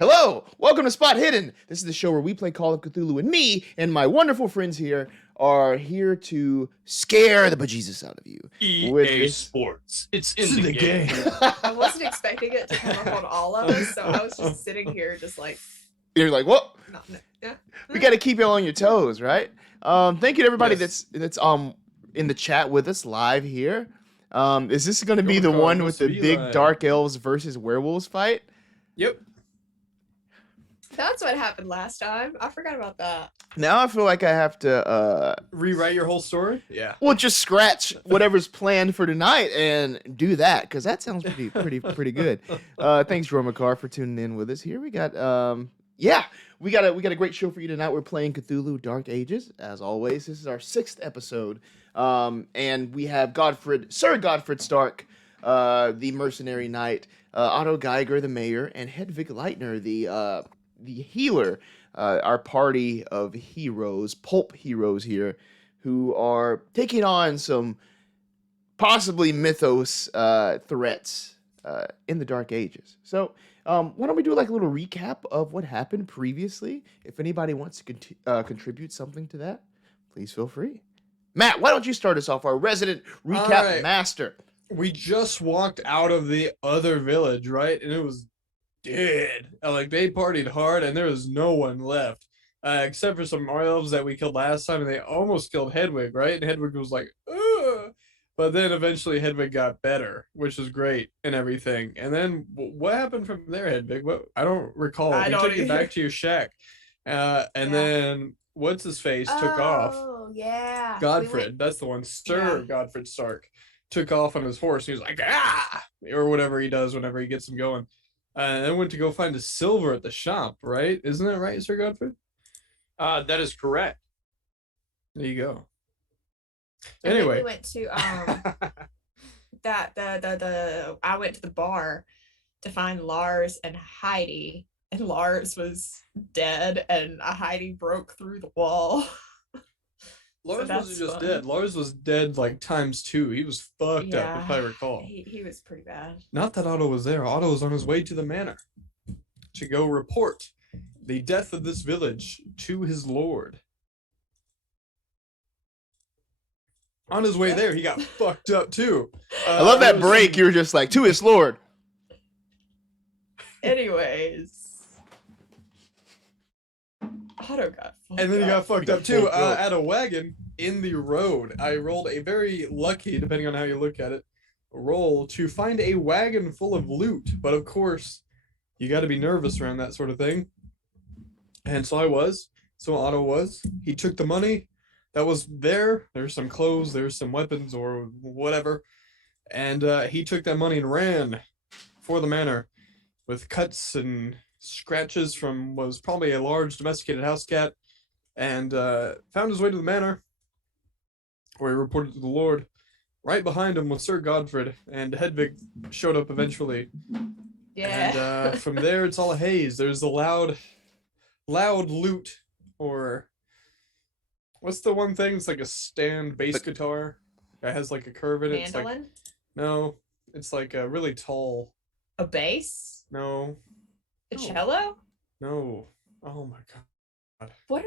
Hello, welcome to Spot Hidden. This is the show where we play Call of Cthulhu, and me and my wonderful friends here are here to scare the bejesus out of you. EA Sports. It's in the game. I wasn't expecting it to come up on all of us, so I was just sitting here just like... You're like, what? No, yeah. We got to keep you on your toes, right? Thank you to everybody that's in the chat with us live here. Is this going to be the one with the big dark elves versus werewolves fight? Yep. That's what happened last time. I forgot about that. Now I feel like I have to rewrite your whole story. Yeah. Well, just scratch whatever's planned for tonight and do that because that sounds pretty good. Thanks, Romakar, for tuning in with us. Here we got we got a great show for you tonight. We're playing Cthulhu Dark Ages as always. This is our 6th episode, and we have Sir Godfrid Stark, the mercenary knight, Otto Geiger, the mayor, and Hedwig Leitner, the healer, our party of heroes, pulp heroes here, who are taking on some possibly mythos threats in the Dark Ages. So why don't we do like a little recap of what happened previously? If anybody wants to contribute something to that, please feel free. Matt, why don't you start us off, our resident recap master? We just walked out of the other village, right? And it was dead. Like, they partied hard and there was no one left, except for some elves that we killed last time, and they almost killed Hedwig, right? And Hedwig was like, ugh. But then eventually Hedwig got better, which was great and everything. And then what happened from there, Hedwig? I don't recall. We took you back to your shack, then what's his face took off. Oh yeah, Godfrid, that's the one. Sir Godfrid Stark took off on his horse. He was like, ah, or whatever he does whenever he gets him going. And then went to go find a silver at the shop, right? Isn't that right, Sir Godfrid? That is correct. There you go. And anyway, we went to I went to the bar to find Lars and Heidi, and Lars was dead, and Heidi broke through the wall. Lars wasn't just dead. Lars was dead like ×2. He was fucked up, if I recall. He was pretty bad. Not that Otto was there. Otto was on his way to the manor to go report the death of this village to his lord. On his way there, he got fucked up too. I love that break. You were just like, to his lord. Anyways. Otto got fucked and then he got fucked up too at a wagon in the road. I rolled a very lucky, depending on how you look at it, roll to find a wagon full of loot. But of course, you got to be nervous around that sort of thing. And so I was. So Otto was. He took the money that was there. There's some clothes, there's some weapons or whatever. And he took that money and ran for the manor with cuts and scratches from what was probably a large domesticated house cat, and found his way to the manor, where he reported to the lord. Right behind him was Sir Godfrid, and Hedwig showed up eventually. Yeah. And from there, it's all a haze. There's the loud lute, or what's the one thing? It's like a stand bass guitar that has like a curve in it. Mandolin? It's like, no, it's like a really tall. A bass? No. A cello? No. Oh my god. What?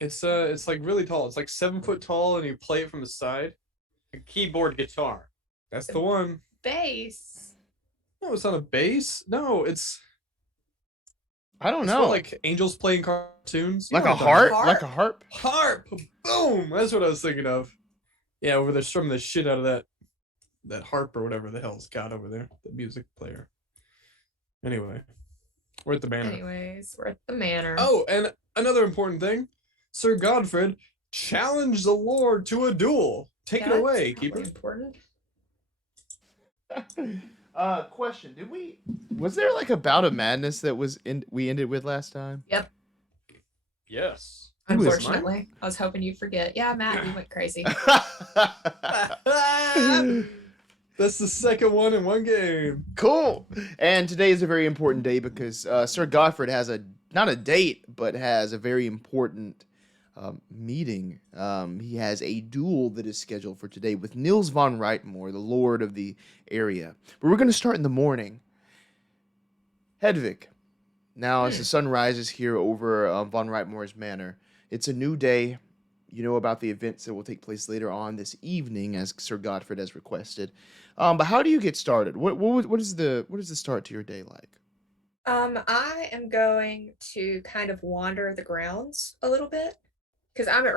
It's like really tall. It's like 7 foot tall, and you play it from the side. A keyboard guitar. That's the one. Bass. No, it's not a bass. No, I don't know. Like angels playing cartoons. Like a harp? Like a harp? Harp. Boom. That's what I was thinking of. Yeah, where they're strumming the shit out of that harp or whatever the hell it's got over there. The music player. Anyway, we're at the manor. Oh, and another important thing. Sir Godfrid challenged the lord to a duel. Take it away, keeper. Important. Question: was there like a bout of madness that we ended with last time? Yep. Yes. Unfortunately, I was hoping you'd forget. Yeah, Matt, you went crazy. That's the second one in one game. Cool. And today is a very important day because Sir Godfrid has not a date, but has a very important meeting. He has a duel that is scheduled for today with Niels von Reitmore, the lord of the area. But we're going to start in the morning. Hedwig. Now, as the sun rises here over von Reitmore's manor, it's a new day. You know about the events that will take place later on this evening, as Sir Godfrid has requested. But how do you get started? What is the start to your day like? I am going to kind of wander the grounds a little bit because I'm at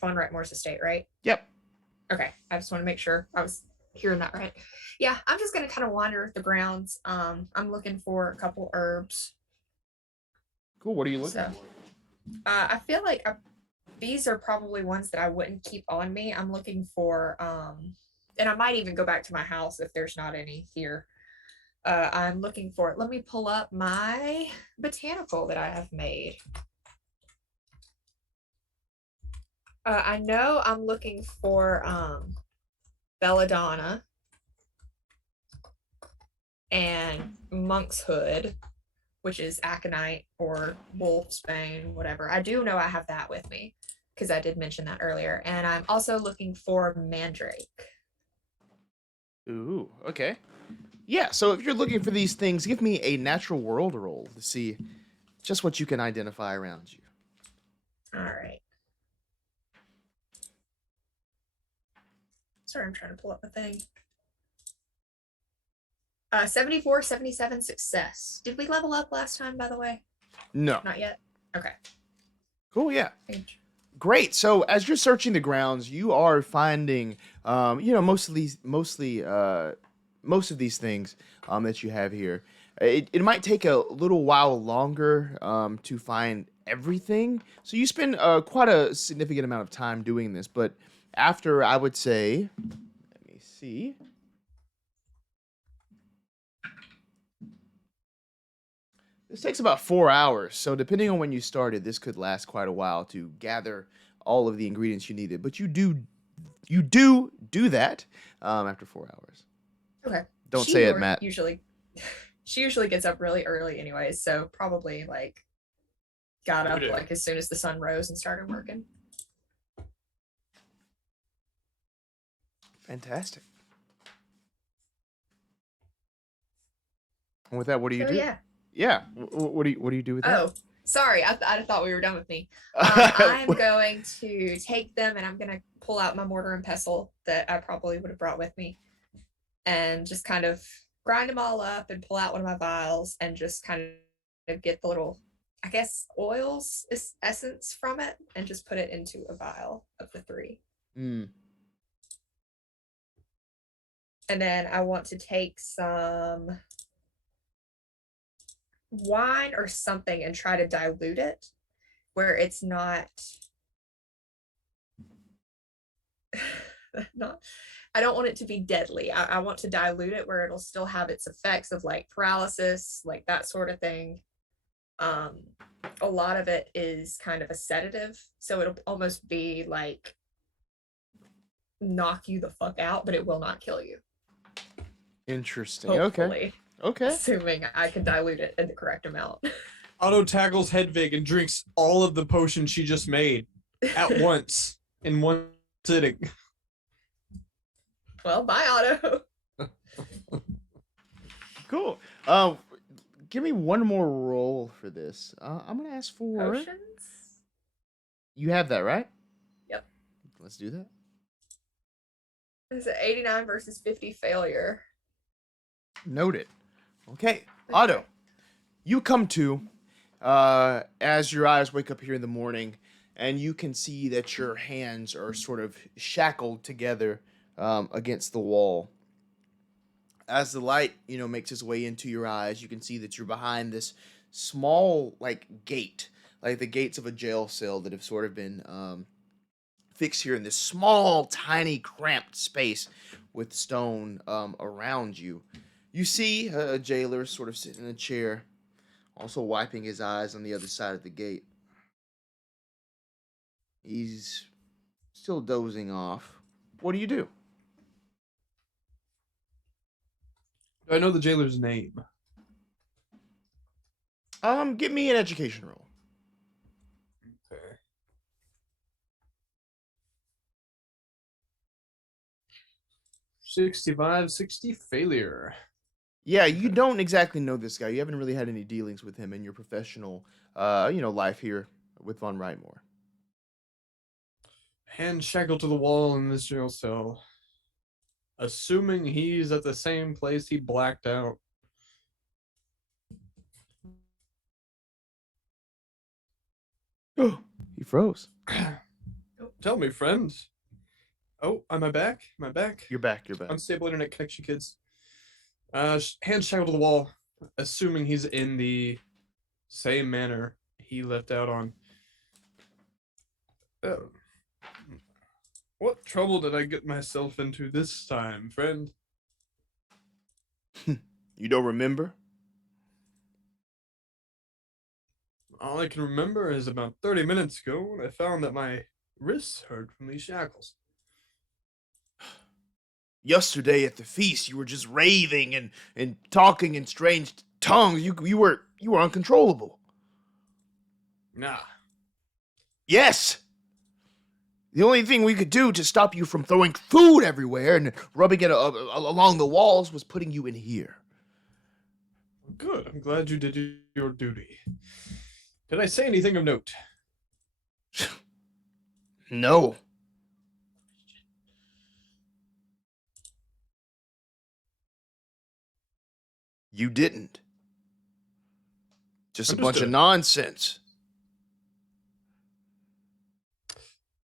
Von Reitmore's estate, right? Yep. Okay, I just want to make sure I was hearing that right. Yeah, I'm just gonna kind of wander the grounds. I'm looking for a couple herbs. Cool. What are you looking So, for? I feel like these are probably ones that I wouldn't keep on me. I'm looking for, and I might even go back to my house if there's not any here. I'm looking for it. Let me pull up my botanical that I have made. I know I'm looking for belladonna and monk's hood, which is aconite or wolfsbane, whatever. I do know I have that with me because I did mention that earlier. And I'm also looking for mandrake. Ooh, okay. Yeah, so if you're looking for these things, give me a natural world roll to see just what you can identify around you. All right. Sorry, I'm trying to pull up the thing. 74, 77 success. Did we level up last time, by the way? No. Not yet? Okay. Cool, yeah. Great. So as you're searching the grounds, you are finding, most of these things that you have here. It might take a little while longer to find everything. So you spend quite a significant amount of time doing this. But after, I would say, let me see. This takes about 4 hours, so depending on when you started, this could last quite a while to gather all of the ingredients you needed. But you do that after 4 hours. Okay. Don't say it, Matt. She usually gets up really early anyways, so probably like got up like as soon as the sun rose and started working. Fantastic. And with that, what do you do? Yeah. What do you do with that? Oh, sorry. I thought we were done with me. I'm going to take them and I'm going to pull out my mortar and pestle that I probably would have brought with me and just kind of grind them all up and pull out one of my vials and just kind of get the little, I guess, oils essence from it and just put it into a vial of the 3. Mm. And then I want to take some wine or something and try to dilute it where it's not I don't want it to be deadly. I want to dilute it where it'll still have its effects of like paralysis, like that sort of thing. A lot of it is kind of a sedative, so it'll almost be like knock you the fuck out, but it will not kill you. Interesting. Hopefully. Okay. Assuming I can dilute it in the correct amount. Otto tackles Hedwig and drinks all of the potion she just made at once in one sitting. Well, bye, Otto. Cool. Give me one more roll for this. I'm gonna ask for Potions? You have that, right? Yep. Let's do that. It's an 89 versus 50 failure. Noted. Okay, Otto, you come to as your eyes wake up here in the morning, and you can see that your hands are sort of shackled together against the wall. As the light, makes its way into your eyes, you can see that you're behind this small, gate, like the gates of a jail cell that have sort of been fixed here in this small, tiny, cramped space with stone around you. You see a jailer sort of sitting in a chair, also wiping his eyes on the other side of the gate. He's still dozing off. What do you do? Do I know the jailer's name? Give me an education roll. Okay. 65, 60 failure. Yeah, you don't exactly know this guy. You haven't really had any dealings with him in your professional, life here with Von Reitmore. Hand shackled to the wall in this jail cell. Assuming he's at the same place he blacked out. He froze. Tell me, friends. Oh, am I back? Am I back? You're back. You're back. Unstable internet connection, kids. Hand shackled to the wall, assuming he's in the same manner he left out on. Oh. What trouble did I get myself into this time, friend? You don't remember? All I can remember is about 30 minutes ago when I found that my wrists hurt from these shackles. Yesterday at the feast, you were just raving and talking in strange tongues. You were uncontrollable. Nah. Yes. The only thing we could do to stop you from throwing food everywhere and rubbing it along the walls was putting you in here. Good. I'm glad you did your duty. Did I say anything of note? No. You didn't. Just a bunch of Understood. nonsense.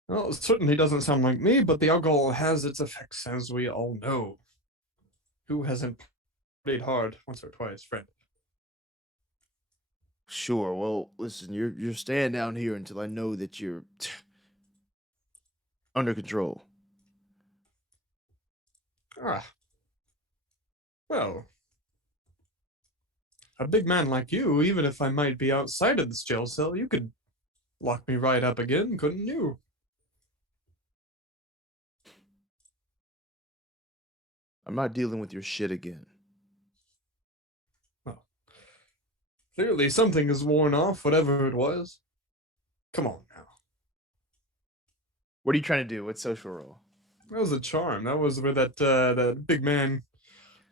Well, it certainly doesn't sound like me, but the alcohol has its effects, as we all know. Who hasn't played hard once or twice, friend? Sure. Well, listen, you're staying down here until I know that you're under control. Ah. Well, a big man like you, even if I might be outside of this jail cell, you could lock me right up again, couldn't you? I'm not dealing with your shit again. Well, clearly something is worn off, whatever it was. Come on now. What are you trying to do? What social roll? That was a charm. That was where that big man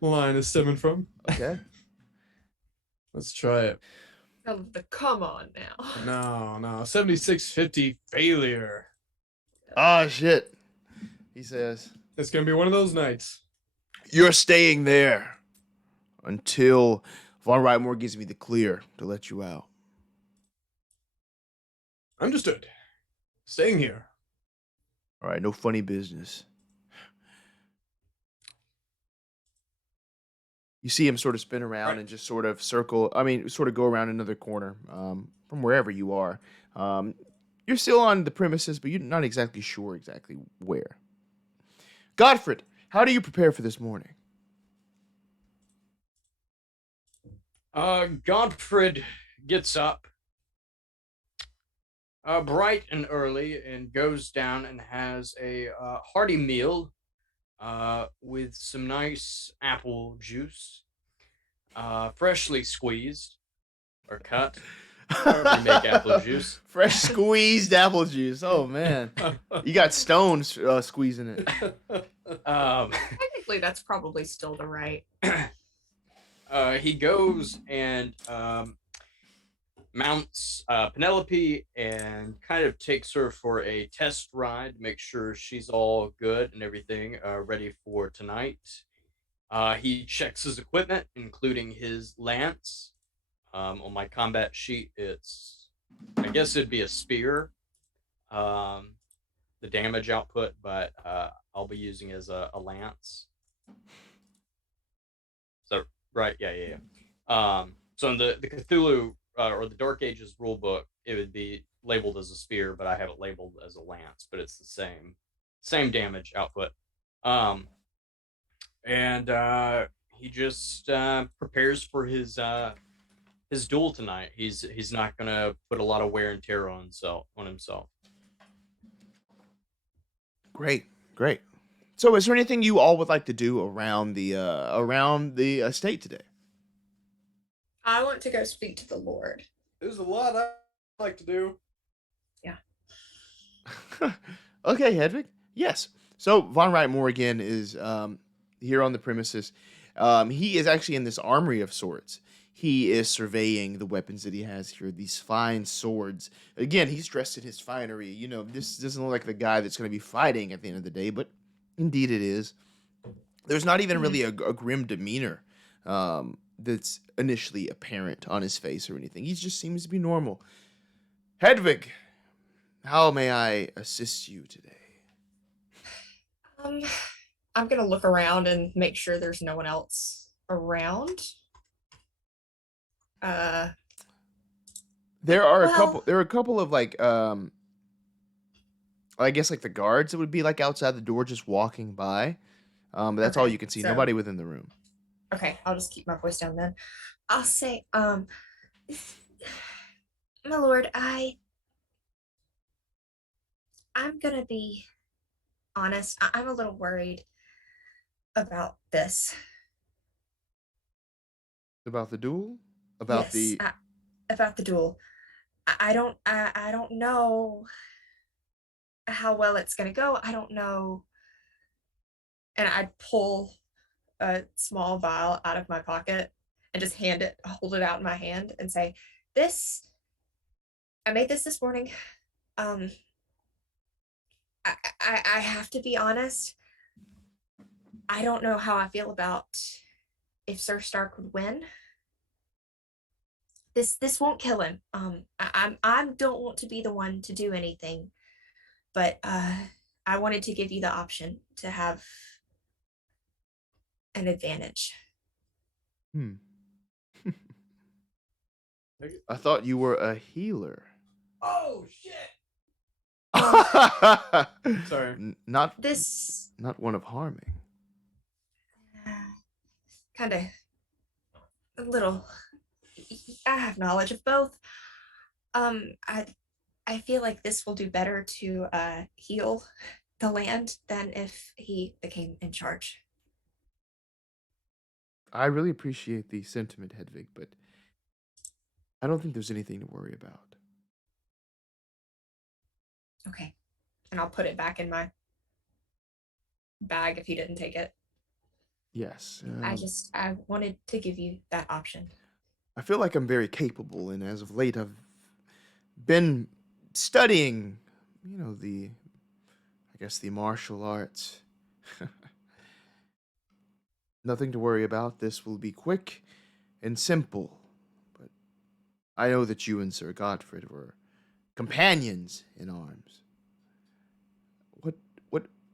line is stemming from. Okay. Let's try it. Oh, come on now. No. 7650 failure. Ah, shit. He says, It's gonna be one of those nights. you're staying there until Von Reitmore gives me the clear to let you out. Understood. Staying here. All right, no funny business. You see him sort of spin around Right. and just sort of sort of go around another corner from wherever you are. You're still on the premises, but you're not exactly sure exactly where. Godfrid, how do you prepare for this morning? Godfrid gets up bright and early and goes down and has a hearty meal with some nice apple juice, freshly squeezed or cut. However you make apple juice. Fresh squeezed apple juice. Oh, man. You got stones squeezing it. Technically, that's probably still the right. He goes and mounts Penelope and kind of takes her for a test ride to make sure she's all good and everything ready for tonight. He checks his equipment, including his lance. On my combat sheet, I guess it'd be a spear, the damage output, but I'll be using as a lance. So, right, yeah. So in the Cthulhu or the Dark Ages rulebook, it would be labeled as a spear, but I have it labeled as a lance, but it's the same damage output. And he just prepares for his duel tonight. He's not gonna put a lot of wear and tear on himself. Great. So, is there anything you all would like to do around the estate today? I want to go speak to the Lord. There's a lot I'd like to do. Yeah. Okay, Hedwig. Yes. So Von Reitmore again is here on the premises. He is actually in this armory of sorts. He is surveying the weapons that he has here, these fine swords. Again, he's dressed in his finery. You know, this doesn't look like the guy that's going to be fighting at the end of the day, but indeed it is. There's not even really a grim demeanor that's initially apparent on his face or anything. He just seems to be normal. Hedwig, how may I assist you today? I'm gonna look around and make sure there's no one else around. There are a couple of like I guess like the guards that would be like outside the door just walking by. But that's all Okay, you can see. so- Nobody within the room. Okay, I'll just keep my voice down then. I'll say, my lord, I'm gonna be honest. I'm a little worried about this. About the duel? About Yes, about the duel. I don't know how well it's gonna go. I don't know. And I'd pull a small vial out of my pocket and just hold it out in my hand and say, I made this morning. I have to be honest. I don't know how I feel about if Sir Stark would win. This won't kill him. I don't want to be the one to do anything, but I wanted to give you the option to have an advantage. I thought you were a healer. Oh shit! Sorry. Not one of harming. Kind of a little. I have knowledge of both. I feel like this will do better to heal the land than if he became in charge. I really appreciate the sentiment, Hedwig, but I don't think there's anything to worry about. Okay. And I'll put it back in my bag if he didn't take it. Yes. I wanted to give you that option. I feel like I'm very capable, and as of late, I've been studying, the martial arts. Nothing to worry about. This will be quick and simple. But I know that you and Sir Godfrid were companions in arms.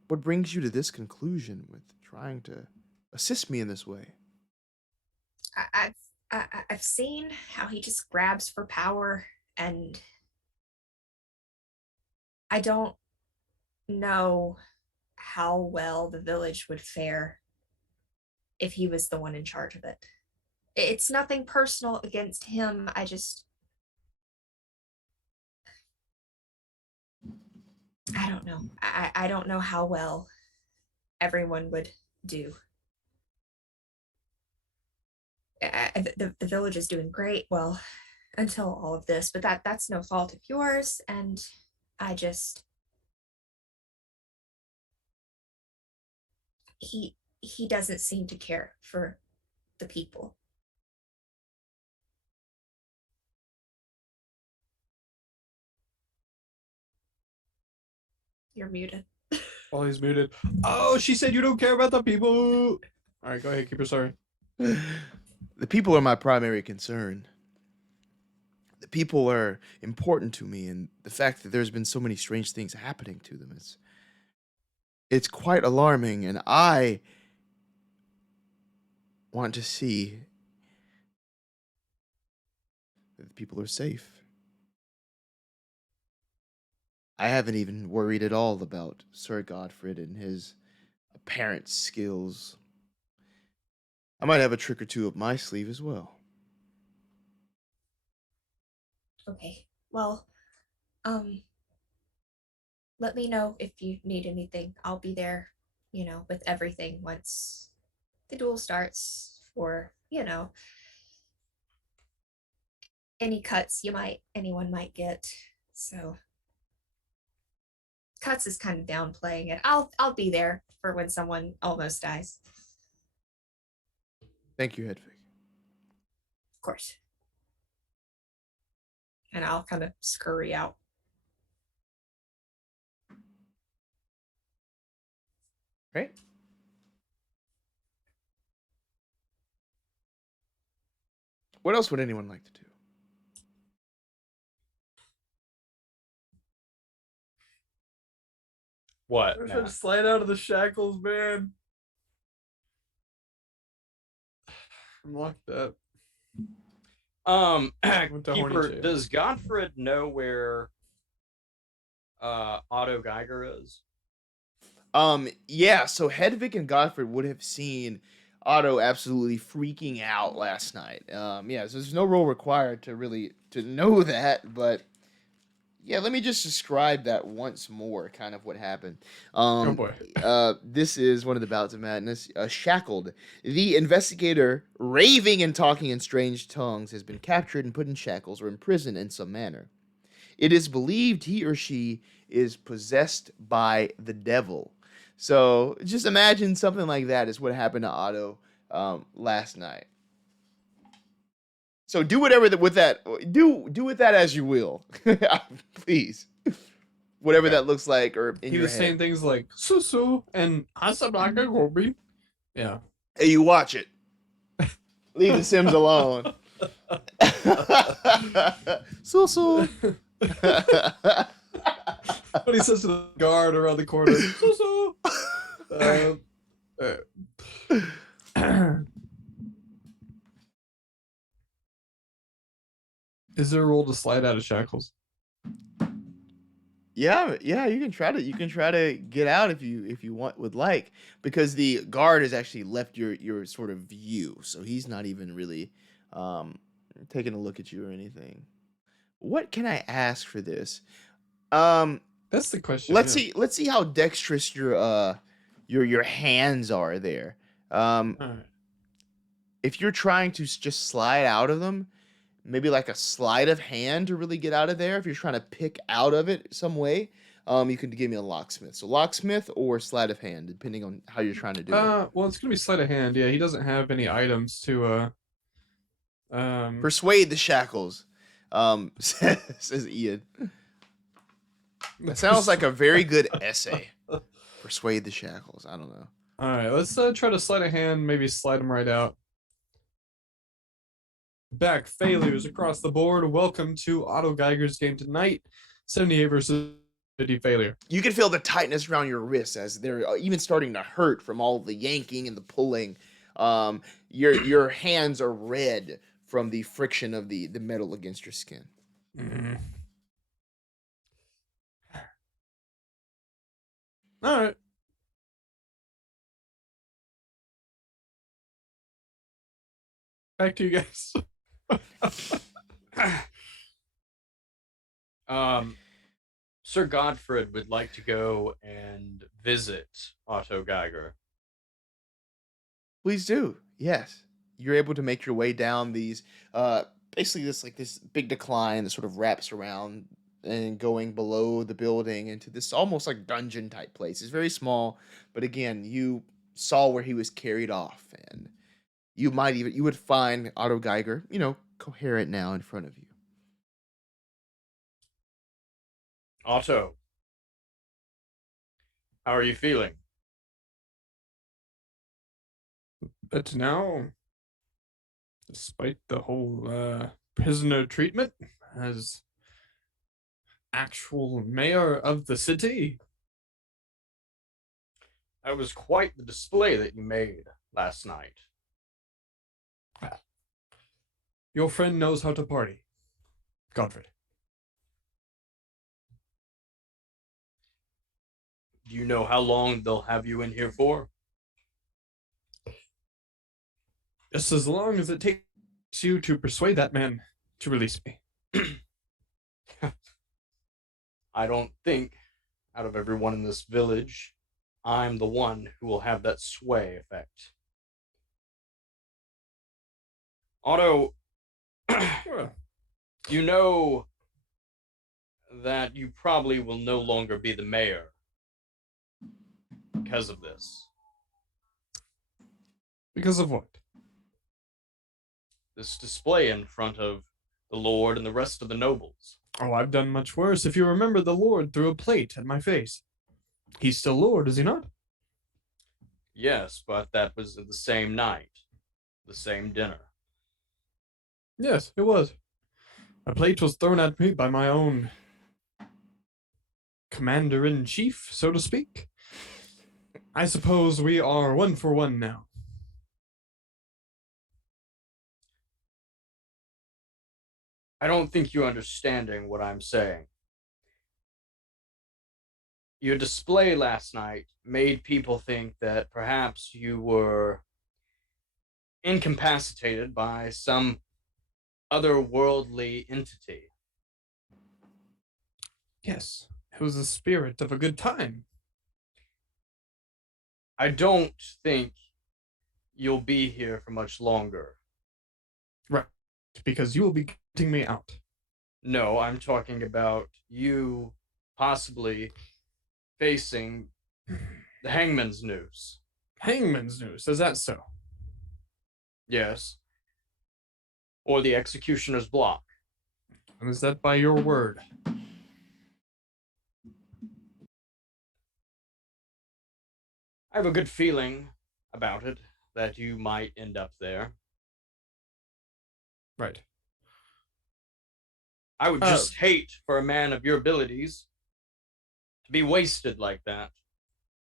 What brings you to this conclusion with trying to assist me in this way? I've seen how he just grabs for power, and I don't know how well the village would fare if he was the one in charge of it. It's nothing personal against him. I don't know. I don't know how well everyone would do. The village is doing great, well, until all of this, but that's no fault of yours, and I just he doesn't seem to care for the people. You're muted. Oh, he's muted. Oh, she said you don't care about the people. All right, go ahead, keep her story. The people are my primary concern. The people are important to me, and the fact that there's been so many strange things happening to them, it's quite alarming, and I want to see that the people are safe. I haven't even worried at all about Sir Godfrid and his apparent skills. I might have a trick or two up my sleeve as well. Okay. Well, let me know if you need anything. I'll be there, with everything once the duel starts for, any cuts anyone might get. So cuts is kind of downplaying it. I'll be there for when someone almost dies. Thank you, Hedwig. Of course. And I'll kind of scurry out. Great. What else would anyone like to do? What? I'm trying to slide out of the shackles, man. I'm locked up. Went to horny Keeper, jail. does Godfrid know where Otto Geiger is? Yeah, so Hedwig and Godfrid would have seen Otto absolutely freaking out last night. Yeah, so there's no role required to know that, but yeah, let me just describe that once more, kind of what happened. Oh boy. This is one of the bouts of madness. Shackled. The investigator, raving and talking in strange tongues, has been captured and put in shackles or imprisoned in some manner. It is believed he or she is possessed by the devil. So just imagine something like that is what happened to Otto last night. So do whatever with that. Do with that as you will, please. Whatever that looks like, or in He your was head. saying things like "susu" and "Asabaka Gobi." Yeah. Hey, you watch it. Leave the Sims alone. So. What he says to the guard around the corner. "Susu." Is there a rule to slide out of shackles? Yeah, you can try to get out if you would like, because the guard has actually left your sort of view, so he's not even really taking a look at you or anything. What can I ask for this? That's the question. Let's see how dexterous your hands are there. All right. If you're trying to just slide out of them, maybe like a sleight of hand to really get out of there. If you're trying to pick out of it some way, you can give me a locksmith. So locksmith or sleight of hand, depending on how you're trying to do it. Well, it's gonna be sleight of hand. Yeah, he doesn't have any items to Persuade the shackles, says Ian. That sounds like a very good essay. Persuade the shackles. I don't know. All right, let's try to sleight of hand. Maybe slide him right out. Back failures across the board. Welcome to Otto Geiger's game tonight. 78 versus 50 failure. You can feel the tightness around your wrists as they're even starting to hurt from all the yanking and the pulling. Your hands are red from the friction of the metal against your skin. Mm-hmm. All right. Back to you guys. Sir Godfrid would like to go and visit Otto Geiger. Please do. Yes. You're able to make your way down these basically this big decline that sort of wraps around and going below the building into this almost like dungeon type place. It's very small, but again, you saw where he was carried off, and you would find Otto Geiger, coherent now in front of you. Otto, how are you feeling? But now, despite the whole prisoner treatment, as actual mayor of the city. That was quite the display that you made last night. Your friend knows how to party. Godfrid. Do you know how long they'll have you in here for? Just as long as it takes you to persuade that man to release me. I don't think, out of everyone in this village, I'm the one who will have that sway effect. Otto, you know that you probably will no longer be the mayor because of this. Because of what? this display in front of the Lord and the rest of the nobles. Oh, I've done much worse. If you remember, the Lord threw a plate at my face. He's still Lord, is he not? Yes, but that was the same night, the same dinner. Yes, it was. A plate was thrown at me by my own commander-in-chief, so to speak. I suppose we are 1 for 1 now. I don't think you're understanding what I'm saying. Your display last night made people think that perhaps you were incapacitated by some otherworldly entity. Yes, it was the spirit of a good time. I don't think you'll be here for much longer. Right, because you will be getting me out. No, I'm talking about you possibly facing the hangman's noose. Hangman's noose, is that so? Yes. Or the executioner's block. And is that by your word? I have a good feeling about it that you might end up there. Right. I would just hate for a man of your abilities to be wasted like that.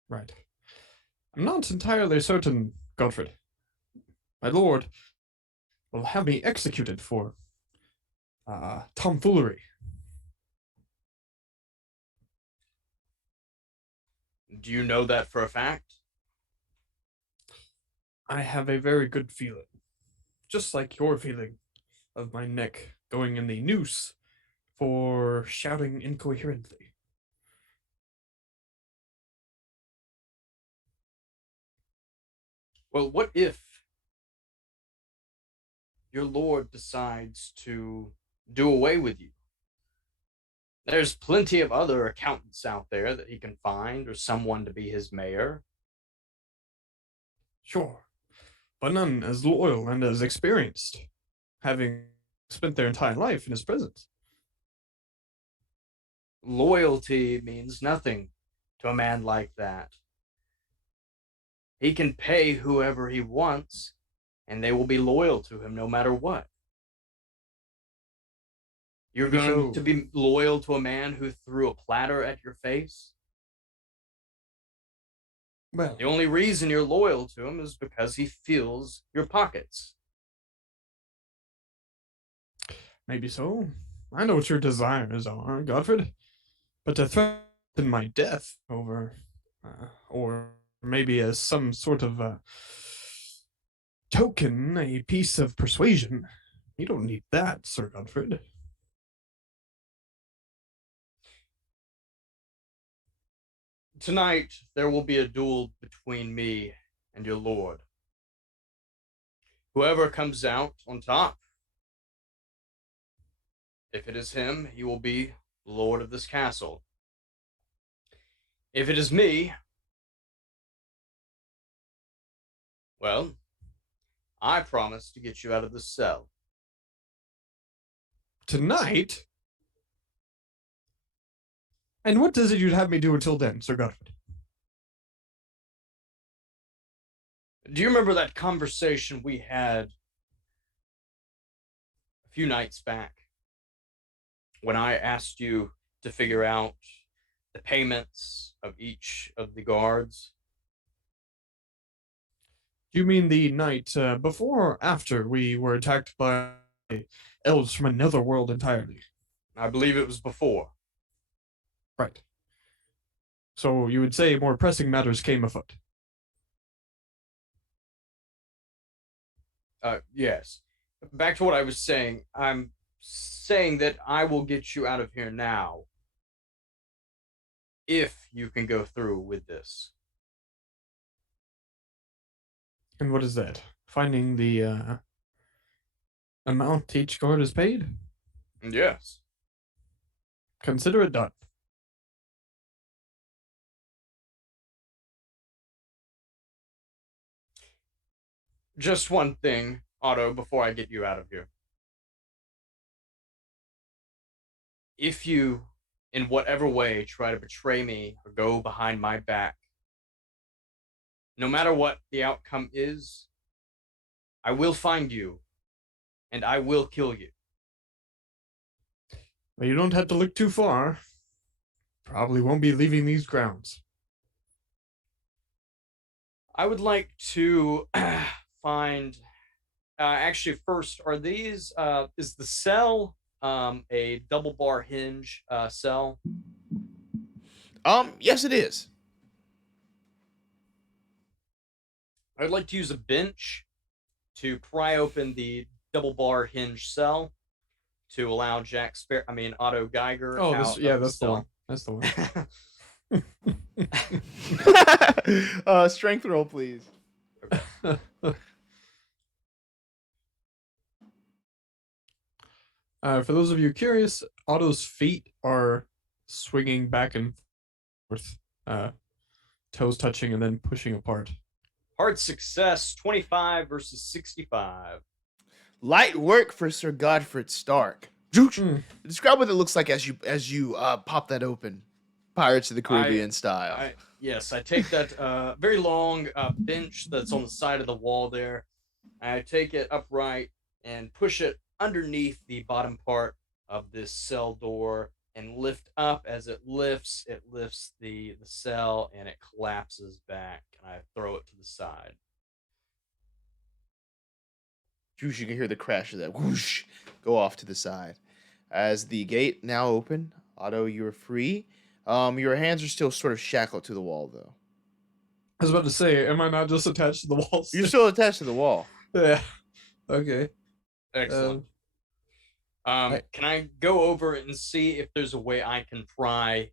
Right. I'm not entirely certain, Godfrid. My lord will have me executed for tomfoolery. Do you know that for a fact? I have a very good feeling. Just like your feeling of my neck going in the noose for shouting incoherently. Well, what if your lord decides to do away with you? There's plenty of other accountants out there that he can find, or someone to be his mayor. Sure, but none as loyal and as experienced, having spent their entire life in his presence. Loyalty means nothing to a man like that. He can pay whoever he wants, and they will be loyal to him no matter what. You're going to be loyal to a man who threw a platter at your face? Well, the only reason you're loyal to him is because he fills your pockets. Maybe so. I know what your desires are, Godfrid. But to threaten my death over, or maybe as some sort of token, a piece of persuasion, you don't need that, Sir Godfrid. Tonight, there will be a duel between me and your lord. Whoever comes out on top, if it is him, he will be lord of this castle. If it is me, well, I promise to get you out of this cell. Tonight? And what does it you'd have me do until then, Sir Godfrid? Do you remember that conversation we had a few nights back when I asked you to figure out the payments of each of the guards? Do you mean the night before or after we were attacked by elves from another world entirely? I believe it was before. Right. So you would say more pressing matters came afoot. Yes. Back to what I was saying. I'm saying that I will get you out of here now if you can go through with this. And what is that? Finding the amount each guard is paid? Yes. Consider it done. Just one thing. Otto, before I get you out of here. If you, in whatever way, try to betray me or go behind my back, no matter what the outcome is, I will find you, and I will kill you. Well, you don't have to look too far. Probably won't be leaving these grounds. I would like to find. Actually, first, are these? Is the cell a double bar hinge cell? Yes, it is. I'd like to use a bench to pry open the double bar hinge cell to allow Otto Geiger. Oh, out that's the cell. one. That's the one. Strength roll, please. For those of you curious, Otto's feet are swinging back and forth, toes touching and then pushing apart. Hard success, 25 versus 65. Light work for Sir Godfrid Stark. Describe what it looks like as you pop that open, Pirates of the Caribbean style. Yes, I take that very long bench that's on the side of the wall there. I take it upright and push it underneath the bottom part of this cell door and lift up. As it lifts the cell and it collapses back, and I throw it to the side. You can hear the crash of that whoosh go off to the side. As the gate now open, Otto, you're free. Your hands are still sort of shackled to the wall, though. I was about to say, am I not just attached to the walls? You're still attached to the wall. Yeah. Okay. Excellent. Can I go over and see if there's a way I can pry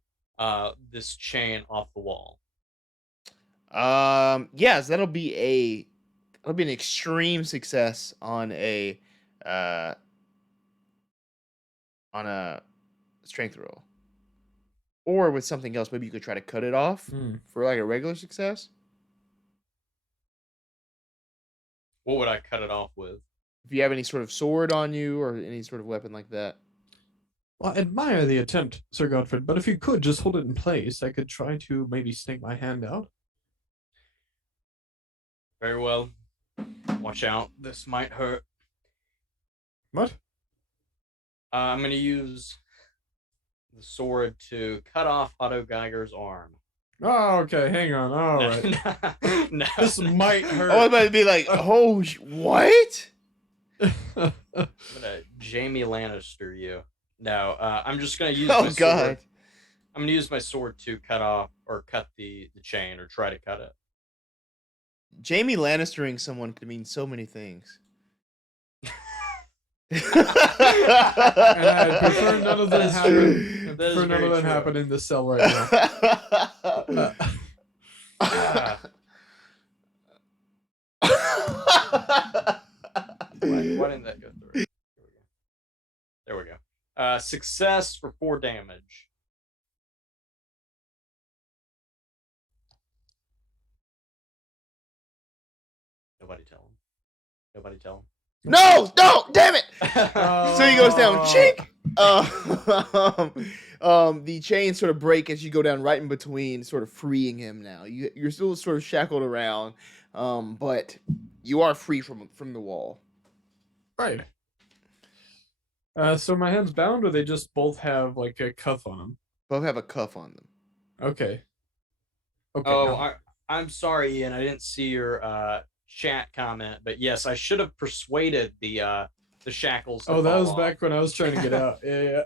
this chain off the wall? Yes, that'll be an extreme success on a strength roll. Or with something else, maybe you could try to cut it off for like a regular success. What would I cut it off with? If you have any sort of sword on you or any sort of weapon like that. Well, I admire the attempt, Sir Godfrid, but if you could just hold it in place, I could try to maybe snake my hand out. Very well. Watch out. This might hurt. What? I'm going to use the sword to cut off Otto Geiger's arm. Oh, okay. Hang on. All right. No. This might hurt. Oh, I might be like, oh, what? I'm gonna Jamie Lannister you. No, I'm just gonna use. Oh my God! Sword. I'm gonna use my sword to cut off or cut the chain or try to cut it. Jamie Lannistering someone could mean so many things. And I prefer none of that happen. I prefer none of that true. happen in this cell right now. Why didn't that go through? There we go. Success for 4 damage. Nobody tell him. Nobody tell him. No! Damn it! So he goes down. Chink! The chains sort of break as you go down right in between, sort of freeing him now. You're still sort of shackled around, but you are free from the wall. Right. So my hands bound, or they just both have like a cuff on them? Both have a cuff on them. Okay. Okay. Oh, I'm sorry, Ian. I didn't see your chat comment, but yes, I should have persuaded the shackles. Oh, that was off. back when I was trying to get out. Yeah.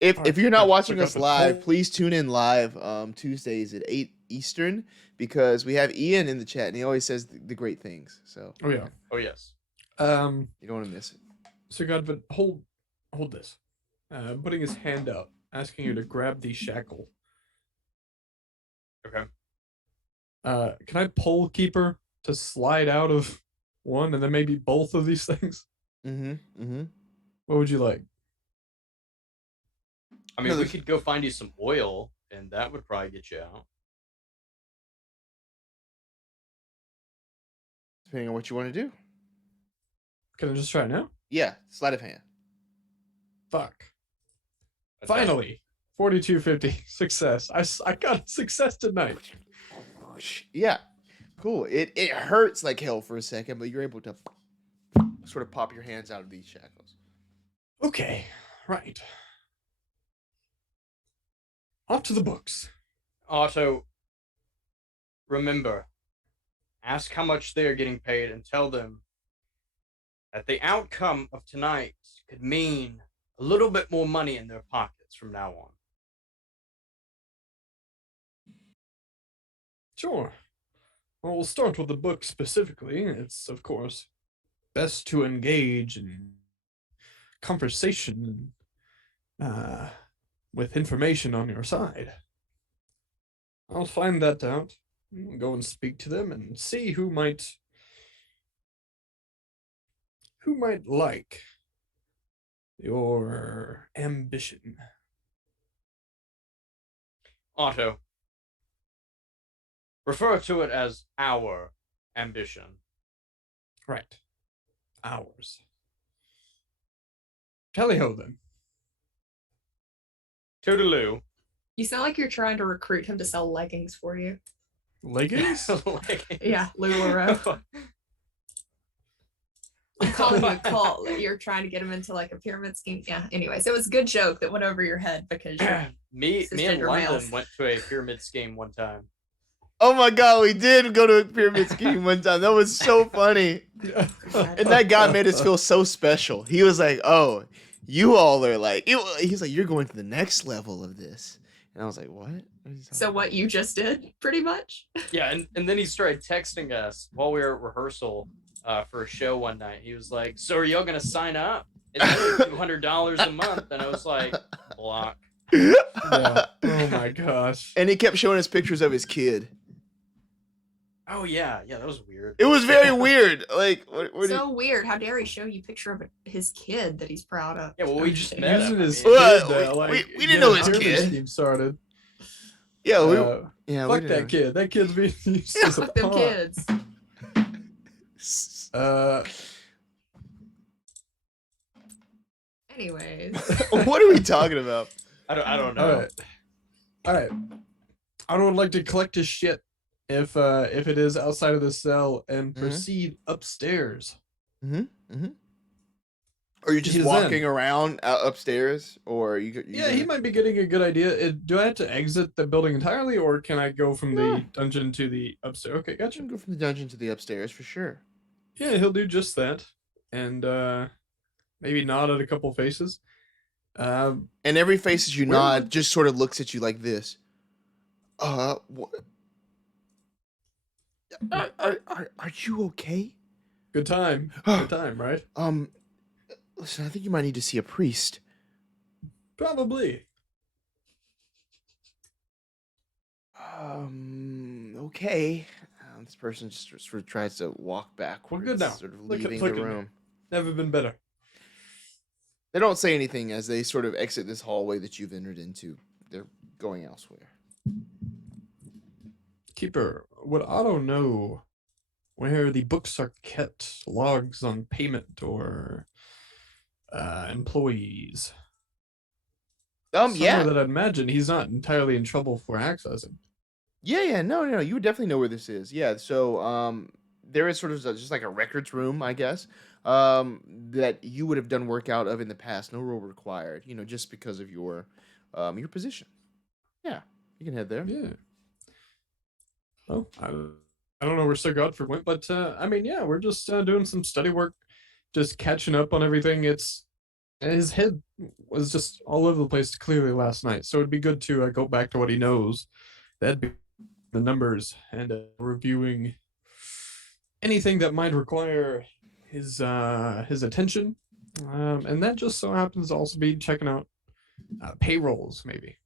If you're not watching us live, please tune in live Tuesdays at 8 Eastern, because we have Ian in the chat and he always says the great things. So Oh yeah. Oh yes. you don't want to miss it. So God, but hold this. Putting his hand up, asking you to grab the shackle. Okay. Can I pull Keeper to slide out of one and then maybe both of these things? What would you like? I mean, we could go find you some oil, and that would probably get you out. depending on what you want to do. Can I just try now? Yeah, sleight of hand. Fuck. Okay. Finally, 4250 success. I got a success tonight. Yeah, cool. It hurts like hell for a second, but you're able to sort of pop your hands out of these shackles. Okay, right. Off to the books. Otto, remember, ask how much they are getting paid and tell them that the outcome of tonight could mean a little bit more money in their pockets from now on. Sure. Well, we'll start with the book specifically. It's, of course, best to engage in conversation with information on your side. I'll find that out. Go and speak to them and see who might like your ambition. Otto, refer to it as our ambition. Right. Ours. Tally-ho then. Toodaloo. You sound like you're trying to recruit him to sell leggings for you. Leggings? Yeah, LuLaRoe. I'm calling you a cult. You're trying to get him into like a pyramid scheme. Yeah. Anyways, it was a good joke that went over your head because me and cisgender London males. went to a pyramid scheme one time. Oh my god, we did go to a pyramid scheme one time. That was so funny. And that guy made us feel so special. He was like, oh, you all are like, he's like, you're going to the next level of this. And I was like, what? So what you just did, pretty much. Yeah, and then he started texting us while we were at rehearsal for a show one night. He was like, so are y'all going to sign up? It's $200 a month. And I was like, block. Yeah. Oh my gosh. And he kept showing us pictures of his kid. Oh, yeah. Yeah, that was weird. It was very weird. Like, what So weird. How dare he show you a picture of his kid that he's proud of? Yeah, well, we I'm just kidding. met Using him. I his mean, Well, kid to, we like, didn't get know a his pyramid kid. scheme started. Yeah, we Yeah, we fuck didn't that know. kid. That kid's being used as a Fuck them pawn. kids. Anyways. What are we talking about? I don't know. All right. I would like to collect his shit if it is outside of the cell and proceed upstairs. Or you're just He's walking in. around upstairs, or you Yeah, he might be getting a good idea. Do I have to exit the building entirely, or can I go from the dungeon to the upstairs? Okay, You gotcha. can go from the dungeon to the upstairs for sure. Yeah, he'll do just that, and maybe nod at a couple faces. And every face as you Where nod would- just sort of looks at you like this. What? Are you okay? Good time. Good time, right? Listen, I think you might need to see a priest. Probably. Okay. This person just sort of tries to walk backwards, good now. sort of Look at- leaving look the at me. room. Never been better. They don't say anything as they sort of exit this hallway that you've entered into. They're going elsewhere. Keeper, would Otto know where the books are kept, logs on payment or employees? Yeah. Somewhere that I'd imagine he's not entirely in trouble for accessing. Yeah, no, you would definitely know where this is. Yeah, so there is sort of just like a records room, I guess, that you would have done work out of in the past. No rule required, just because of your position. Yeah, you can head there. Yeah. Well, I don't know where Sir Godfrid went, but I mean, yeah, we're just doing some study work, just catching up on everything. His head was just all over the place clearly last night, so it'd be good to go back to what he knows. That'd be the numbers and reviewing anything that might require his attention, and that just so happens to also be checking out payrolls, maybe.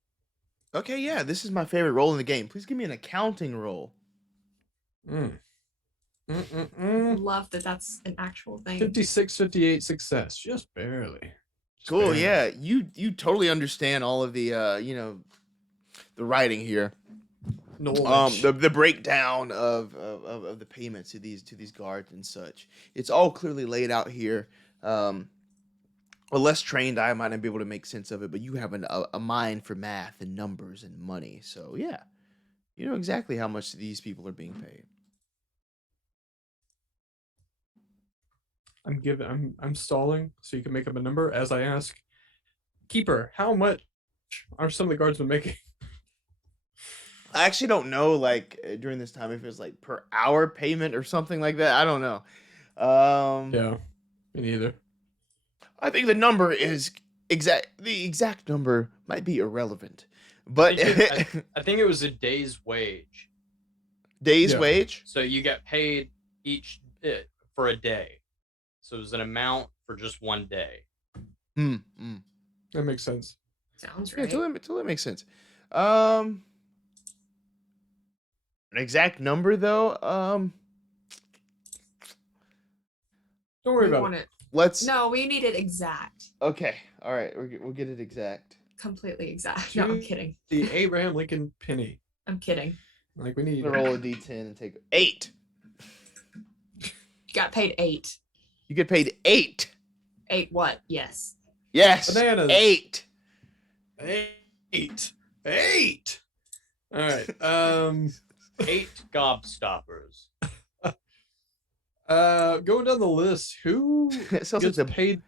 Okay, yeah, this is my favorite role in the game. Please give me an accounting roll. Love that that's an actual thing. 56, 58 success, just barely. Just Cool, barely. yeah, you totally understand all of the the writing here. Knowledge. the breakdown of the payments to these guards and such. It's all clearly laid out here. A less trained eye might not be able to make sense of it, but you have a mind for math and numbers and money. So yeah, you know exactly how much these people are being paid. I'm stalling so you can make up a number as I ask. Keeper, how much are some of the guardsmen making? I actually don't know, like, during this time, if it's like per hour payment or something like that. I don't know. Yeah, me neither. I think the number is the exact number might be irrelevant, but I think it was a day's wage. day's Yeah. wage. So you got paid each for a day. So it was an amount for just one day. That makes sense. Sounds Yeah, right. totally makes sense. An exact number though. Don't worry We about want it. it. Let's. No, we need it exact. Okay. All right. We'll get it exact. Completely exact. No, I'm kidding. The Abraham Lincoln penny. I'm kidding. Like we I'm need. gonna roll a d10 and take 8. You got paid 8. You get paid 8. 8 what? Yes. Yes. Bananas. 8. 8. All right. 8 gobstoppers. Going down the list, who It sounds like gets the paid?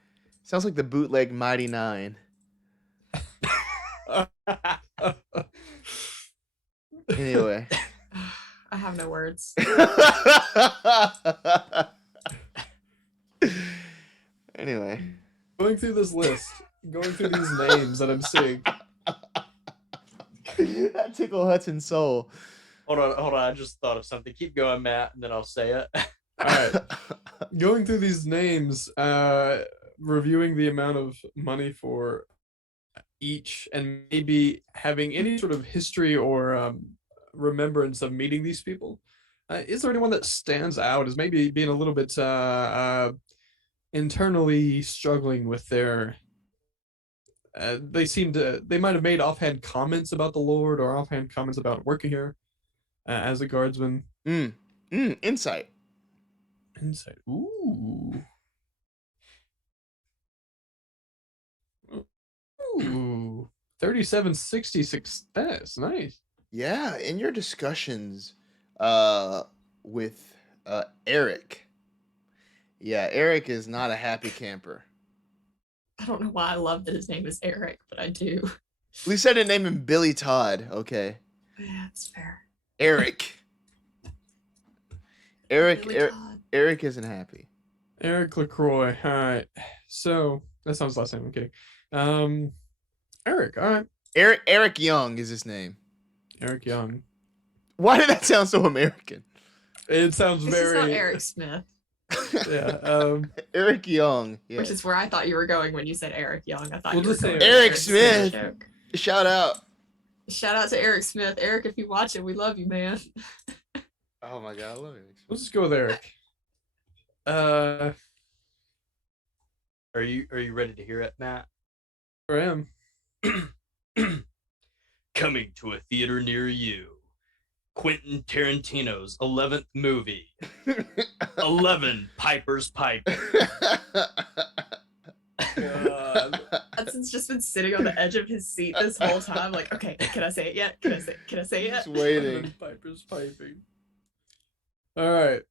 sounds like the bootleg Mighty Nine. Anyway. I have no words. Anyway. Going through this list, going through these names that I'm seeing. That tickled Hudson's soul. Hold on. I just thought of something. Keep going, Matt, and then I'll say it. All right. Going through these names, reviewing the amount of money for each, and maybe having any sort of history or remembrance of meeting these people. Is there anyone that stands out as maybe being a little bit internally struggling with their? They might have made offhand comments about the Lord or offhand comments about working here as a guardsman. Insight. Insight. Ooh. 3760 success. Nice. Yeah, in your discussions with Eric. Yeah, Eric is not a happy camper. I don't know why I love that his name is Eric, but I do. We said to name him Billy Todd. Okay. Yeah, that's fair. Eric. Billy Todd. Eric isn't happy. Eric LaCroix. All right. So that sounds last name. I'm kidding. Eric. All right. Eric Young is his name. Eric Young. Why did that sound so American? It sounds This very. is not Eric Smith, Yeah. Eric Young. Yeah. which is where I thought you were going when you said Eric Young. I thought We'll you were just say going Eric with Smith. joke. Shout out. Shout out to Eric Smith. Eric, if you watch it, we love you, man. Oh my god, I love Eric. Let's just go with Eric. Are you ready to hear it, Matt? I am. Coming to a theater near you. Quentin Tarantino's 11th movie. 11 Pipers Piping. God. Hudson's just been sitting on the edge of his seat this whole time, like, okay, can I say it yet? Can I say it yet? Just waiting. Piper's piping. All right.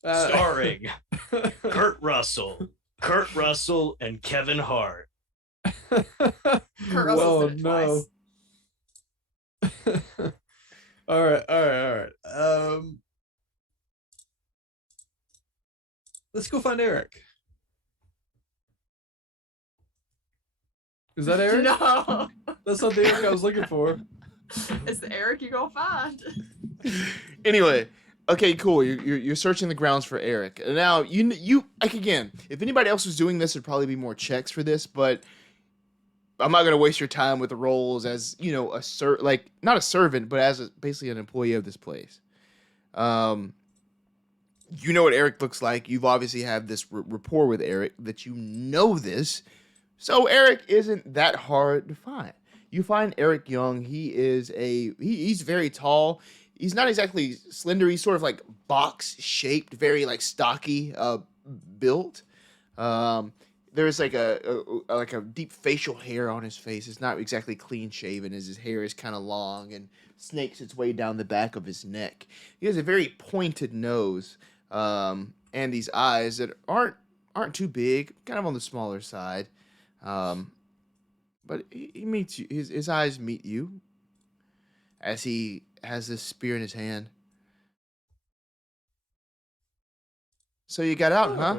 Starring Kurt Russell, and Kevin Hart. Kurt Russell's in it twice. All right. Let's go find Eric. Is that Eric? No, That's not the Eric I was looking for. it's the Eric you gonna find. Anyway, okay, cool. You're searching the grounds for Eric. Now you like again. If anybody else was doing this, there'd probably be more checks for this, but I'm not gonna waste your time with the roles as not a servant, but as basically an employee of this place. You know what Eric looks like. You've obviously had this rapport with Eric that you know this. So Eric isn't that hard to find. You find Eric Young. He's very tall. He's not exactly slender. He's sort of like box shaped, very like stocky built. Um, there's like a deep facial hair on his face. It's not exactly clean shaven, as his hair is kind of long and snakes its way down the back of his neck. He has a very pointed nose, and these eyes that aren't too big, kind of on the smaller side. But he meets you. His eyes meet you as he has this spear in his hand. So you got out, huh?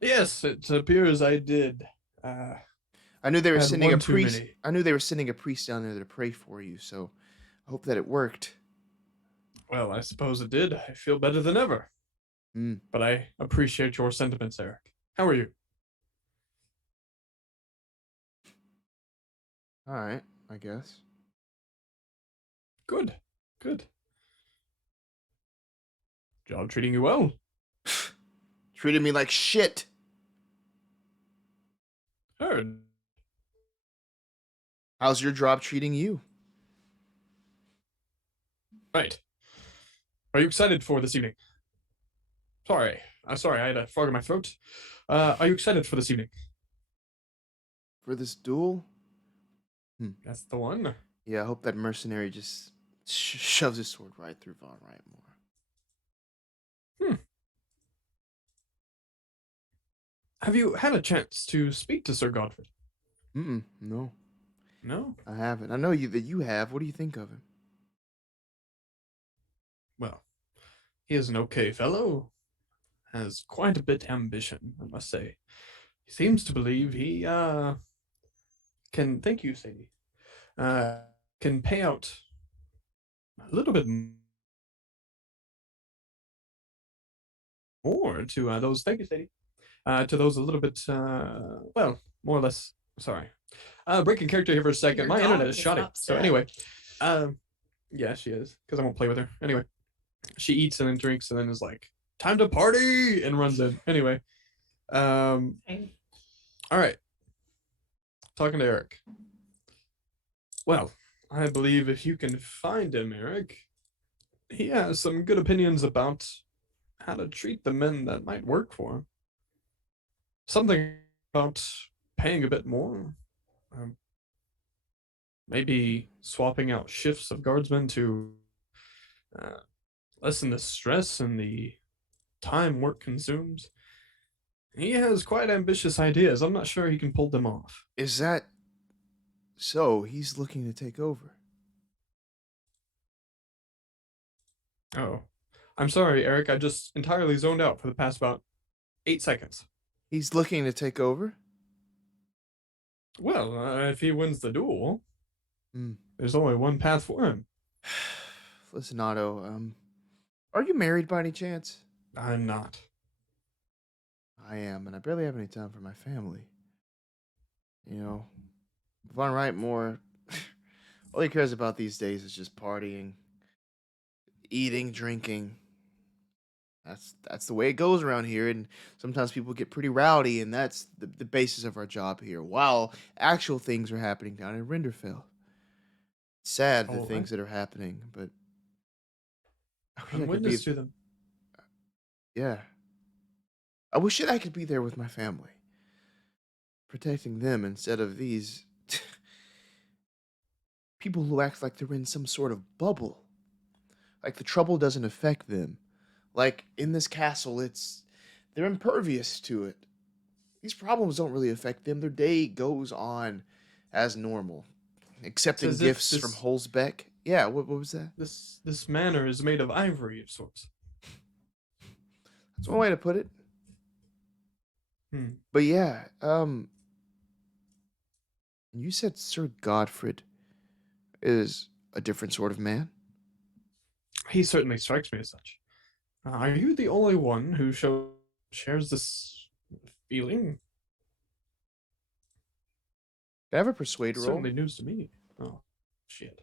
Yes, it appears I did. I knew they were had sending a one too priest. many. I knew they were sending a priest down there to pray for you. So I hope that it worked. Well, I suppose it did. I feel better than ever. Mm. But I appreciate your sentiments, Eric. How are you? All right, I guess. Good. Good. Job treating you well. Treated me like shit. Heard. How's your job treating you? Right. Are you excited for this evening? Sorry, I had a frog in my throat. Are you excited for this evening? For this duel? That's the one. Yeah, I hope that mercenary just shoves his sword right through Von Rightmore. Have you had a chance to speak to Sir Godfrid? No, No? I haven't. I know that you have. What do you think of him? Well, he is an okay fellow. Has quite a bit ambition, I must say. He seems to believe he can, thank you, Sadie, can pay out a little bit more to those, thank you, Sadie, to those a little bit, well, more or less, sorry. Breaking character here for a second. Your My dog internet is is shoddy. So upset. anyway, yeah, she is, because I won't play with her. Anyway, she eats and then drinks and then is like, time to party, and runs in. Anyway, all right. Talking to Eric. Well, I believe if you can find him, Eric, he has some good opinions about how to treat the men that might work for him. Something about paying a bit more. Maybe swapping out shifts of guardsmen to lessen the stress and the time work consumes. He has quite ambitious ideas. I'm not sure he can pull them off. Is that so? He's looking to take over. Oh, I'm sorry, Eric. I just entirely zoned out for the past about 8 seconds. He's looking to take over? Well, if he wins the duel, Hmm. there's only one path for him. Listen, Otto, are you married by any chance? I'm not. I am, and I barely have any time for my family. You know, Von Rightmore, all he cares about these days is just partying, eating, drinking. That's the way it goes around here, and sometimes people get pretty rowdy, and that's the basis of our job here. While actual things are happening down in Rinderfell. Sad the Oh, things that are happening, but I wish I I'm could witness to them. yeah. I wish that I could be there with my family, protecting them instead of these people who act like they're in some sort of bubble. Like the trouble doesn't affect them. Like in this castle, they're impervious to it. These problems don't really affect them. Their day goes on as normal. Accepting It's as if gifts from Holzbeck. Yeah, what was that? This manor is made of ivory of sorts. That's one way to put it. Hmm. But yeah, you said Sir Godfrid is a different sort of man? He certainly strikes me as such. Are you the only one who shares this feeling? Can I have a persuade roll? Certainly news to me. Oh, shit.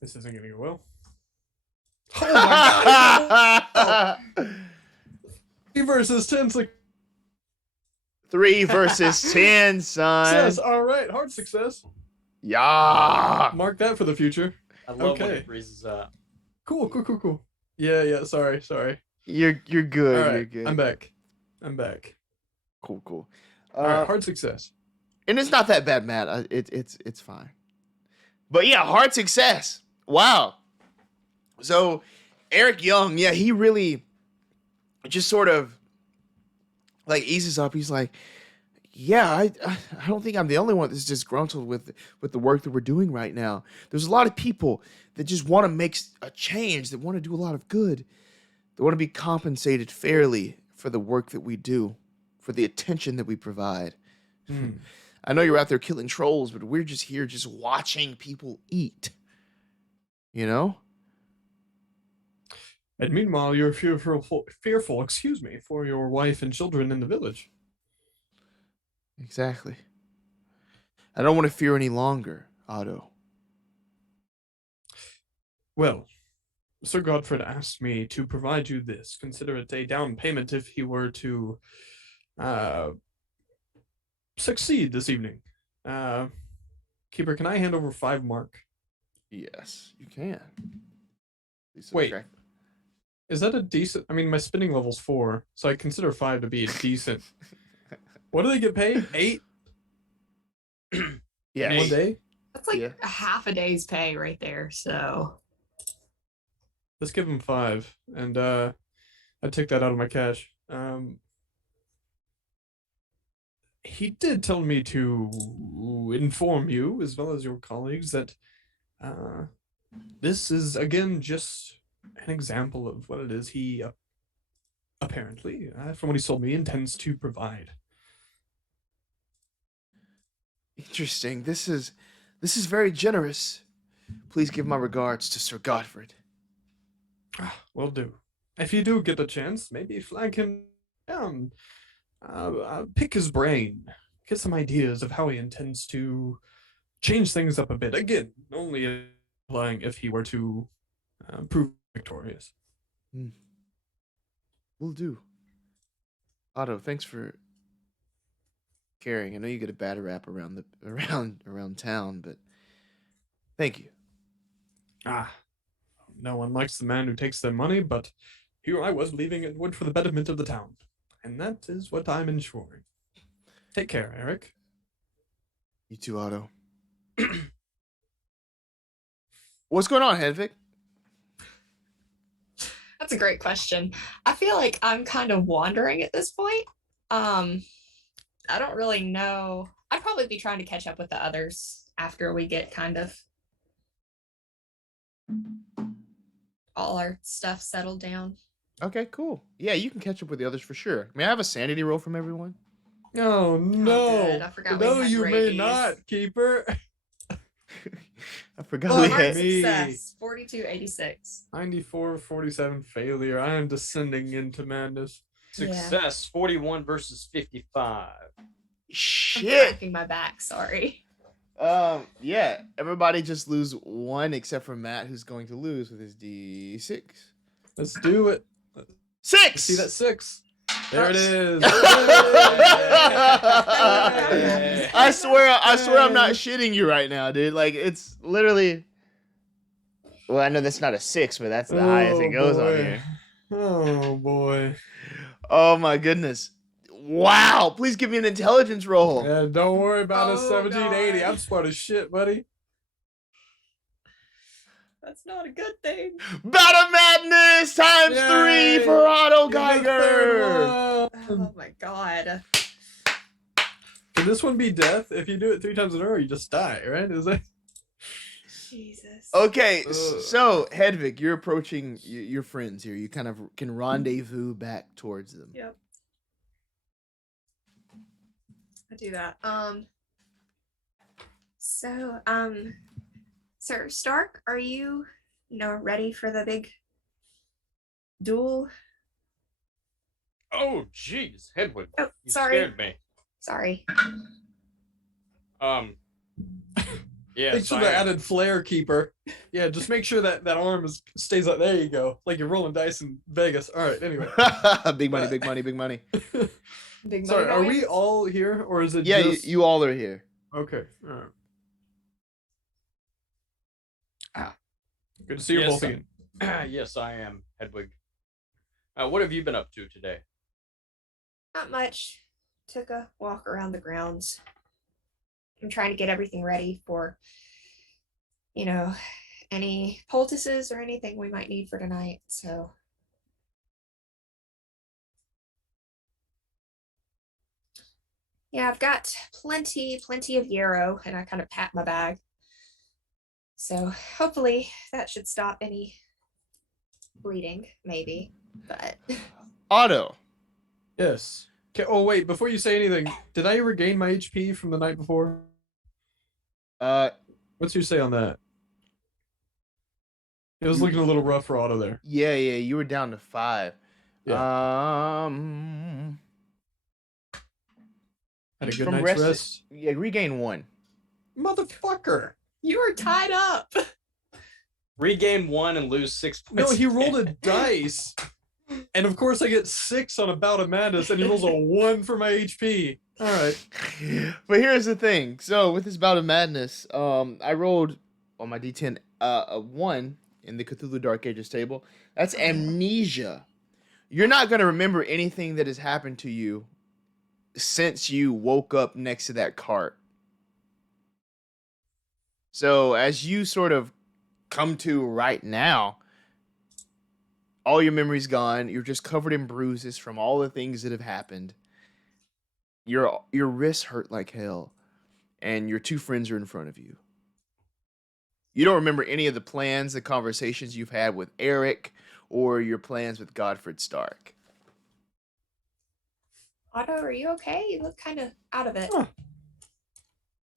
This isn't gonna go well. Oh my god! 3 versus 10's like 3 versus 10, son. Success. All right. Hard success. Yeah. Mark that for the future. I love when Okay. it freezes up. Cool. Yeah. Sorry. You're good. All right. You're good. I'm back. Cool. All right. Hard success. And it's not that bad, Matt. It's fine. But yeah, hard success. Wow. So Eric Young, yeah, he really just sort of like eases up. He's like, yeah, I don't think I'm the only one that's disgruntled with the work that we're doing right now. There's a lot of people that just want to make a change, that want to do a lot of good. They want to be compensated fairly for the work that we do, for the attention that we provide. I know you're out there killing trolls, but we're just here just watching people eat. You know? And meanwhile, you're fearful, for your wife and children in the village. Exactly. I don't want to fear any longer, Otto. Well, Sir Godfrid asked me to provide you this. Consider it a down payment if he were to succeed this evening. Keeper, can I hand over 5 mark? Yes, you can. Please Wait. subtract. Is that a decent? I mean, my spinning level's 4, so I consider 5 to be decent. What do they get paid? 8? Yeah. In 1 day? That's like Yeah. a half a day's pay right there. So Let's give him 5, and I take that out of my cash. He did tell me to inform you, as well as your colleagues, that this is, again, just an example of what it is he apparently, from what he told me, intends to provide. Interesting. This is very generous. Please give my regards to Sir Godfrid. Will do. If you do get a chance, maybe flag him down. Pick his brain. Get some ideas of how he intends to change things up a bit. Again, only applying if he were to prove victorious. Will do. Otto, thanks for caring. I know you get a bad rap around town, but thank you. No one likes the man who takes their money, but here I was leaving it would for the betterment of the town. And that is what I'm ensuring. Take care, Eric. You too, Otto. What's going on, Hedwig? that's a great question. I feel like I'm kind of wandering at this point. I don't really know. I'd probably be trying to catch up with the others after we get kind of all our stuff settled down. Okay, cool. Yeah, you can catch up with the others for sure. May I have a sanity roll from everyone? Oh no! good. I forgot we No, had you may rabies. not, Keeper. I forgot Well, we Hard had. me. success, 4286. 94-47 failure. I am descending into madness. Success 41 versus 55. I'm Shit. cracking my back, sorry. Yeah, everybody just lose 1 except for Matt, who's going to lose with his D6. Let's do it. 6. See that 6? There it is. I swear I'm not shitting you right now, dude. Like, it's literally. Well, I know that's not a 6, but that's the highest it goes on here. Oh boy. Oh my goodness. Wow. Please give me an intelligence roll. Yeah, don't worry about a Oh, 1780. God. I'm smart as shit, buddy. That's not a good thing. Battle Madness times Yay. 3 for Otto You're the third Geiger. one. Oh my god. Can this one be death? If you do it 3 times in a row, you just die, right? Is that? Jesus. Okay, Ugh. so Hedwig, you're approaching your friends here. You kind of can rendezvous back towards them. Yep. I do that. So, Sir Stark, are you, ready for the big duel? Oh, jeez, Hedwig. Oh, You sorry. scared me. Sorry. Yes, Thanks for the added flair, Keeper. Yeah, just make sure that arm stays up. There you go. Like you're rolling dice in Vegas. All right, anyway. Big money, big money, big money. Big Sorry, money are we wagons? all here, or is it Yeah, just... you all are here. Okay. All right. Good to see you Yes, both again. Yes, I am, Hedwig. What have you been up to today? Not much. Took a walk around the grounds. I'm trying to get everything ready for, any poultices or anything we might need for tonight. So, yeah, I've got plenty of yarrow, and I kind of pat my bag. So hopefully that should stop any bleeding, maybe. But Otto. Yes. Okay. Oh wait, before you say anything, did I regain my HP from the night before? What's your say on that? It was looking a little rough for Otto there. Yeah, you were down to 5. Yeah. Had a good from night's rest. Yeah, regain 1. Motherfucker. you were tied up. Regain 1 and lose 6 No, points. he rolled a dice. And of course I get 6 on a bout of madness, and he rolls a 1 for my HP. All right. But here's the thing. So with this bout of madness, I rolled on my D10 a 1 in the Cthulhu Dark Ages table. That's amnesia. You're not gonna remember anything that has happened to you since you woke up next to that cart. So as you sort of come to right now, all your memory's gone. You're just covered in bruises from all the things that have happened. Your wrists hurt like hell, and your 2 friends are in front of you. You don't remember any of the plans, the conversations you've had with Eric, or your plans with Godfrid Stark. Otto, are you okay? You look kind of out of it. Huh.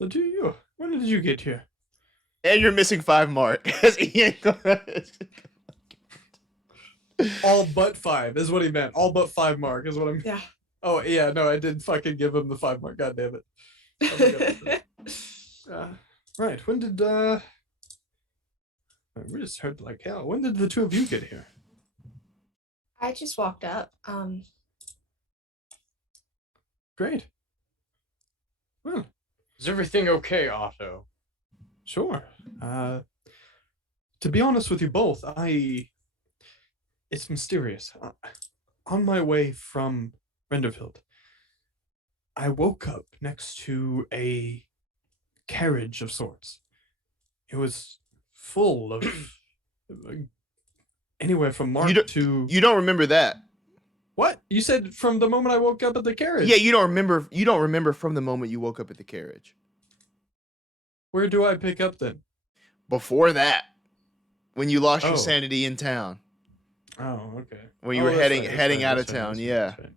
So do you? When did you get here? And you're missing 5 mark. All but 5 is what he meant. All but 5 mark is what I'm... Yeah. Oh, yeah, no, I did fucking give him the 5 mark. God damn it. Right, when did, we just heard like hell. When did the 2 of you get here? I just walked up. Great. Well, Is everything okay, Otto? sure. To be honest with you both, it's mysterious. On my way from Renderfield, I woke up next to a carriage of sorts. It was full of anywhere from Mark to... You don't remember that. What? You said from the moment I woke up at the carriage? Yeah, you don't remember from the moment you woke up at the carriage. Where do I pick up then? Before that, when you lost your Oh. sanity in town. Oh, okay. When you Oh, were that's heading right, that's heading right, out of that's right, town, that's right, yeah. that's right.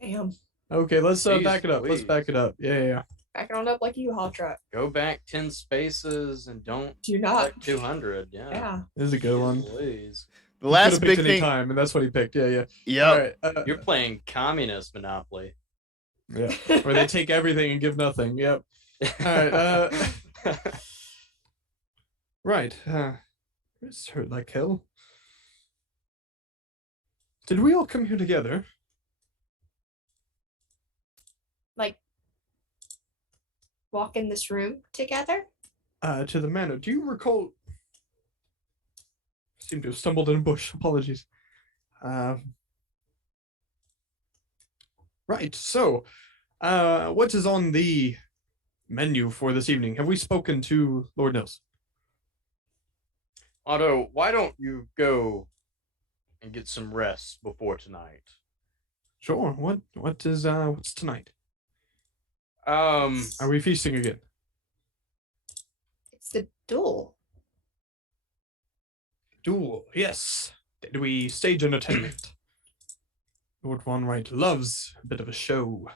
Yeah. Damn. Okay, let's Please, back it up. Let's please. back it up. Yeah. Backing on up like a U-Haul truck. Go back 10 spaces and don't Do not. like 200. Yeah. Yeah. This is a good one. Please. The last Could've big picked any thing. time, and that's what he picked. Yeah. Yep. All right. You're playing communist Monopoly. Yeah. Where they take everything and give nothing. Yep. All right. Right. This hurt like hell. Did we all come here together? Like, walk in this room together? To the manor. Do you recall? Seem to have stumbled in a bush. Apologies. Right. So, what is on the menu for this evening? Have we spoken to Lord Nils? Otto, why don't you go and get some rest before tonight? Sure. What's tonight? Are Are we feasting again? It's the duel. Duel. Yes. Did we stage an attendant? Lord Von Wright loves a bit of a show.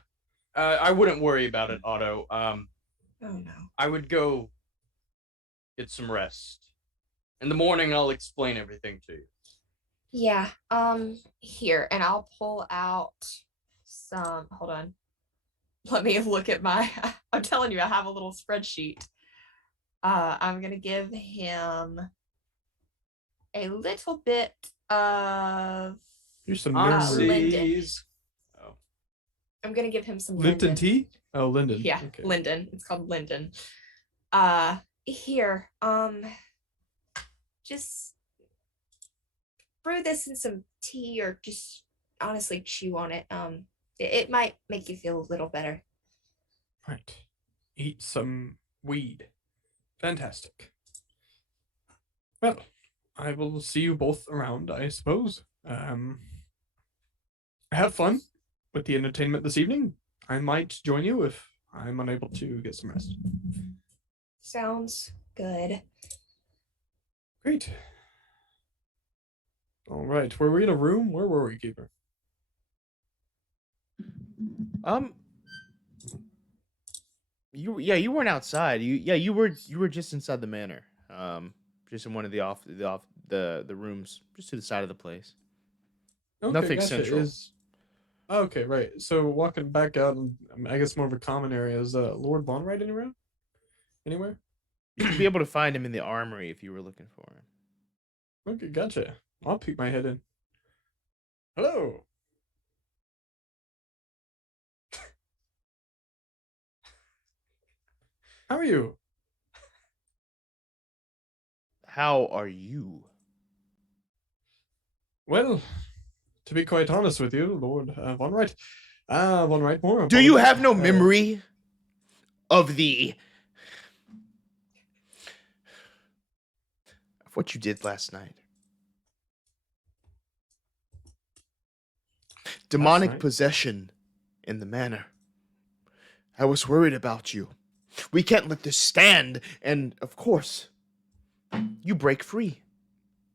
I wouldn't worry about it, Otto. Oh no. I would go get some rest. In the morning, I'll explain everything to you. Yeah. Here, and I'll pull out some. Hold on. Let me look at my. I'm telling you, I have a little spreadsheet. I'm gonna give him a little bit of Here's some Linden. memory. NPCs. Oh. I'm gonna give him some Lipton Linden. tea? Oh, Linden. Yeah, Okay. Linden. It's called Linden. Here, just brew this in some tea, or just honestly chew on it. It might make you feel a little better. Right. Eat some weed. Fantastic. Well, I will see you both around, I suppose. Have fun with the entertainment this evening. I might join you if I'm unable to get some rest. Sounds good. Great. All right. Were we in a room? Where were we, Keeper? You weren't outside. You were just inside the manor. Just in one of the rooms just to the side of the place. Okay, Nothing gotcha. central. Okay, right. So walking back out, and I guess more of a common area, is Lord Bonright anywhere? Anywhere? You'd be able to find him in the armory if you were looking for him. Okay, gotcha. I'll peek my head in. Hello. How are you? How are you? Well, to be quite honest with you, Lord Bonright, Bonright Moore. Do you have no apologies. memory of what you did last night? Demonic night? possession in the manor. I was worried about you. We can't let this stand, and of course, you break free.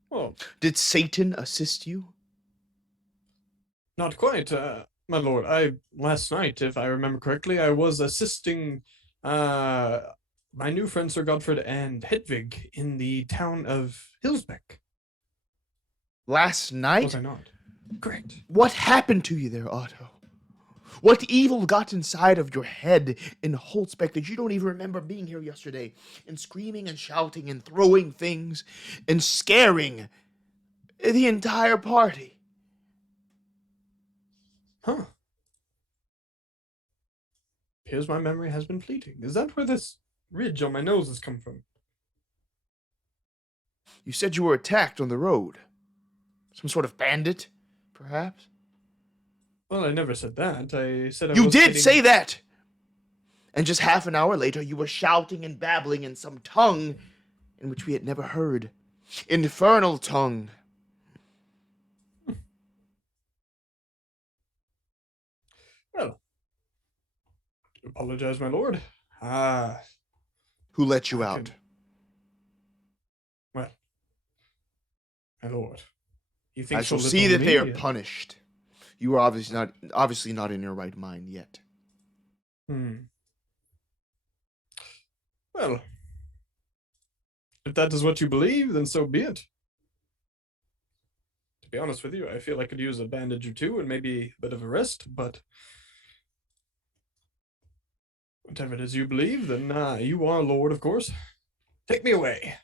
Well, Did Satan assist you? not quite, my lord. Last night, if I remember correctly, I was assisting my new friend Sir Godfrid and Hedwig in the town of Hillsbeck. Last night? Was I not? Correct. What happened to you there, Otto? What evil got inside of your head in Holzbeck that you don't even remember being here yesterday and screaming and shouting and throwing things and scaring the entire party? Huh. Appears my memory has been fleeting. Is that where this ridge on my nose has come from? You said you were attacked on the road. Some sort of bandit, perhaps? Well, I never said that. I said I You was did getting... say that! And just half an hour later, you were shouting and babbling in some tongue in which we had never heard. Infernal tongue. Well, apologize, my lord. Who let you I out? could- Well, my lord, you think I shall so see little that of they are me? punished. You are obviously not in your right mind yet. Well, if that is what you believe, then so be it. To be honest with you, I feel I could use a bandage or two and maybe a bit of a rest, but whatever it is you believe, then you are Lord, of course. Take me away.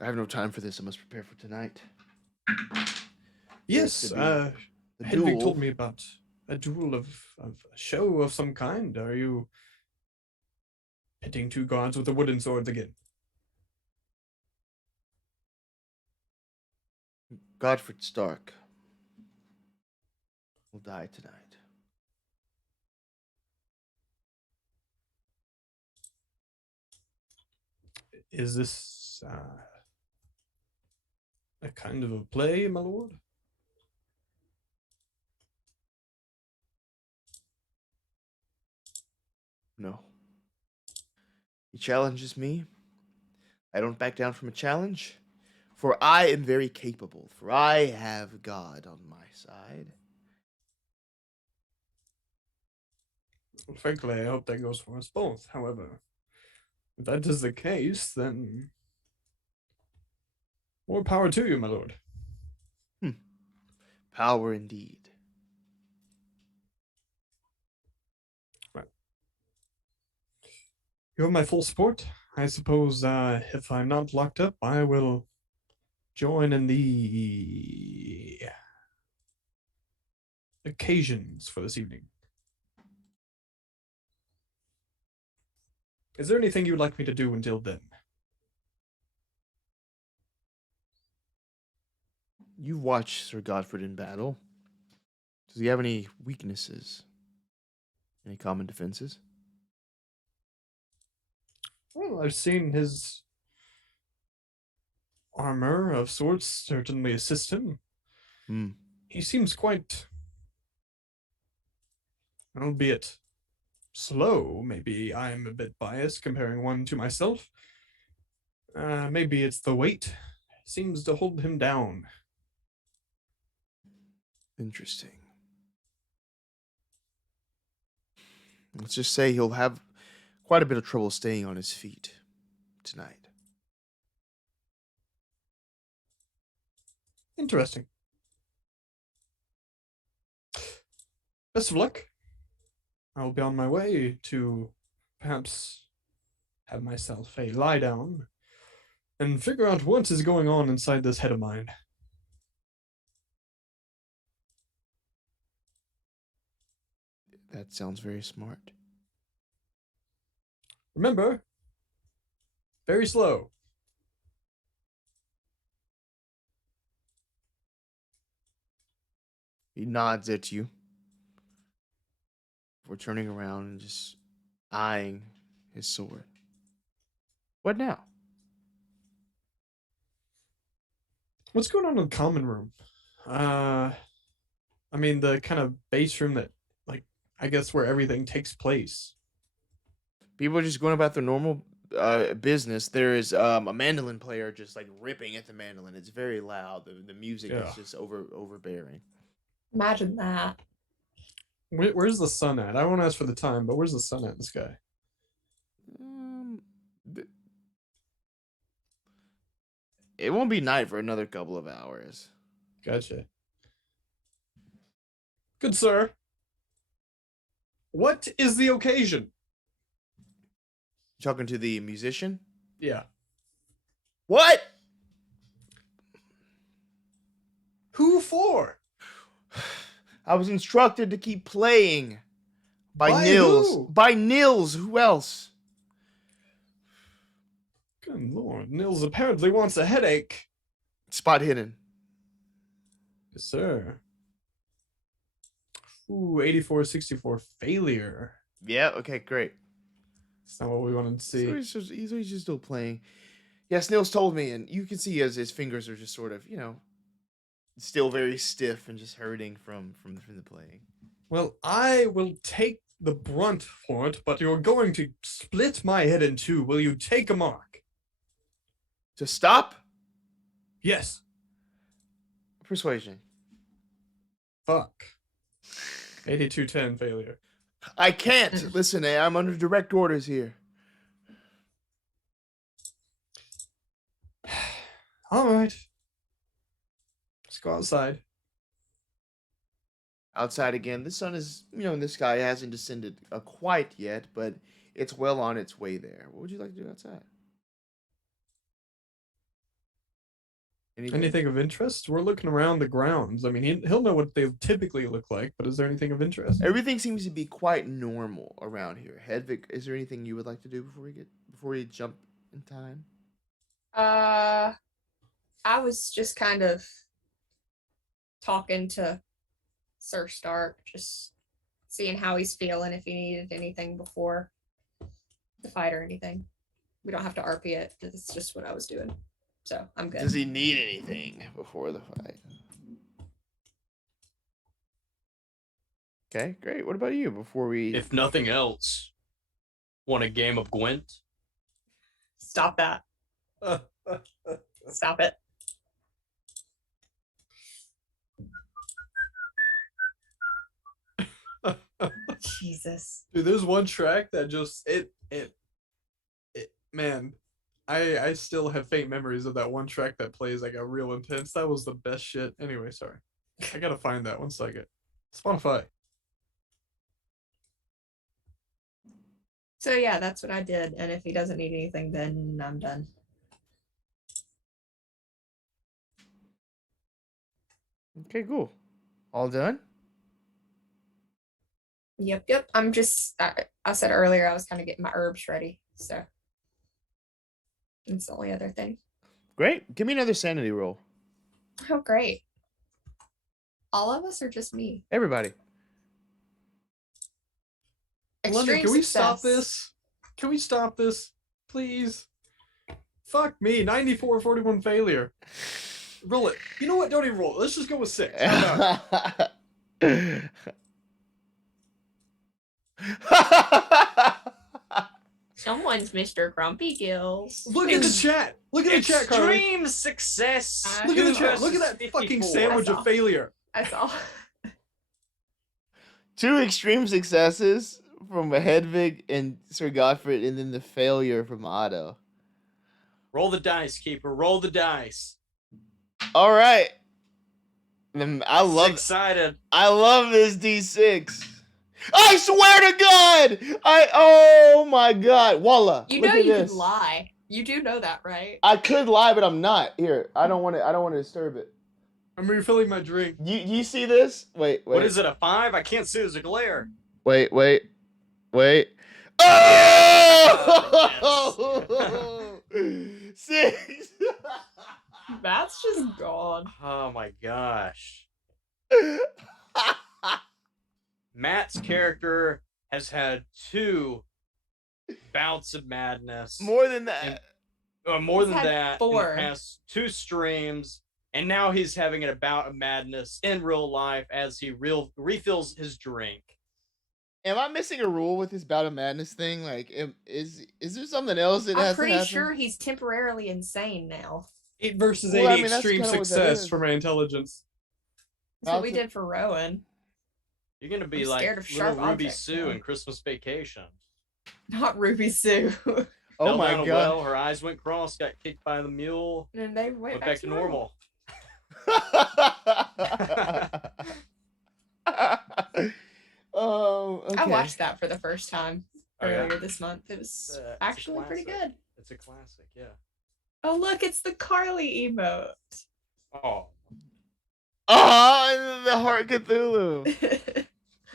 I have no time for this. I must prepare for tonight. Yes, The Hedwig duel. told me about a duel of a show of some kind. Are you pitting two gods with a wooden sword again? Godfrid Stark will die tonight. Is this a kind of a play, my lord? No. He challenges me. I don't back down from a challenge, for I am very capable, for I have God on my side. Well, frankly, I hope that goes for us both. However, if that is the case, then more power to you, my lord. Power indeed. Right. You have my full support. I suppose if I'm not locked up, I will join in the occasions for this evening. Is there anything you'd like me to do until then? You watch Sir Godfrid in battle. Does he have any weaknesses? Any common defenses? Well, I've seen his armor of sorts certainly assist him. Hmm. He seems quite, albeit slow. Maybe I'm a bit biased comparing one to myself. Maybe it's the weight. Seems to hold him down. Interesting. Let's just say he'll have quite a bit of trouble staying on his feet tonight. Interesting. Best of luck. I'll be on my way to perhaps have myself a lie down and figure out what is going on inside this head of mine. That sounds very smart. Remember, very slow. He nods at you. Before turning around and just eyeing his sword. What now? What's going on in the common room? I mean, the kind of base room that, like, I guess where everything takes place. People are just going about their normal business. There is a mandolin player just like ripping at the mandolin. It's very loud. The music is just overbearing. Imagine that. Where's the sun at? I won't ask for the time, but where's the sun at in the sky? It won't be night for another couple of hours. Gotcha. Good sir. What is the occasion? Talking to the musician? Yeah. What? Who for? I was instructed to keep playing. By Nils. Who? By Nils. Who else? Good lord. Nils apparently wants a headache. Spot hidden. Yes, sir. Ooh, 84-64 failure. Yeah, okay, great. That's not what we wanted to see. So he's just still playing. Yes, Nils told me, and you can see as his fingers are just sort of, still very stiff and just hurting from the playing. Well, I will take the brunt for it, but you're going to split my head in two. Will you take a mark? To stop? Yes. Persuasion. Fuck. 82-10 failure. I can't. Listen, I'm under direct orders here. All right. Let's go outside. Outside again. The sun is, in the sky hasn't descended quite yet, but it's well on its way there. What would you like to do outside? Anything of interest? We're looking around the grounds. I mean, he'll know what they typically look like, but is there anything of interest? Everything seems to be quite normal around here. Hedwig, is there anything you would like to do before we jump in time? I was just kind of talking to Sir Stark, just seeing how he's feeling, if he needed anything before the fight or anything. We don't have to RP it. It's just what I was doing. So I'm good. Does he need anything before the fight? Okay, great. What about you before we... If nothing else, want a game of Gwent? Stop that. Stop it. Jesus. Dude, there's one track that just it man. I still have faint memories of that one track that plays like a real intense. That was the best shit. Anyway, sorry. I gotta find that one second. Spotify. So yeah, that's what I did. And if he doesn't need anything, then I'm done. Okay, cool. All done? Yep. I'm just, I said earlier, I was kind of getting my herbs ready. So that's the only other thing. Great. Give me another sanity roll. Oh, great. All of us or just me? Everybody. London, Extreme can we success. stop this? Can we stop this, please? Fuck me, 94, 41 failure. Roll it. You know what? Don't even roll it. Let's just go with 6. How about it? Someone's Mr. Grumpy Gills. Look at the chat. Look at the chat, Carly. Extreme success. Look at the Two chat. Look at versus that fucking 54. sandwich of failure. I saw. 2 extreme successes from Hedwig and Sir Godfrid, and then the failure from Otto. Roll the dice, keeper. Roll the dice. All right. I love this D6. I swear to God! Oh my God! Voila! You Look know at you this. could lie. You do know that, right? I could lie, but I'm not. Here, I don't want to disturb it. I'm refilling my drink. You see this? Wait. What is it, a 5? I can't see. There's a glare. Wait. Oh! Yes. 6. That's just gone. Oh my gosh. Matt's character has had 2 bouts of madness. More than that. More He's than had that. 4. In the past 2 streams. And now he's having a bout of madness in real life as he refills his drink. Am I missing a rule with this bout of madness thing? Like, is there something else that has I'm to pretty happen? sure he's temporarily insane now. 8 versus Well, 80 I mean, that's extreme kinda what that success is. for my intelligence. That's what we Bouts of- did for Rowan. You're going to be I'm like scared of little sharp Ruby objects Sue now. in Christmas Vacation. Not Ruby Sue. Oh Fell my down a God. well, her eyes went cross, got kicked by the mule, And they went went back to normal. Okay. I watched that for the first time Oh, yeah? earlier this month. It was It's a actually pretty classic. good. It's a classic, yeah. Oh, look, it's the Carly emote. Oh, Oh, the Heart Cthulhu.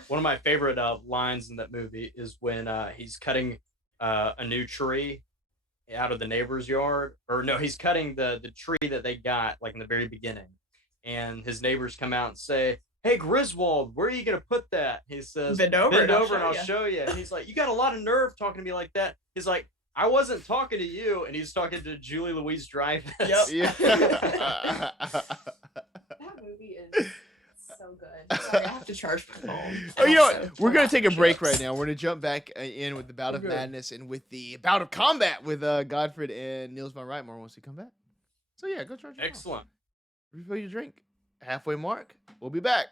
one of my favorite lines in that movie is when he's cutting a new tree out of the neighbor's yard. Or no, he's cutting the tree that they got like in the very beginning. And his neighbors come out and say, "Hey, Griswold, where are you going to put that?" He says, Bend over "Bend and I'll over and show I'll ya." show you." And he's like, "You got a lot of nerve talking to me like that." He's like, "I wasn't talking to you." And he's talking to Julie Louise Dreyfus. Yep. Yeah. That movie is so good. Sorry, I have to charge my phone. Oh, you know Also, what? We're gonna take a break chips. right now. We're gonna jump back in with the bout of Okay. madness and with the bout of combat with Godfrid and Niels von Reitmore once we come back. So yeah, go charge your phone. Excellent. Refill your drink. Halfway mark. We'll be back.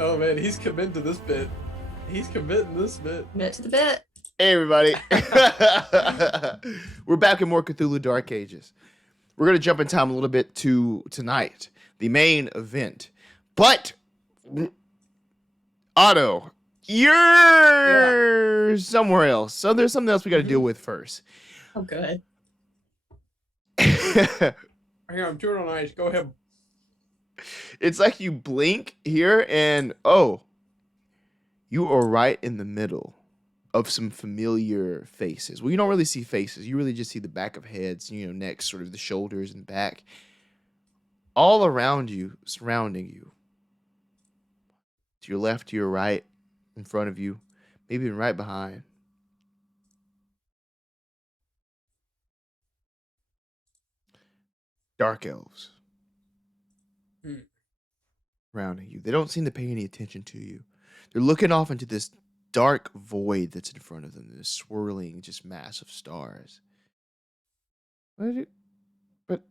Oh man, he's committed to this bit. He's committing this bit. Commit to the bit. Hey, everybody. We're back in more Cthulhu Dark Ages. We're going to jump in time a little bit to tonight, the main event. But, Otto, you're somewhere else. So there's something else we got to deal with first. Oh, good. Hang on, I'm doing it on ice. Go ahead. It's like you blink here and, oh, you are right in the middle of some familiar faces. Well, you don't really see faces. You really just see the back of heads, necks, sort of the shoulders and back. All around you, surrounding you. To your left, to your right, in front of you, maybe even right behind. Dark elves. Surrounding you. They don't seem to pay any attention to you. They're looking off into this dark void that's in front of them, this swirling, just mass of stars. But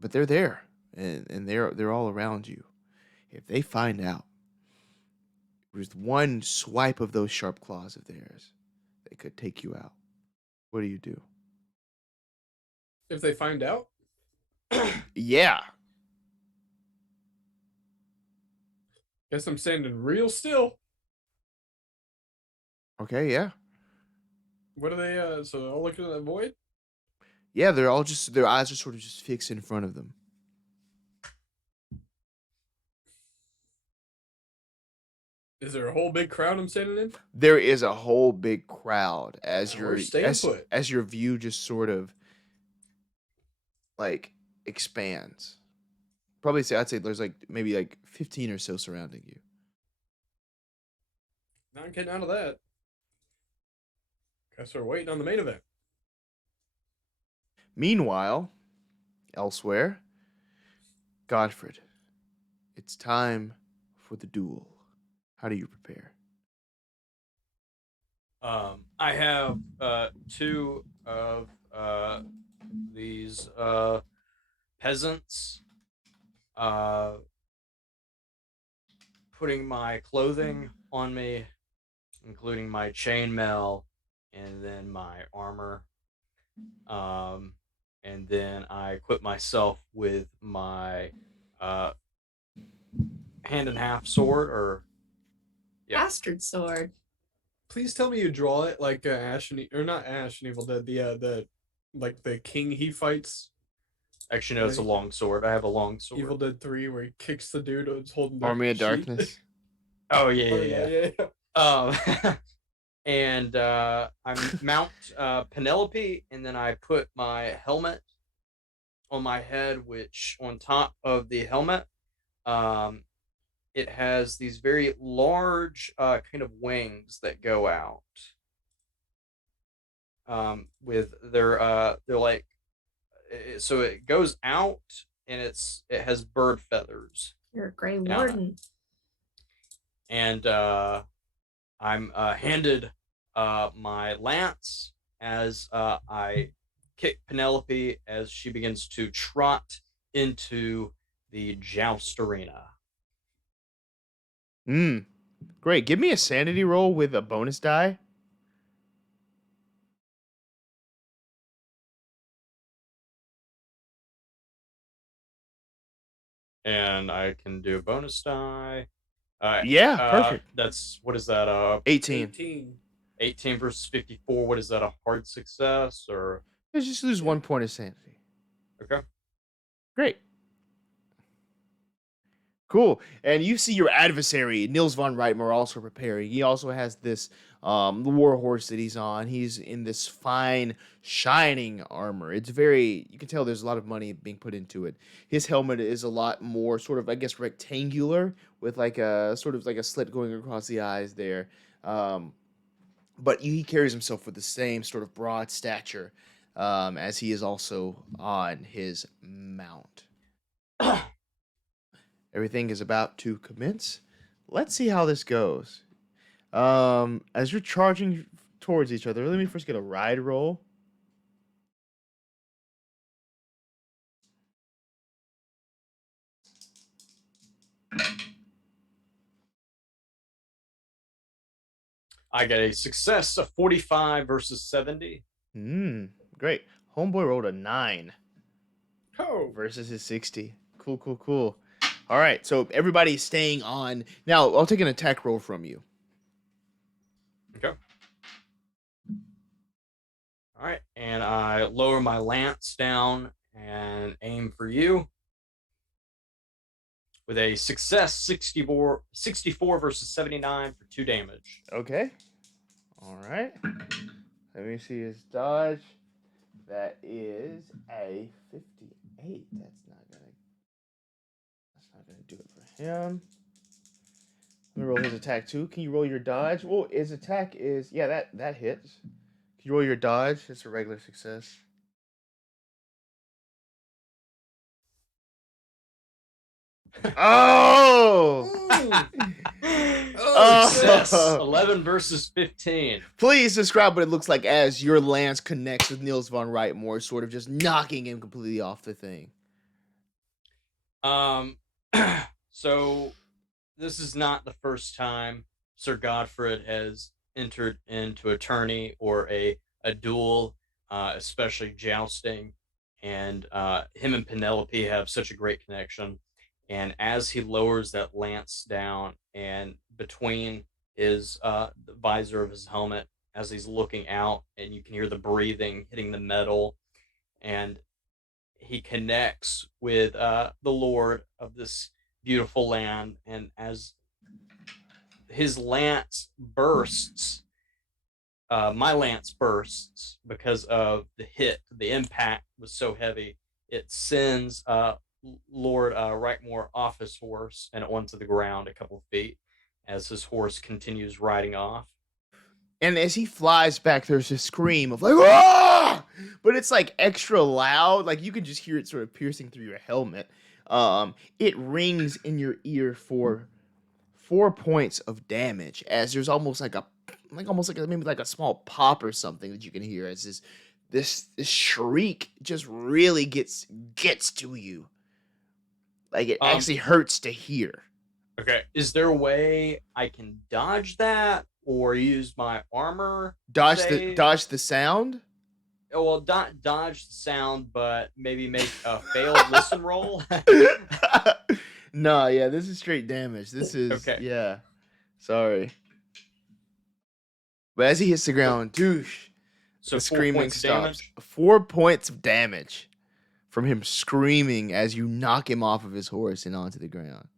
they're there, and they're all around you. If they find out, with one swipe of those sharp claws of theirs, they could take you out. What do you do? If they find out? Yeah. Guess I'm standing real still. Okay, yeah. What are they, so I'll look at that void? Yeah, they're all just, their eyes are sort of just fixed in front of them. Is there a whole big crowd I'm standing in? There is a whole big crowd as We're staying put. as your view just sort of like expands. I'd say there's maybe 15 or so surrounding you. Not getting out of that. Guess we're waiting on the main event. Meanwhile, elsewhere, Godfrid, it's time for the duel. How do you prepare? I have two of these peasants putting my clothing on me, including my chainmail and then my armor. And then I equip myself with my hand and half sword, or Bastard sword. Please tell me you draw it like Ash and or not Ash and Evil Dead. The like the king he fights. actually no, it's a long sword. I have a long sword. Evil Dead 3 where he kicks the dude who's holding the Army of sheet. Darkness. Oh yeah. Yeah. And I mount Penelope, and then I put my helmet on my head, which on top of the helmet, it has these very large kind of wings that go out. With they're like, so it goes out, and it has bird feathers. You're a Grey Warden. And I'm handed my lance as I kick Penelope as she begins to trot into the joust arena. Great. Give me a sanity roll with a bonus die. And I can do a bonus die. Yeah, perfect. That's, what is that? 18. 18 versus 54. What is that? A hard success, or? Let's just lose 1 point of sanity. Okay. Great. Cool. And you see your adversary, Niels von Reitmer, also preparing. He also has this war horse that he's on. He's in this fine, shining armor. It's very, you can tell there's a lot of money being put into it. His helmet is a lot more sort of, I guess, rectangular with like a sort of like a slit going across the eyes there. But he carries himself with the same sort of broad stature as he is also on his mount. Everything is about to commence. Let's see how this goes. As you're charging towards each other, let me first get a ride roll. I got a success of 45 versus 70. Great. Homeboy rolled a 9 Oh. versus his 60. Cool. All right, so everybody's staying on. Now, I'll take an attack roll from you. Okay. All right, and I lower my lance down and aim for you. With a success, 64 versus 79 for 2 damage. Okay. All right. Let me see his dodge. That is a 58. That's not gonna do it for him. Let me roll his attack too. Can you roll your dodge? Well, his attack is that hits. Can you roll your dodge? It's a regular success. Oh! Success. 11 versus 15. Please describe what it looks like as your lance connects with Niels von Reitmore, sort of just knocking him completely off the thing. So this is not the first time Sir Godfrid has entered into a tourney or a duel, especially jousting, and him and Penelope have such a great connection. And as he lowers that lance down and between his the visor of his helmet, as he's looking out, and you can hear the breathing hitting the metal, and he connects with the Lord of this beautiful land, and as his lance bursts, my lance bursts because of the hit. The impact was so heavy, it sends Lord Reitmore off his horse and onto the ground a couple of feet as his horse continues riding off. And as he flies back, there's a scream of like, "Ah!" But it's like extra loud. Like you can just hear it sort of piercing through your helmet. It rings in your ear for 4 points of damage, as there's almost like maybe like a small pop or something that you can hear as this shriek just really gets to you. Like it actually hurts to hear. Okay, is there a way I can dodge that or use my armor? Dodge the sound? Oh, well, dodge the sound, but maybe make a failed listen roll. No, yeah, this is straight damage. This is okay. Yeah. Sorry. But as he hits the ground, douche. So the screaming 4 points stops. Damage? 4 points of damage from him screaming as you knock him off of his horse and onto the ground.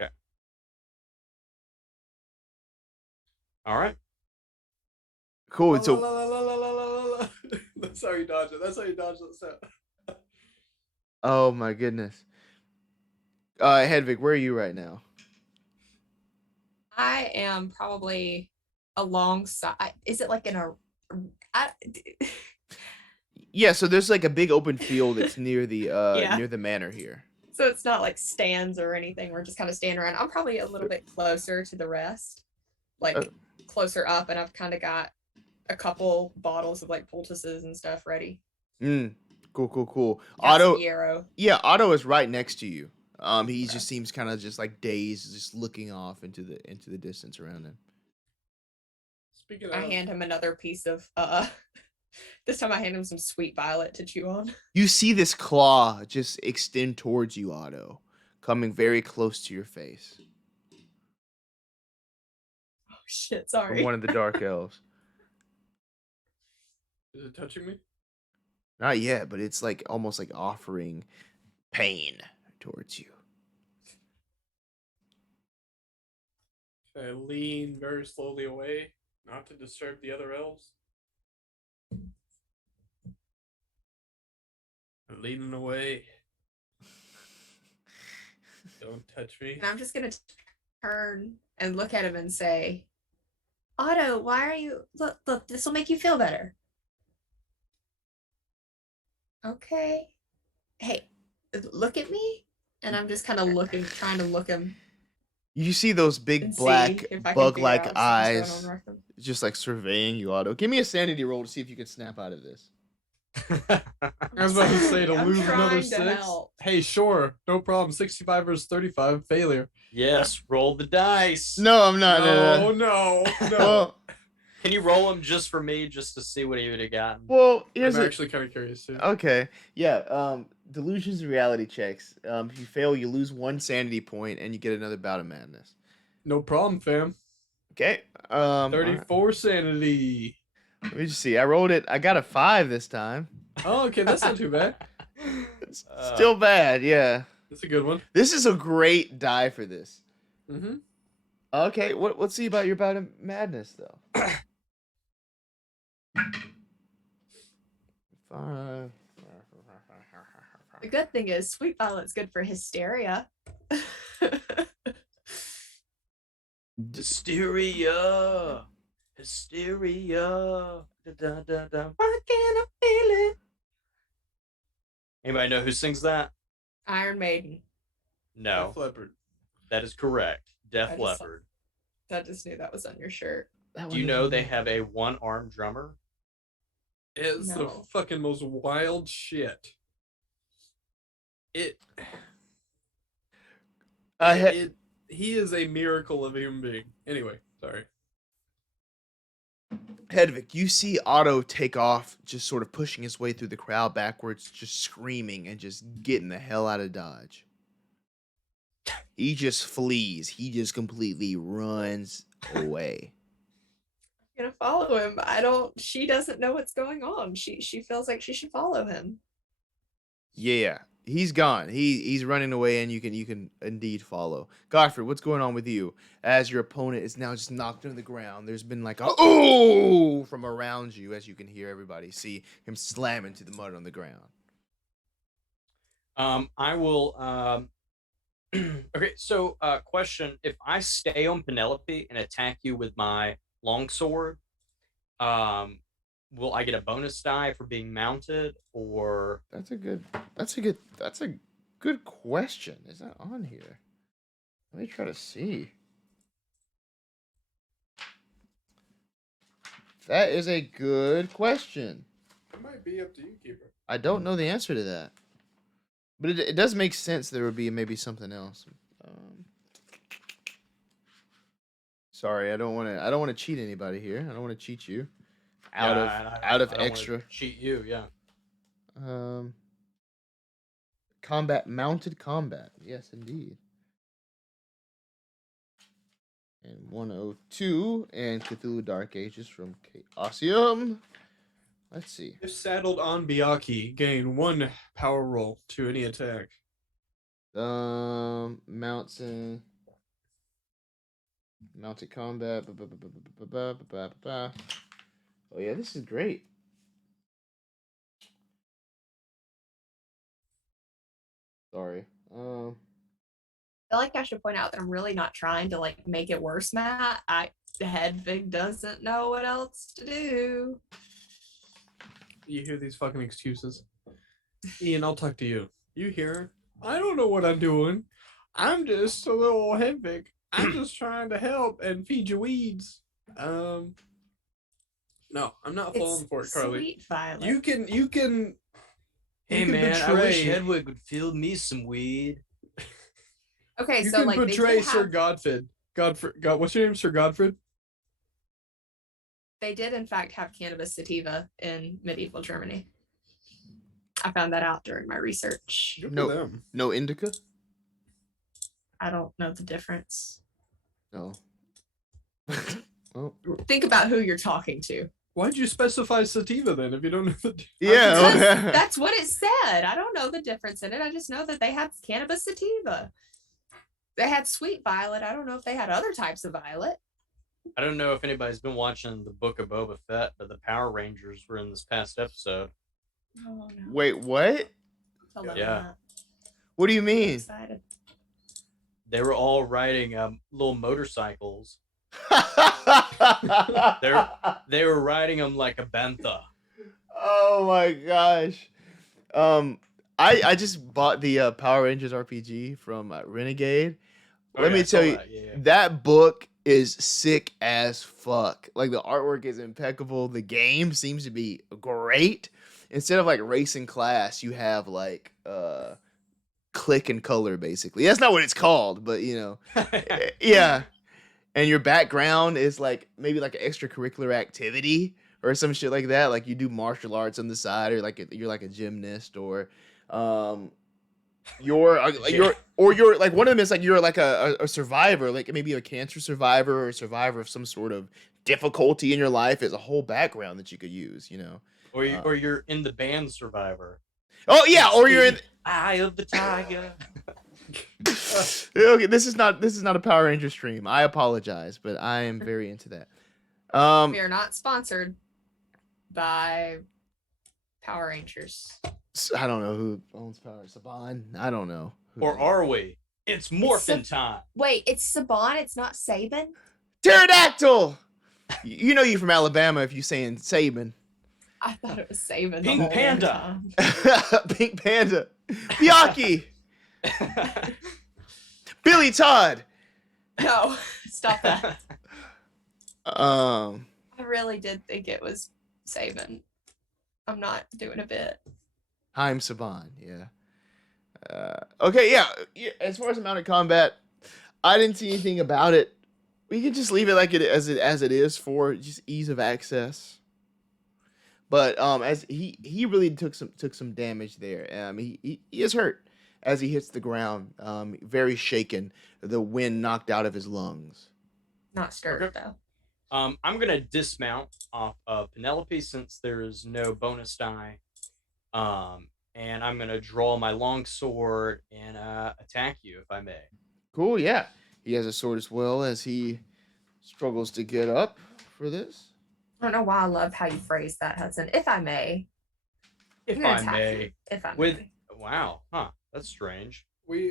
Okay. All right. Cool. So that's how you dodge it. That's how you dodge that sound. oh my goodness. Hedwig, where are you right now? I am probably alongside. Is it like in a? Yeah, so there's like a big open field that's near the Yeah. near the manor here. So it's not like stands or anything. We're just kind of standing around. I'm probably a little bit closer to the rest, like closer up, and I've kind of got a couple bottles of like poultices and stuff ready. Cool. Got Otto, some Yarrow. yeah, Otto is right next to you. He just seems kind of just like dazed, just looking off into the distance around him. Speaking I of, hand him another piece of this time I hand him some sweet violet to chew on. You see this claw just extend towards you, Otto, coming very close to your face. Oh shit, sorry. From one of the dark elves. is it touching me? Not yet, but it's like almost like offering pain towards you. I lean very slowly away, not to disturb the other elves. I'm leaning away. Don't touch me. And I'm just gonna turn and look at him and say, Otto, why are you look, this will make you feel better. Okay. Hey, look at me. And I'm just kind of trying to look him. You see those big And black see if I can bug-like figure out what's going eyes on with him. just like surveying you, Otto. Give me a sanity roll to see if you can snap out of this. I was about to say to I'm lose another trying to 6. help. Hey, sure, no problem. 65 versus 35, failure. Yes, roll the dice. No, I'm not. No. Well, Can you roll them just for me, just to see what he would have gotten? well, I'm here's actually kind of curious too. okay. Yeah. Delusions and reality checks. If you fail, you lose 1 sanity point and you get another bout of madness. No problem, fam. Okay. All right. 34 sanity. Let me just see. I rolled it. I got a 5 this time. Oh, okay, that's not too bad. It's still bad. Yeah. That's a good one. This is a great die for this. Mm-hmm. Okay. Let's see about your bout of madness though. 5. The good thing is Sweet Violet's good for hysteria. Hysteria. Da, da, da, da. Why can't I feel it? Anybody know who sings that? Iron Maiden. No, Def Leppard. that is correct. Def I just- Leppard. I just knew that was on your shirt. Do you know they have a one-armed drummer? It's the No. fucking most wild shit. He is a miracle of a human being. Anyway, sorry. Hedwig, you see Otto take off, just sort of pushing his way through the crowd backwards, just screaming and just getting the hell out of Dodge. He just flees. He just completely runs away. I'm gonna follow him. She doesn't know what's going on. She feels like she should follow him. Yeah, he's gone. He's running away, and you can indeed follow. Godfrid, what's going on with you? As your opponent is now just knocked on the ground, there's been like a oh from around you, as you can hear everybody see him slam into the mud on the ground. I will. Okay, so question: if I stay on Penelope and attack you with my longsword, will I get a bonus die for being mounted, or? That's a good question. Is that on here? Let me try to see. That is a good question. It might be up to you, Keeper. I don't know the answer to that, but it does make sense. There would be maybe something else. Sorry, I don't want to cheat anybody here. I don't want to cheat you out of I don't wanna extra. cheat you, yeah. Mounted combat. Yes, indeed. And 102 and Cthulhu Dark Ages from Chaosium. Let's see. If saddled on Byakuya, gain 1 power roll to any attack. Mounts and mounted combat. Oh yeah, this is great. Sorry. I feel like I should point out that I'm really not trying to like make it worse, Matt. Hedwig doesn't know what else to do. You hear these fucking excuses. Ian, I'll talk to you. You hear? I don't know what I'm doing. I'm just a little Hedwig. I'm just trying to help and feed you weeds. No, I'm not falling for it, Carly. Sweet Violet. You can. Hey you can man, I wish betray- Hedwig would field me some weed. Okay, You so can like betray Sir Godfrid. What's your name, Sir Godfrid? they did in fact have cannabis sativa in medieval Germany. I found that out during my research. Good for No. them. No indica? I don't know the difference. No. Oh. Think about who you're talking to. Why'd you specify sativa then if you don't know the Yeah. Because that's what it said. I don't know the difference in it. I just know that they had cannabis sativa. They had sweet violet. I don't know if they had other types of violet. I don't know if anybody's been watching the Book of Boba Fett, but the Power Rangers were in this past episode. Oh no. Wait, what? Tell them Yeah. that. What do you I'm mean? excited. They were all riding little motorcycles. They were riding them like a bantha. Oh my gosh. I just bought the Power Rangers RPG from Renegade. Oh, Let yeah, me I saw tell you, that, yeah. that book is sick as fuck. Like the artwork is impeccable. The game seems to be great. Instead of like race and class, you have like click and color basically. That's not what it's called, but you know. Yeah. And your background is like maybe like an extracurricular activity or some shit like that. Like you do martial arts on the side, or like you're like a gymnast, or you're like one of them is like you're like a survivor, like maybe a cancer survivor or a survivor of some sort of difficulty in your life. Is a whole background that you could use, you know. Or you're in the band Survivor. Oh yeah, or you're in Eye of the Tiger. Okay, this is not a Power Ranger stream. I apologize, but I am very into that. We are not sponsored by Power Rangers. I don't know who owns Power. Saban? I don't know. Or are we? It's morphin' time. Wait, it's Saban. It's not Saban. Pterodactyl. You know you from Alabama if you saying Saban. I thought it was Saban. Pink Panda. Pink Panda. Biaki. Billy Todd. No, stop that. I really did think it was Saban. I'm not doing a bit. Haim Saban, yeah. Okay, yeah. As far as mounted combat, I didn't see anything about it. We can just leave it like it as it is for just ease of access. But as he really took some damage there. He is hurt as he hits the ground. Very shaken. The wind knocked out of his lungs. Not scared though. I'm gonna dismount off of Penelope since there is no bonus die. And I'm gonna draw my long sword and attack you if I may. Cool, yeah. He has a sword as well as he struggles to get up for this. I don't know why I love how you phrase that, Hudson. If I may. If I may. If I With may. wow, huh? That's strange.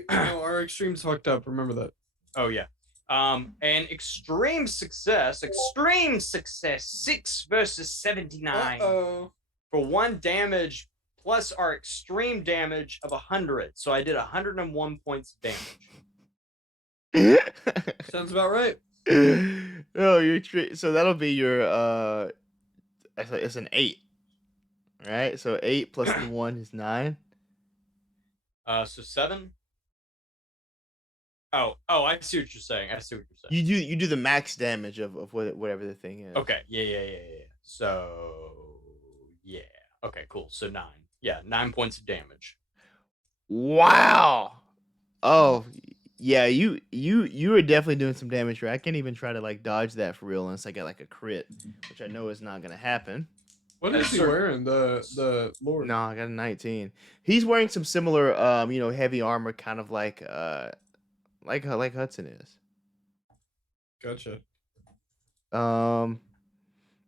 Our extremes fucked up. Remember that. Oh yeah. And extreme success, 6 versus 79 Uh-oh. for 1 damage plus our extreme damage of 100. So I did 101 points of damage. Sounds about right. Oh, so that'll be your it's an 8. Right? So 8 plus the 1 is 9. So 7. Oh, I see what you're saying. You do the max damage of whatever the thing is. Okay. Yeah. So yeah. Okay, cool. So 9. Yeah, 9 points of damage. Wow. Oh, yeah, you are definitely doing some damage here. I can't even try to like dodge that for real unless I get like a crit, which I know is not gonna happen. What is he wearing? The Lord? No, I got a 19. He's wearing some similar heavy armor, kind of like Hudson is. Gotcha.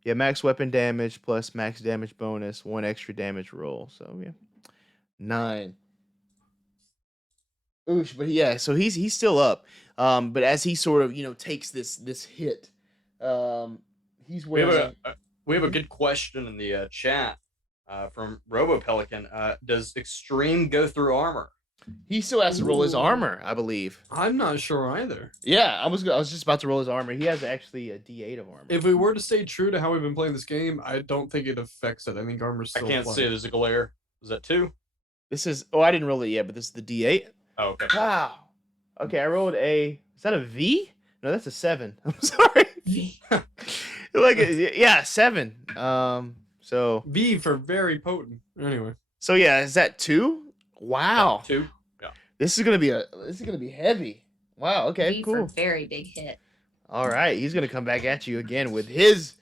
Yeah, max weapon damage plus max damage bonus, 1 extra damage roll. So yeah, 9. Oosh, but yeah, so he's still up. But as he sort of takes this hit, he's wearing. We have a good question in the chat from Robo Pelican. Does extreme go through armor? He still has to roll his armor, I believe. I'm not sure either. Yeah, I was just about to roll his armor. He has actually a D8 of armor. If we were to stay true to how we've been playing this game, I don't think it affects it. I think armor's still I can't see. There's a glare. Is that 2? This is. Oh, I didn't roll it yet, but this is the D8. Oh, okay. Wow. Okay, I rolled a. Is that a V? No, that's a 7. I'm sorry. V. Yeah, 7. So V for very potent. Anyway. So yeah, is that 2? Wow. 2. Yeah. This is gonna be heavy. Wow. Okay. V cool. for very big hit. All right. He's gonna come back at you again with his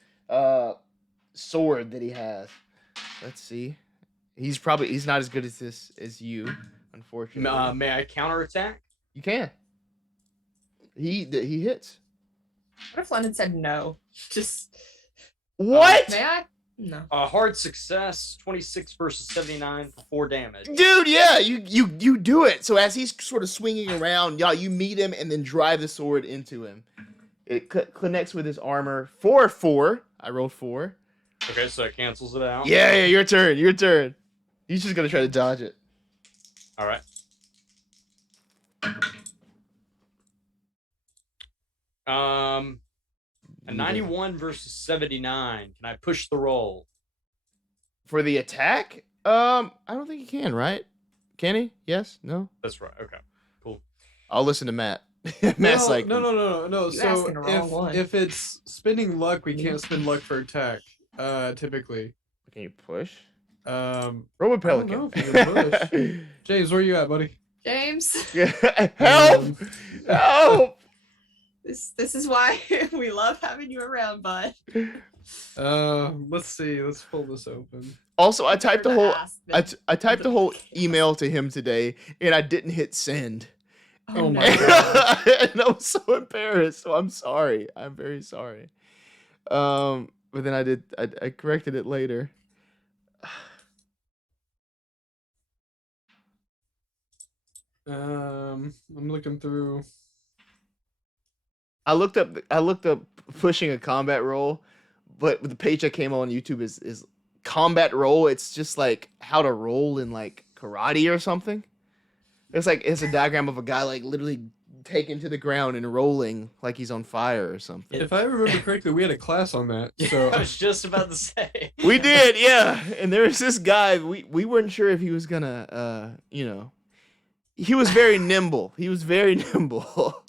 sword that he has. Let's see. He's not as good as this as you, unfortunately. May I counterattack? You can. He hits. What if London said no? Just what? May I? No. A hard success, 26 versus 79 for 4 damage. Dude, yeah, you do it. So as he's sort of swinging around, you meet him and then drive the sword into him. It connects with his armor. 4. I rolled 4. Okay, so it cancels it out. Yeah, your turn. He's just gonna try to dodge it. All right. A Yeah. 91 versus 79. Can I push the roll? For the attack? I don't think he can, right? Can he? Yes? No? That's right. Okay. Cool. I'll listen to Matt. Matt's like, No. You So asking the wrong one. if it's spinning luck, we can't spin luck for attack. Typically. can you push? Um, Roll a I don't pelican. know if you can push. James, where you at, buddy? James, Help! Help! this is why we love having you around, bud. Let's see. Let's pull this open. Also, I typed the Better whole to ask I, than- I typed the whole email to him today, and I didn't hit send. Oh my no. God. And I was so embarrassed. So I'm sorry. I'm very sorry. But then I corrected it later. I'm looking through. I looked up pushing a combat roll, but the page I came on YouTube is combat roll. It's just like how to roll in like karate or something. It's a diagram of a guy like literally taken to the ground and rolling like he's on fire or something. If I remember correctly, we had a class on that. So I was just about to say. We did, yeah. And there was this guy, we weren't sure if he was gonna he was very nimble. He was very nimble.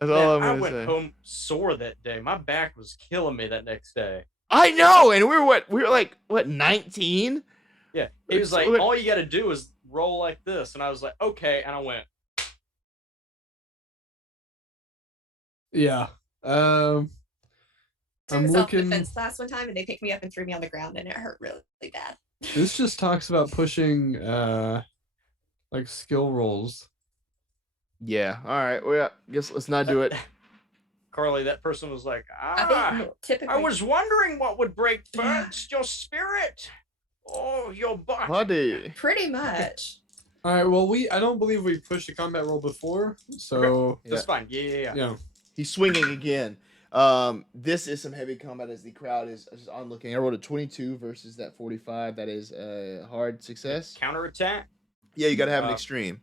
That's all I'm I gonna went say. home sore that day. My back was killing me that next day. I know, and we were like 19? Yeah. He was So, like, like- all you gotta do is roll like this. And I was like, okay. And I went, yeah. I I'm was looking. self-defense class one time, and they picked me up and threw me on the ground, and it hurt really, really bad. This just talks about pushing like skill rolls. Yeah. All right. Well, yeah. Guess let's not do it. Carly, that person was like, I think typically. I was wondering what would break first, your spirit or your butt. Buddy. pretty much. All right. Well, I don't believe we pushed a combat roll before, so That's fine. Yeah. yeah. He's swinging again. This is some heavy combat as the crowd is onlooking. I rolled a 22 versus that 45. That is a hard success. Counterattack. Yeah, you gotta have an extreme.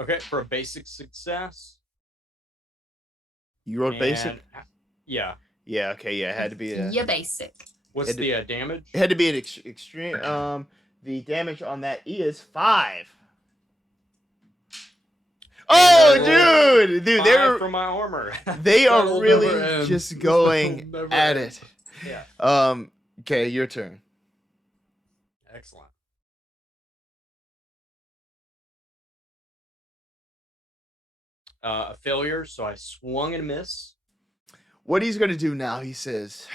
Okay, for a basic success. You rolled basic? And- Yeah. Yeah, okay, yeah, it had to be a Yeah, basic. What's Had to- the damage? it had to be an extreme. The damage on that is 5. Oh, dude, they Five were for my armor. they are That'll really never end. just going That'll never at end. it. Yeah. Okay, your turn. Excellent. A failure, so I swung and a miss. What he's gonna do now, he says,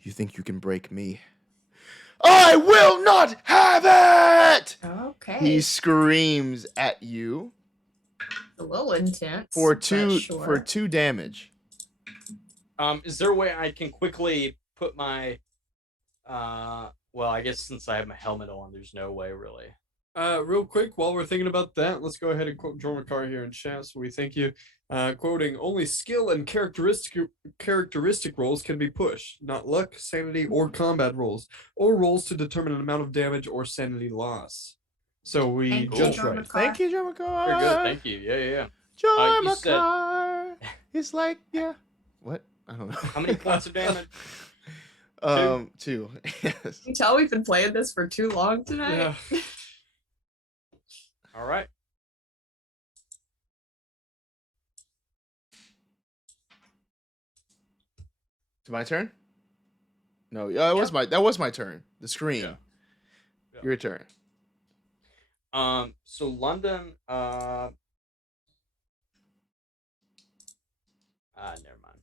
"You think you can break me? I will not have it!" Okay. He screams at you a little intense. for but 2 sure. for 2 damage. Is there a way I can quickly put my well, I guess since I have my helmet on, there's no way really. Real quick, while we're thinking about that, let's go ahead and quote Jormakar here in chat. So we thank you. Quoting, only skill and characteristic rolls can be pushed, not luck, sanity, or combat rolls, or rolls to determine an amount of damage or sanity loss. So we Thank you, just Jormakar. right. Thank you, Joe McCar. Very good, thank you. Yeah. Joe You said- McCar. It's like, yeah. What? I don't know. How many points of damage? 2. Yes. You can tell we've been playing this for too long tonight. Yeah. All right. It's my turn? No, yeah, that was my turn. The scream. Yeah. Your turn. So London, never mind.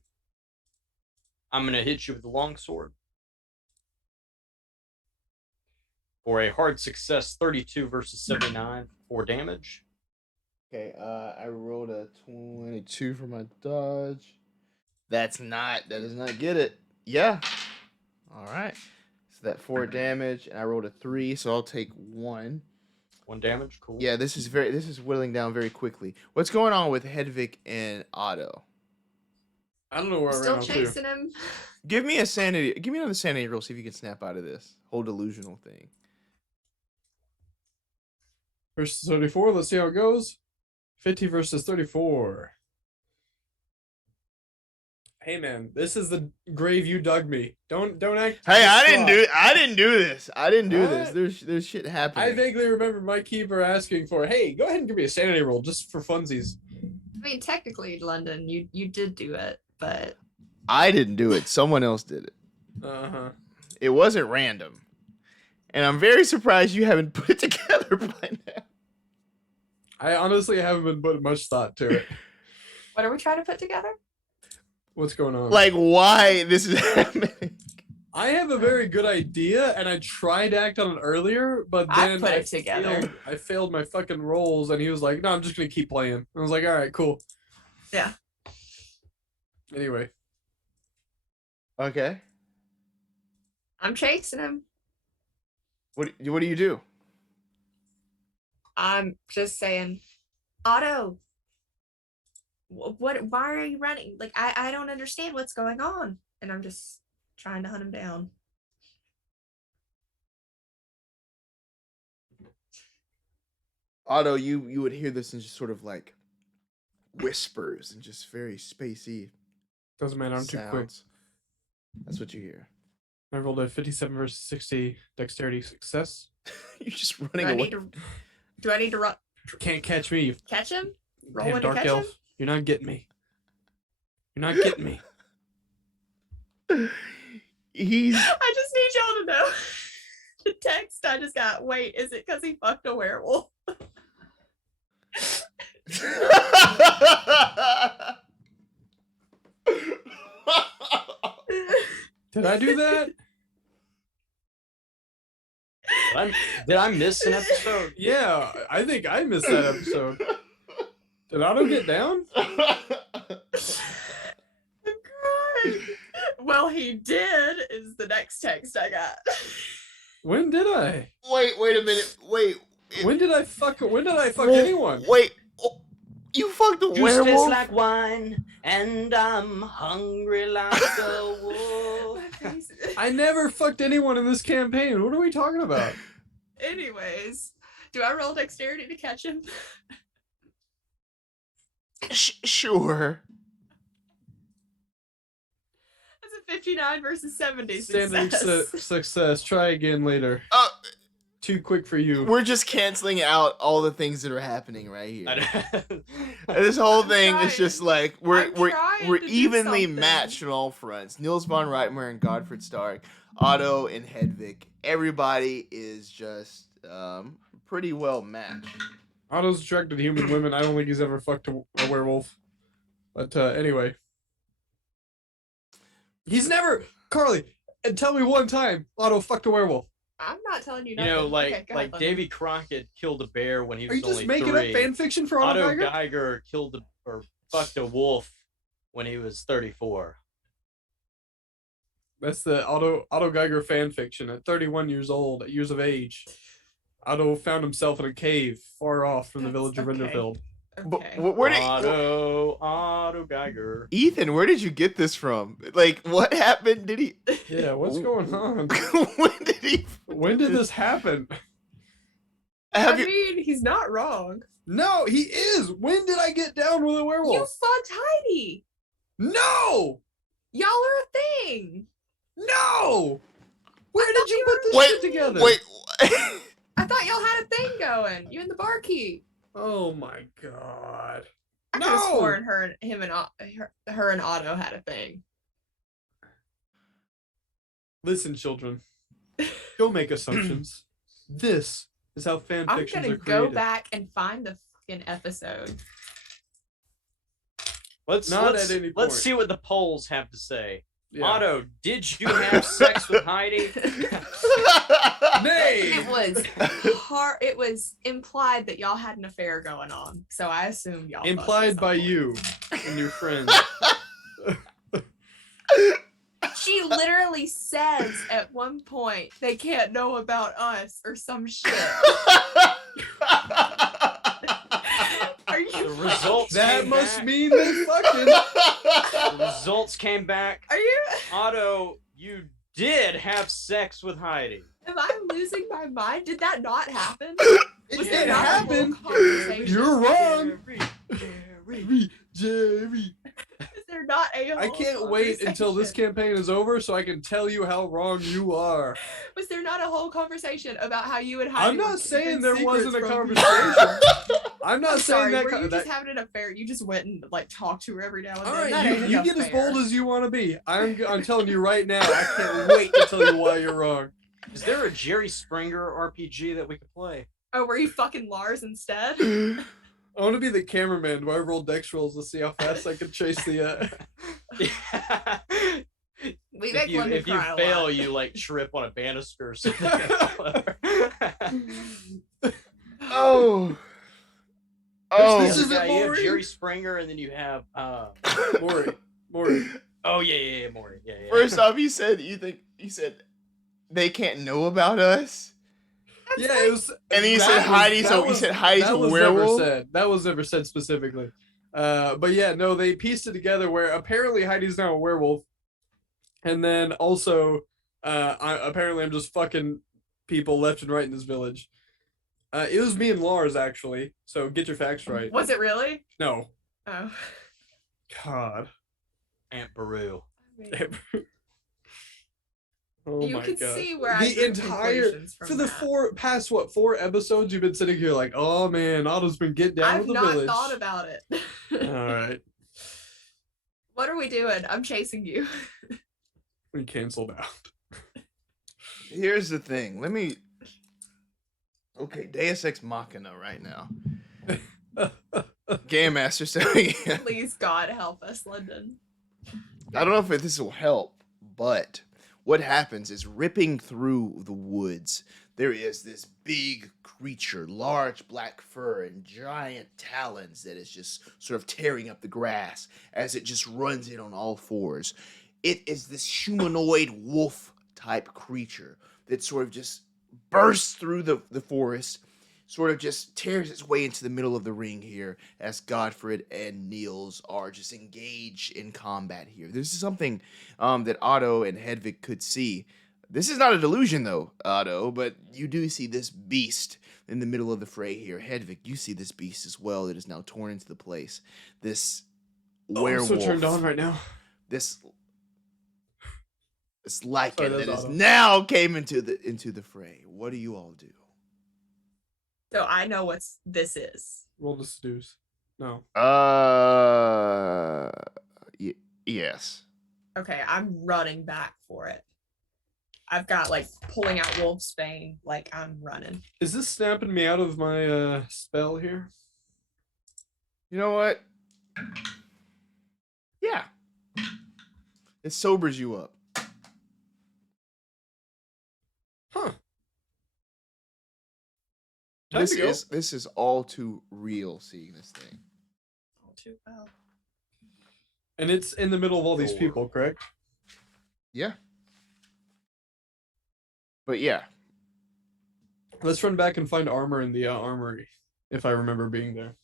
I'm gonna hit you with the longsword. For a hard success, 32 versus 79 for damage. Okay, I rolled a 22 for my dodge. That does not get it. Yeah. All right. So that 4 damage, and I rolled a 3, so I'll take 1. 1 damage, cool. Yeah, this is whittling down very quickly. What's going on with Hedwig and Otto? I don't know where I Still ran off to. chasing him. Give me another sanity roll, see if you can snap out of this whole delusional thing. Versus 34. Let's see how it goes. 50 versus 34. Hey man, this is the grave you dug me. Don't act. Hey, I distraught. didn't do this. I didn't do this. What? There's shit happening. I vaguely remember my keeper asking for, hey, go ahead and give me a sanity roll just for funsies. I mean, technically, London, you did do it, but I didn't do it. Someone else did it. Uh-huh. It wasn't random. And I'm very surprised you haven't put it together by now. I honestly haven't been putting much thought to it. what are we trying to put together? What's going on? Like, why this is happening? I have a very good idea, and I tried to act on it earlier, but I then put it together. I failed my fucking rolls, and he was like, no, I'm just going to keep playing. I was like, all right, cool. Yeah. Anyway. Okay. I'm chasing him. What do you do? I'm just saying, Otto. What? Why are you running? Like, I don't understand what's going on, and I'm just trying to hunt him down. Otto, you would hear this in just sort of like whispers and just very spacey Doesn't matter, I'm too quick. sounds. That's what you hear. I rolled a 57 versus 60 dexterity success. You're just Do running I away. need to run? Can't catch me, you Catch him? Roll damn in to dark catch elf. him? You're not getting me. You're not getting me. He's I just need y'all to know. The text I just got. Wait, is it because he fucked a werewolf? Did I do that? Did I miss an episode? Yeah, I think I missed that episode. Did Otto get down? Well, he did, is the next text I got. When did I? Wait a minute. Wait. When did I fuck Well, anyone? Wait. Oh, you fucked a Juice werewolf? tastes like wine, and I'm hungry like a wolf. I never fucked anyone in this campaign. What are we talking about? Anyways, do I roll dexterity to catch him? Sure. That's a 59 versus 70 Standard success. success. Try again later. Too quick for you. We're just canceling out all the things that are happening right here. I- This whole I'm thing is trying. just like I'm trying we're to do evenly something. matched on all fronts. Niels von Reitmer and Godfrid Stark, Otto and Hedwig. Everybody is just pretty well matched. Otto's attracted to human women. I don't think he's ever fucked a werewolf. But anyway. He's never... Carly, and tell me one time Otto fucked a werewolf. I'm not telling you You nothing. know, Okay, go ahead, London. Davy Crockett killed a bear when he Are was you just only making 3. up fan fiction for Otto Otto Geiger? Geiger killed or fucked a wolf when he was 34. That's the Otto Geiger fan fiction. At 31 years of age, Otto found himself in a cave far off from the That's village of okay. Rinderfield. But Okay. where did Otto Geiger. Ethan? Where did you get this from? Like, what happened? Did he? Yeah, what's going on? When did he? When did this happen? Have I you? mean, he's not wrong. No, he is. When did I get down with a You werewolf? fucked Heidi. No! Y'all are a thing. No! Where did you put this Wait, shit together? Wait. I thought y'all had a thing going. You and the barkeep. Oh my god. I could have No! sworn her and Otto had a thing. Listen, children. Don't make assumptions. This is how fan I'm fictions gonna are go created. back and find the fucking episode. Let's Any point. see what the polls have to say. Yeah. Otto, did you have sex with Heidi? Nay! It was hard. It was implied that y'all had an affair going on, so I assumed y'all. fucked at Implied some by point. you and your friends. She literally says at one point they can't know about us or some shit. Are you? The results That came must back. mean they fucking. The results came back. Are you? Otto, you did have sex with Heidi. Am I losing my mind? Did that not happen? It Was didn't there not a whole happen. conversation? You're wrong. Jerry. Jerry. Is there there not a whole I can't wait until this campaign is over so I can tell you how wrong you are. Was there not a whole conversation about how you and Heidi I'm not were saying keeping there secrets wasn't a from conversation. I'm not I'm saying sorry, that. were you just having an affair? You just went and like talked to her every now and then. All right, That ain't you an get as affair. bold as you want to be. I'm telling you right now. I can't wait to tell you why you're wrong. Is there a Jerry Springer RPG that we could play? Oh, were you fucking Lars instead? I want to be the cameraman. Do I roll dex rolls to see how fast I can chase the? Yeah. We make London if you cry a fail, lot. you like trip on a banister or something. Oh. This You is have Maury? Jerry Springer, and then you have Maury. Oh yeah, Maury. Yeah. First off, you said they can't know about us. Yeah, it was. And then you said Heidi's a werewolf. That was never said specifically. But yeah, no, they pieced it together where apparently Heidi's now a werewolf, and then also, apparently I'm just fucking people left and right in this village. It was me and Lars actually. So get your facts right. Was it really? No. Oh. God. Aunt Beru. Oh you my could God. see where I The drew entire conclusions from for the that. 4 episodes you've been sitting here like, oh man, Otto's been getting down I've with the not village. thought about it. All right, What are we doing? I'm chasing you. we canceled out. Here's the thing. Okay, Deus Ex Machina right now. Game Master saying Please, God, help us, London. I don't know if this will help, but what happens is ripping through the woods, there is this big creature, large black fur and giant talons that is just sort of tearing up the grass as it just runs in on all fours. It is this humanoid wolf type creature that sort of just bursts through the forest, sort of just tears its way into the middle of the ring here as Godfrid and Niels are just engaged in combat here. This is something that Otto and Hedwig could see. This is not a delusion though, Otto, but you do see this beast in the middle of the fray here. Hedwig, you see this beast as well that is now torn into the place. This werewolf. I'm so turned on right now. This lichen that is Otto. now came into the fray. What do you all do? So I know what this is. Roll to seduce. No. Yes. Okay, I'm running back for it. I've got like pulling out Wolfsbane, like I'm running. Is this snapping me out of my spell here? You know what? Yeah. It sobers you up. Huh. This is all too real seeing this thing. All too well. And it's in the middle of all these people, correct? Yeah. But yeah. Let's run back and find armor in the armory, if I remember being there.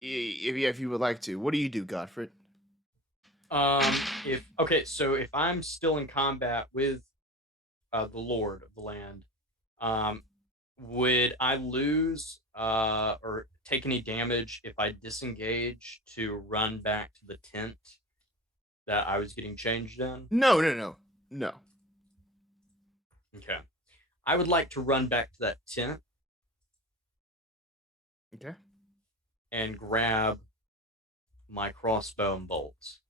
If you would like to. What do you do, Godfrid? So if I'm still in combat with the Lord of the land, would I lose or take any damage if I disengage to run back to the tent that I was getting changed in? No. Okay. I would like to run back to that tent. Okay. And grab my crossbow and bolts.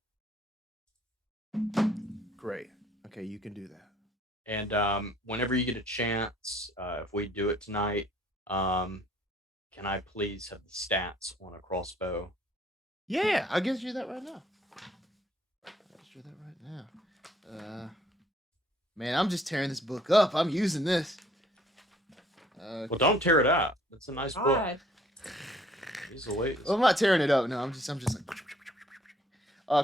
Great. Okay, you can do that. And whenever you get a chance, if we do it tonight, can I please have the stats on a crossbow? Yeah, I'll get you that right now. Man, I'm just tearing this book up. I'm using this. Well, don't tear it up. That's a nice book. God. He's a ways. Well, I'm not tearing it up. No, I'm just like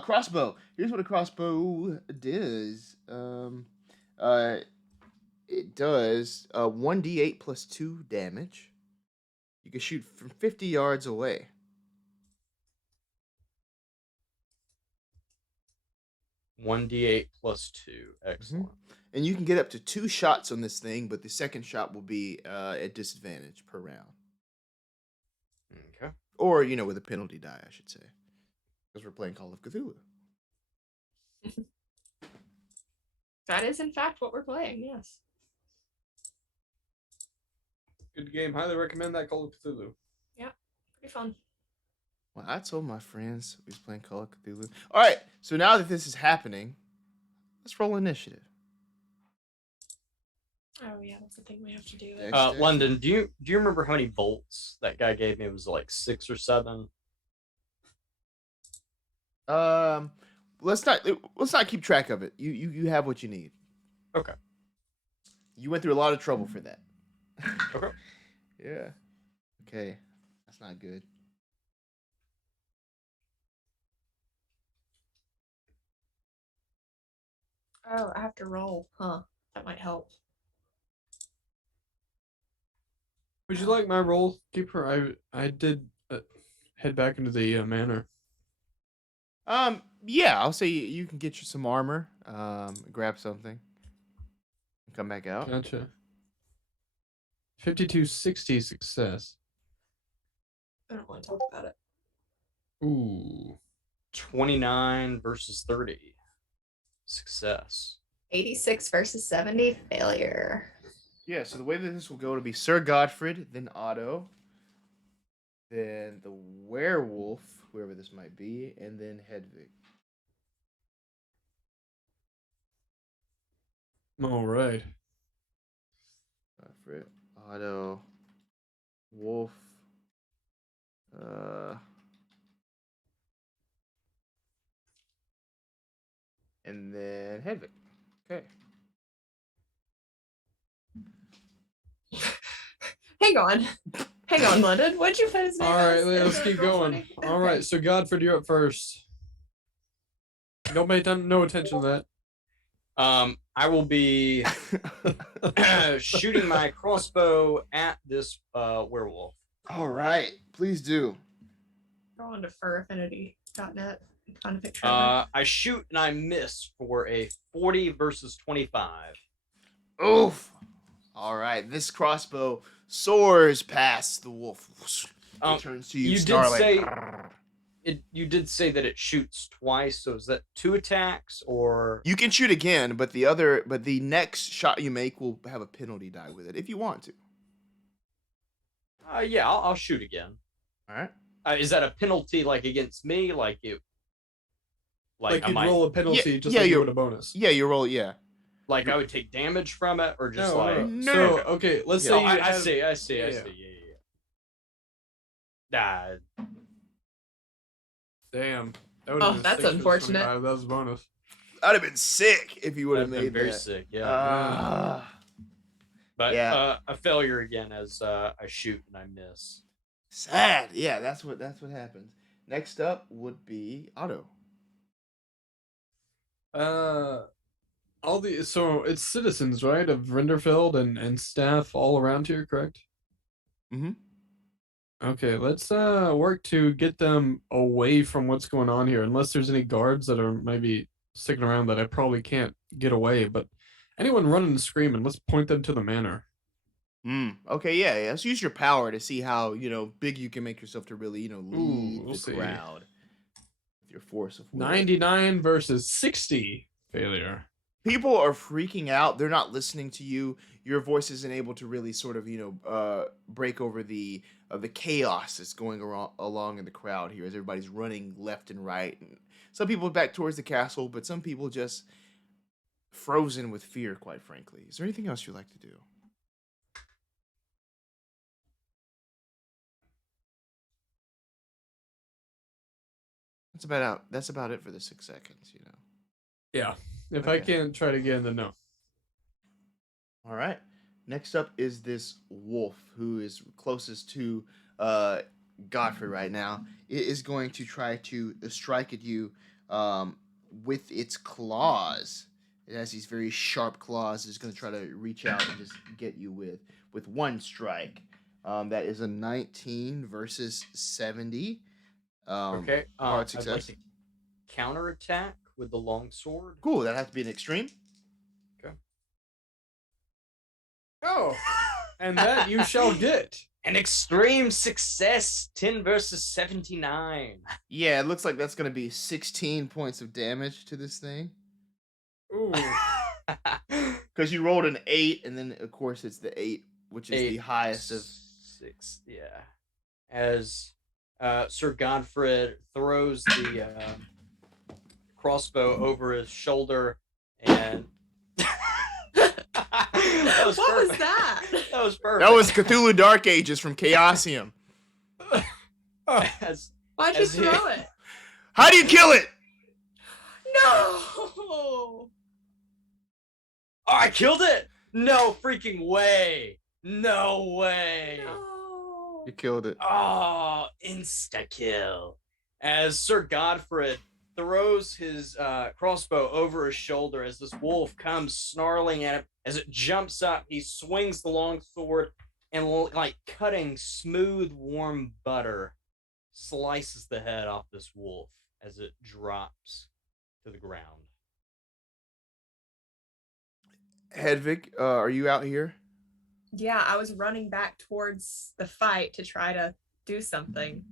crossbow. Here's what a crossbow does. It does 1d8 plus 2 damage. You can shoot from 50 yards away. $1d8 plus 2. Excellent. And you can get up to 2 shots on this thing, but the second shot will be at disadvantage per round. Okay. Or, with a penalty die, I should say. Because we're playing Call of Cthulhu. That is, in fact, what we're playing, yes. Good game. Highly recommend that Call of Cthulhu. Yeah, pretty fun. Well, I told my friends we was playing Call of Cthulhu. All right, so now that this is happening, let's roll initiative. Oh yeah, that's the thing we have to do. London, do you remember how many bolts that guy gave me? It was like 6 or 7. Let's not keep track of it. You have what you need. Okay. You went through a lot of trouble for that. Okay. Yeah. Okay. That's not good. Oh, I have to roll, huh? That might help. Would you like my roll, Keeper? I did head back into the manor. Yeah, I'll say you can get you some armor, grab something, and come back out. Gotcha. 5260 success. I don't want to talk about it. Ooh. 29 versus 30. Success. 86 versus 70, failure. Yeah, so the way that this will go to be Sir Godfrid, then Otto, then the werewolf, whoever this might be, and then Hedwig. All right. Godfrid, Otto, Wolf, and then Hedwig. Okay. Hang on, London. What'd you put his name? All right, as? let's keep going. All right, so Godfrid, you're up first. Don't pay no attention to that. I will be shooting my crossbow at this werewolf. All right, please do. Go on to furaffinity.net. Find a picture of I shoot and I miss for a 40 versus 25. Oof. All right, this crossbow soars past the wolf. It turns to you, you snarling. You did say that it shoots twice, so is that 2 attacks or? You can shoot again, but the next shot you make will have a penalty die with it if you want to. Yeah, I'll shoot again. All right. Is that a penalty like against me? Like you'd roll a penalty just yeah, like you would a bonus. Yeah, you roll. Yeah. Like I would take damage from it, or just No. Okay, let's say you I see. Yeah. Damn. That's unfortunate. That was a bonus. I'd have been sick if you would have made very that. sick. Yeah. But yeah. A failure again as I shoot and I miss. Sad. Yeah, that's what happens. Next up would be Otto. So it's citizens, right, of Rinderfeld and staff all around here, correct? Mm-hmm. Okay, let's work to get them away from what's going on here, unless there's any guards that are maybe sticking around that I probably can't get away, but anyone running and screaming, let's point them to the manor. Okay, yeah. Let's use your power to see how, big you can make yourself to really, lead we'll the see. crowd. With your force of will. 99 versus 60, failure. People are freaking out. They're not listening to you. Your voice isn't able to really sort of, break over the chaos that's going along in the crowd here as everybody's running left and right. And some people back towards the castle, but some people just frozen with fear, quite frankly. Is there anything else you'd like to do? That's about it for the 6 seconds, Yeah. If Okay. I can't try it again, then no. All right. Next up is this wolf who is closest to Godfrey right now. It is going to try to strike at you with its claws. It has these very sharp claws. It's going to try to reach out and just get you with one strike. That is a 19 versus 70. Okay. Hard I'd success. like to counterattack with the long sword. Cool. That has to be an extreme. Oh, and that you shall get. An extreme success, 10 versus 79. Yeah, it looks like that's gonna be 16 points of damage to this thing. Ooh. Because you rolled an 8, and then of course it's the 8, which is the highest of 6. Yeah. As Sir Godfrid throws the crossbow over his shoulder, and that was What perfect. was that? That was perfect. that was Cthulhu Dark Ages from Chaosium. As, Why'd you As he- throw it? How do you kill it? No. oh, I killed it! No freaking way! No way! No. You killed it. Oh, insta kill. As Sir Godfrid throws his crossbow over his shoulder as this wolf comes snarling at him. As it jumps up, he swings the long sword and, like cutting smooth, warm butter, slices the head off this wolf as it drops to the ground. Hedwig, are you out here? Yeah, I was running back towards the fight to try to do something.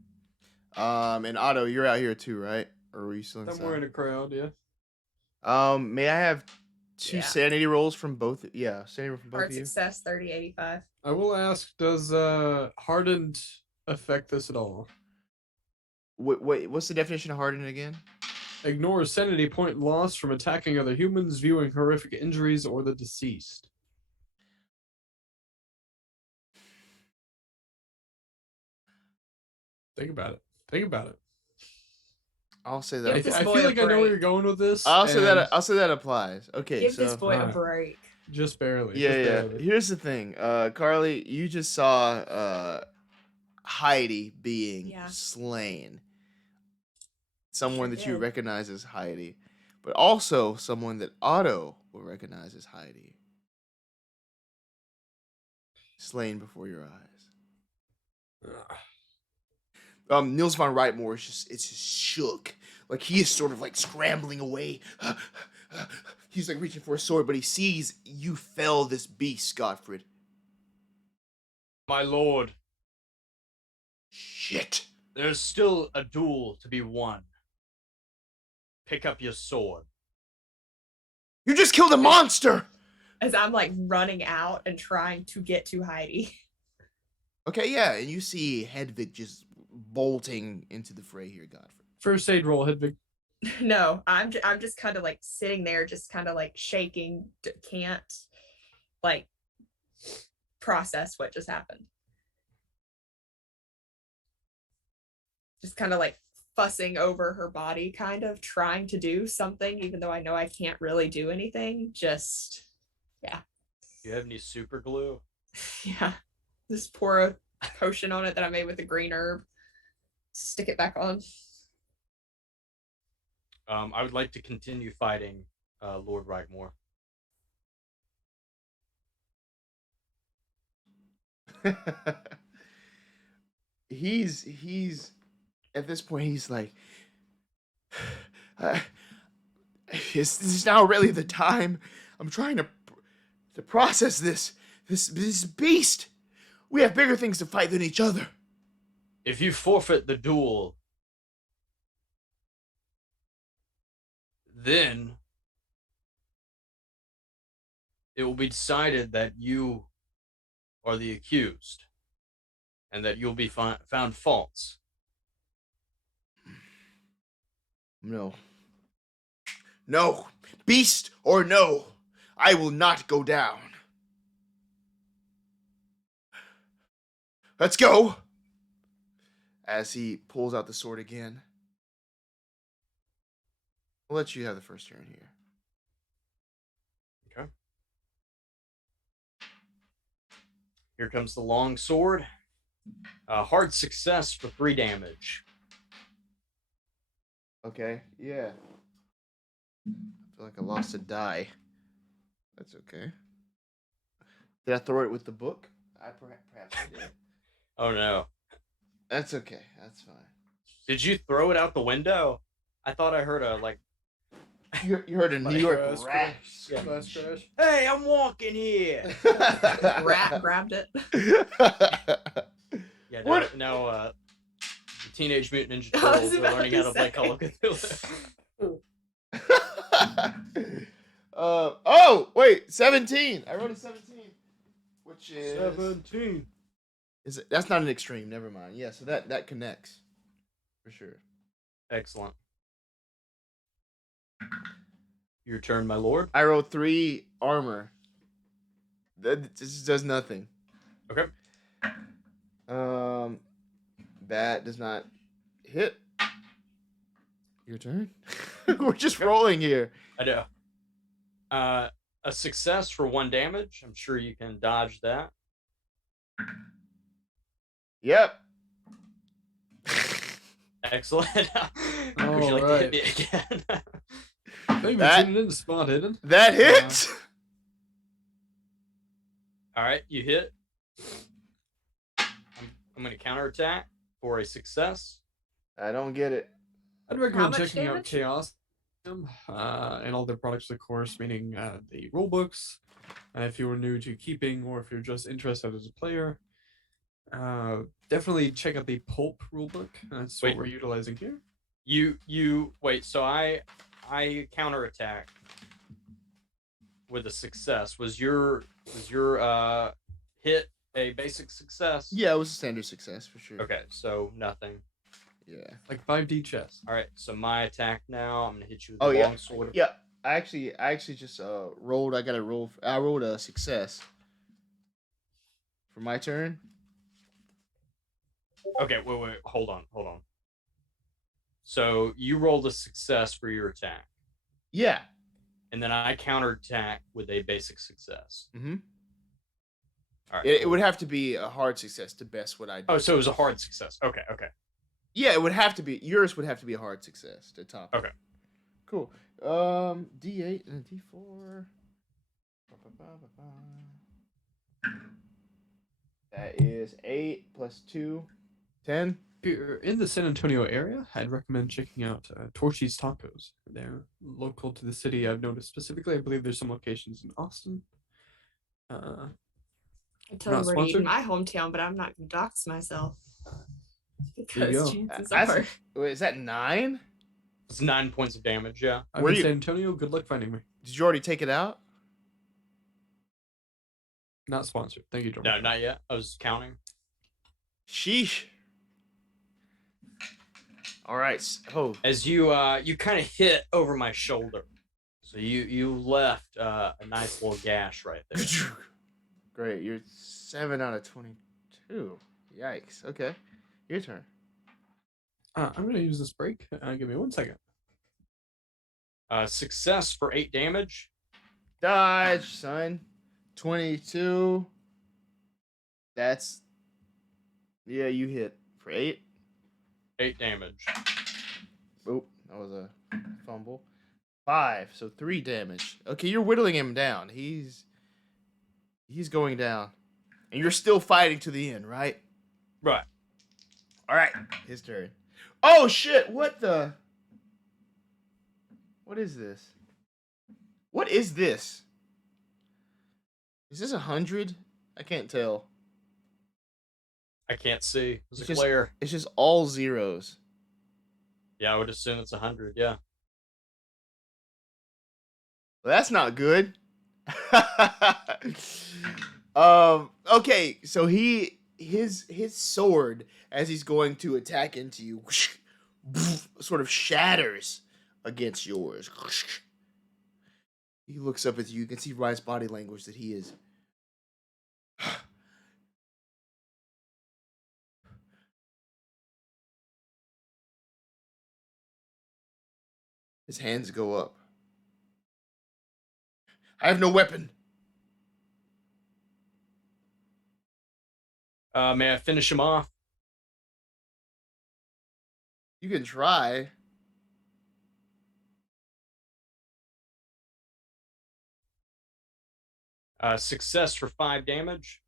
And Otto, you're out here too, right? Or were you still inside? Somewhere in a crowd, yeah. May I have 2 Yeah. sanity rolls from both? Yeah, sanity roll from both Hard of you. success, 30-85. I will ask, does hardened affect this at all? Wait, what's the definition of hardened again? Ignores sanity point loss from attacking other humans, viewing horrific injuries, or the deceased. Think about it. Think about it. I'll say Give that. this I boy feel a like I know where break. you're going with this. I'll say that. and I'll say that applies. Okay, Give so this boy a alright. break. Just barely. yeah, just yeah. barely. Here's the thing, Carly, you just saw Heidi being Yeah. slain. Someone Sure that you did. recognize as Heidi, but also someone that Otto will recognize as Heidi. Slain before your eyes. Ugh. Niels von Reitmore is just shook. Like he is sort of like scrambling away. He's like reaching for a sword, but he sees you fell this beast, Godfrid. My lord, Shit. there's still a duel to be won. Pick up your sword. You just killed a monster! As I'm like running out and trying to get to Heidi. Okay, yeah, and you see Hedwig just bolting into the fray here, Godfrid. First aid roll, Hedwig. No, I'm just kind of like sitting there, just kind of like shaking, can't like process what just happened. Just kind of like fussing over her body, kind of trying to do something, even though I know I can't really do anything. Just, yeah, Do you have any super glue? yeah. Just pour a potion on it that I made with a green herb. Stick it back on. I would like to continue fighting Lord Reitmore. he's at this point he's like is this now really the time? I'm trying to process this beast. We have bigger things to fight than each other. If you forfeit the duel, then it will be decided that you are the accused and that you'll be found false. No, beast or no, I will not go down. Let's go. As he pulls out the sword again. I'll let you have the first turn here. Okay. Here comes the long sword. Hard success for 3 damage. Okay, yeah. I feel like I lost a die. That's okay. Did I throw it with the book? Perhaps I did. Oh no. That's okay. That's fine. Did you throw it out the window? I thought I heard a like, You heard a New York rat. Glass crash. hey, I'm walking here. Rat grabbed it. Yeah, What? now the Teenage Mutant Ninja I was Turtles are about learning to how to play say. Call of Cthulhu. Oh, wait, 17. I wrote a 17, which is 17. that's not an extreme. Never mind. Yeah, so that connects for sure. Excellent. Your turn, my lord. I rolled 3 armor. That just does nothing. Okay. That does not hit. Your turn. We're just rolling here. I know. A success for 1 damage. I'm sure you can dodge that. Yep. Excellent. All Would you like right. to hit me again? Thank you for That- tuning in to Spot Hidden. That hit. All right, you hit. I'm going to counterattack for a success. I don't get it. I'd recommend much checking out damage? Chaosium and all their products, of course, meaning the rule books. If you were new to keeping, or if you're just interested as a player, definitely check out the Pulp rulebook. That's Wait. what we're utilizing here. You wait. So I counterattack with a success. Was your hit a basic success? Yeah, it was a standard success for sure. Okay, so nothing. Yeah. Like 5D chess. All right, so my attack now. I'm gonna hit you with Oh, the yeah. long sword. Yeah. I actually just rolled. I got a roll. I rolled a success for my turn. Okay, wait, hold on. So you rolled a success for your attack, Yeah. and then I counterattack with a basic success. Mm-hmm. All right. It would have to be a hard success to best what I did. Oh, so it was a hard success. Okay. Yeah, it would have to be. Yours would have to be a hard success to top. Okay. Cool. D8 and a D4. That is 8 plus 2, 10. If you're in the San Antonio area, I'd recommend checking out Torchy's Tacos. They're local to the city. I've noticed specifically. I believe there's some locations in Austin. I tell you Not where to eat in sponsored? my hometown, but I'm not going to dox myself. There you Because go. chances That's- are. Wait, is that 9? It's 9 points of damage. Yeah. I'm Where in you- San Antonio. Good luck finding me. Did you already take it out? Not sponsored. Thank you, Jordan. No, not yet. I was counting. Sheesh. All right. Oh. As you kind of hit over my shoulder, so you left a nice little gash right there. Great. You're 7 out of 22. Yikes. Okay. Your turn. I'm going to use this break. Give me 1 second. Success for 8 damage. Dodge, son. 22. That's. Yeah, you hit for 8. 8 damage. Oop, that was a fumble. 5, so 3 damage. Okay, you're whittling him down. He's going down. And you're still fighting to the end, right? Right. All right, his turn. Oh shit, what the? What is this? What is this? Is this 100? I can't tell. I can't see. There's It's a just- glare. It's just all zeros. Yeah, I would assume it's 100. Yeah. Well, that's not good. Okay, so his sword, as he's going to attack into you, sort of shatters against yours. He looks up at you. You can see Ryan's body language that he is. His hands go up. I have no weapon. May I finish him off? You can try. Success for 5 damage.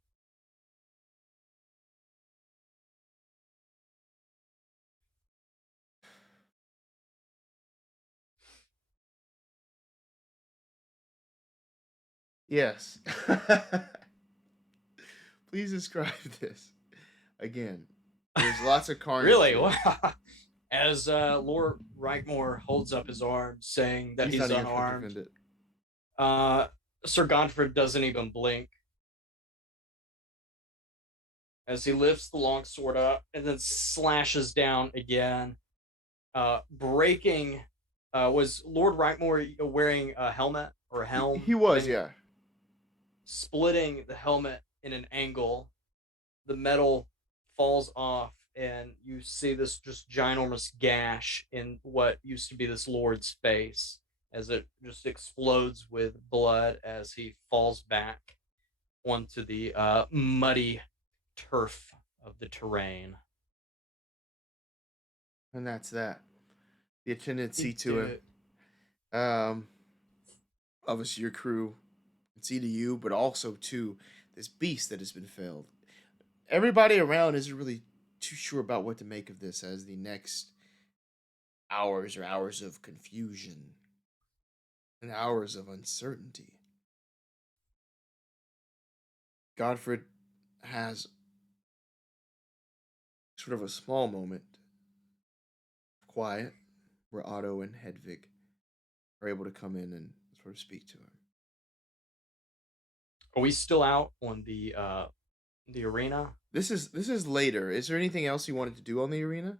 Yes. Please describe this again. There's lots of carnage. Really? Wow. As Lord Reichmore holds up his arm, saying that he's not even trying to unarmed, defend it. Sir Godfrid doesn't even blink as he lifts the long sword up and then slashes down again, breaking. Was Lord Reichmore wearing a helmet or a helm? He was, yeah. Splitting the helmet in an angle, the metal falls off, and you see this just ginormous gash in what used to be this lord's face as it just explodes with blood as he falls back onto the muddy turf of the terrain. And that's that. The attendants see to him. Obviously, your crew can see to you, but also to this beast that has been felled. Everybody around isn't really too sure about what to make of this, as the next hours are hours of confusion and hours of uncertainty. Godfrid has sort of a small moment of quiet where Otto and Hedwig are able to come in and sort of speak to him. Are we still out on the arena? This is later. Is there anything else you wanted to do on the arena?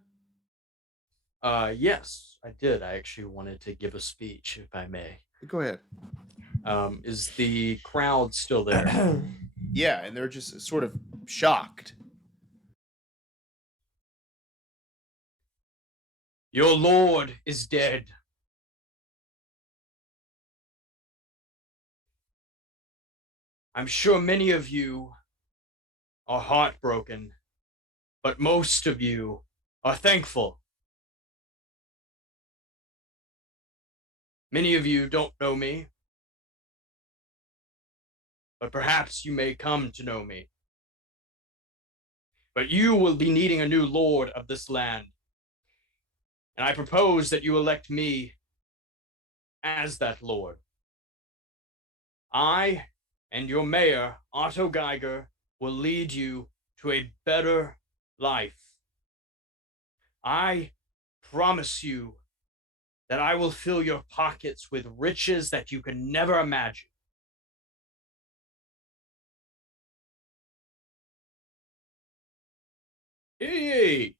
Yes, I did. I actually wanted to give a speech, if I may. Go ahead. Is the crowd still there? Yeah, and they're just sort of shocked. Your lord is dead. I'm sure many of you are heartbroken, but most of you are thankful. Many of you don't know me, but perhaps you may come to know me. But you will be needing a new lord of this land, and I propose that you elect me as that lord. I and your mayor, Otto Geiger, will lead you to a better life. I promise you that I will fill your pockets with riches that you can never imagine. Hey!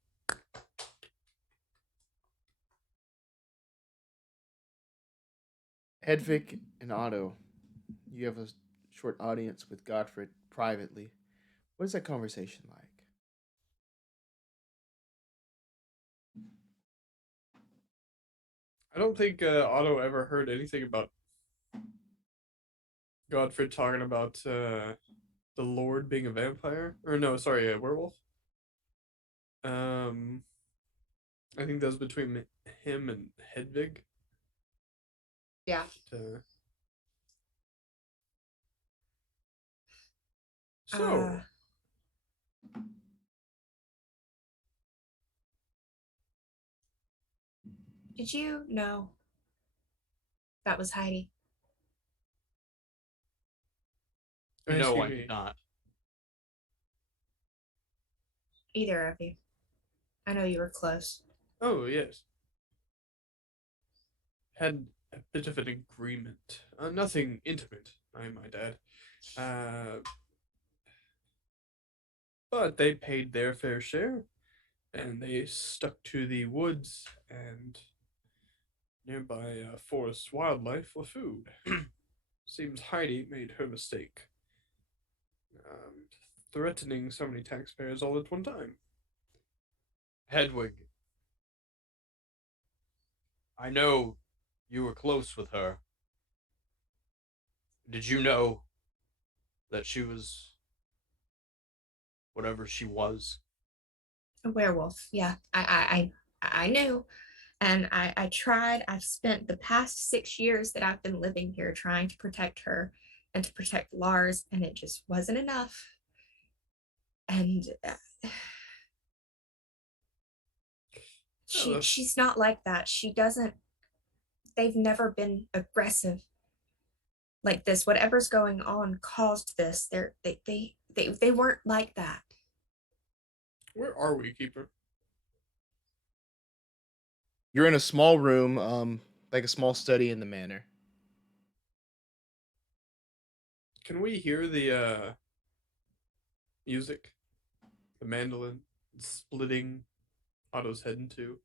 Hedwig and Otto, you have a short audience with Godfrid privately. What is that conversation like? I don't think Otto ever heard anything about Godfrid talking about the Lord being a vampire. Or no, sorry, a werewolf. I think that was between him and Hedwig. Yeah. So. Did you know that was Heidi? No, I did not. Either of you. I know you were close. Oh, yes. Had a bit of an agreement. Nothing intimate, I might add. But they paid their fair share, and they stuck to the woods and nearby forest wildlife for food. Seems Heidi made her mistake. Threatening so many taxpayers all at one time. Hedwig, I know you were close with her. Did you know that she was whatever she was? A werewolf. Yeah, I knew. And I tried. I've spent the past 6 years that I've been living here trying to protect her and to protect Lars, and it just wasn't enough. And she's not like that. She doesn't. They've never been aggressive like this. Whatever's going on caused this. They weren't like that. Where are we, Keeper? You're in a small room, like a small study in the manor. Can we hear the music? The mandolin splitting Otto's head in two.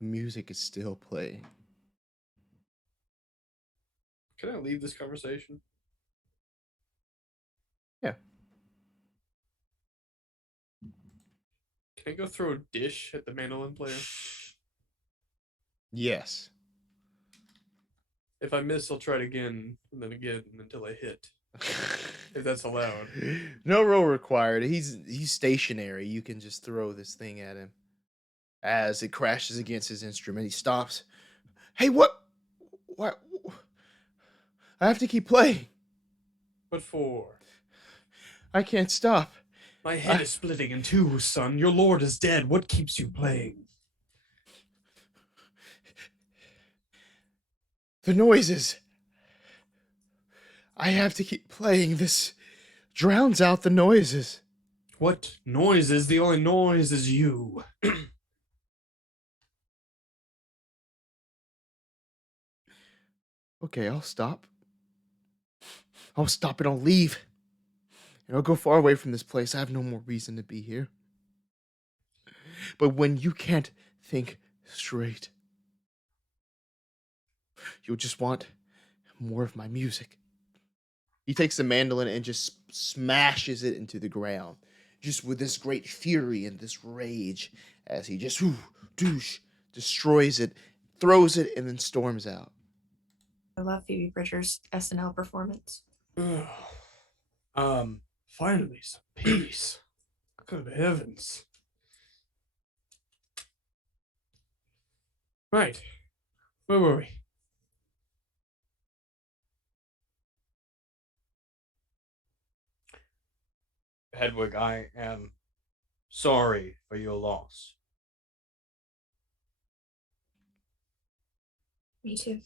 Music is still playing. Can I leave this conversation? Yeah. Can I go throw a dish at the mandolin player? Yes. If I miss, I'll try it again, and then again until I hit. If that's allowed. No roll required. He's stationary. You can just throw this thing at him. As it crashes against his instrument, he stops. Hey, what? What? I have to keep playing. What for? I can't stop. My head is splitting in two, son. Your lord is dead. What keeps you playing? The noises. I have to keep playing. This drowns out the noises. What noises? The only noise is you. Okay, I'll stop. I'll stop and I'll leave. And I'll go far away from this place. I have no more reason to be here. But when you can't think straight, you'll just want more of my music. He takes the mandolin and just smashes it into the ground, just with this great fury and this rage, as he just destroys it, throws it, and then storms out. I love Phoebe Bridgers' SNL performance. Finally some peace. Good heavens. Right. Where were we? Hedwig, I am sorry for your loss. Me too.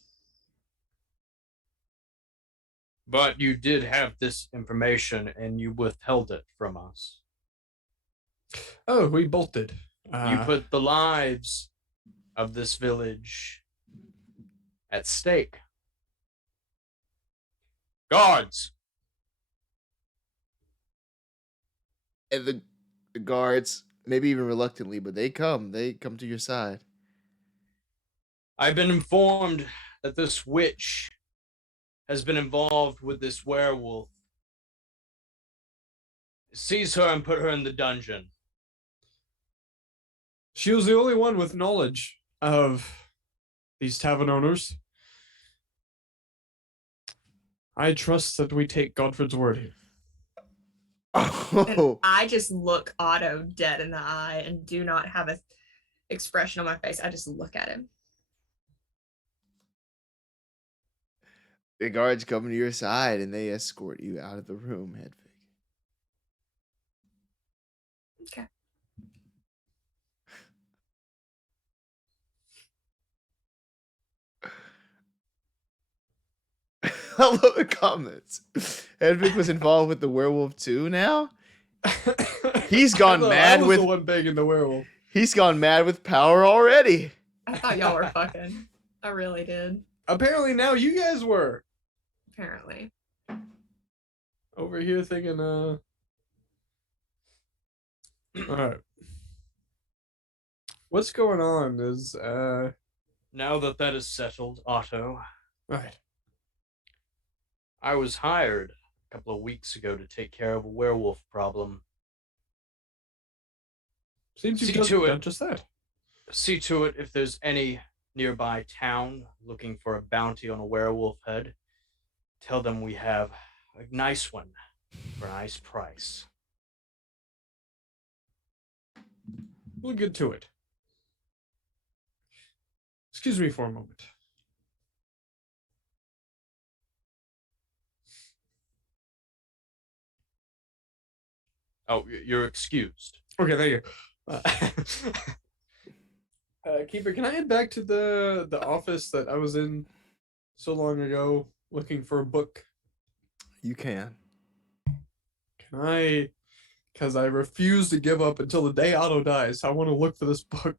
But you did have this information and you withheld it from us. Oh, we bolted. You put the lives of this village at stake. Guards! And the guards, maybe even reluctantly, but they come to your side. I've been informed that this witch has been involved with this werewolf. Seize her and put her in the dungeon. She was the only one with knowledge of these tavern owners. I trust that we take Godfrid's word here. And Oh, I just look Otto dead in the eye and do not have a expression on my face. I just look at him. the guards come to your side and they escort you out of the room, Hedwig. Okay. I love the comments. Hedwig was involved with the werewolf too now? He's gone mad with the one begging the werewolf. He's gone mad with power already. I thought y'all were fucking. I really did. Apparently now you guys were. Apparently. Over here thinking, Alright. What's going on is, Now that is settled, Otto, Right. I was hired a couple of weeks ago to take care of a werewolf problem. Seems See you've to done it. just that. See to it if there's any nearby town looking for a bounty on a werewolf head. Tell them we have a nice one for a nice price. We'll get to it. Excuse me for a moment. Oh, you're excused. Okay, there you go. Keeper, can I head back to the office that I was in so long ago looking for a book? You can. Can I because I refuse to give up until the day Otto dies. I want to look for this book.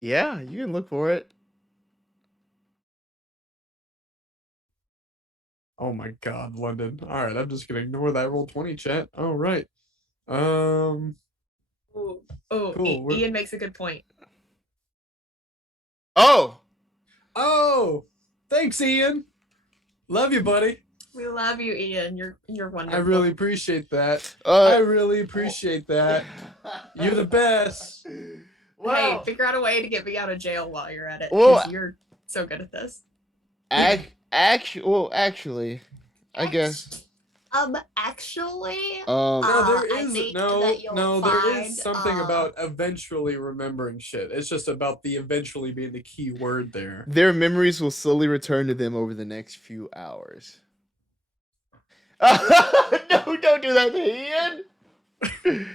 Yeah, you can look for it. Oh my God, London. All right, I'm just gonna ignore that roll 20 chat. All right. Um. Oh, Cool. Ian makes a good point. Oh, Thanks, Ian. Love you, buddy. We love you, Ian. You're wonderful. I really appreciate that. I really appreciate that. You're the best. Hey, figure out a way to get me out of jail while you're at it. Well, Because you're so good at this. Actually, I guess. Actually. No, there I is think no, that you'll no. There is find, something about eventually remembering shit. It's just about the eventually being the key word there. Their memories will slowly return to them over the next few hours. No, don't do that to Ian.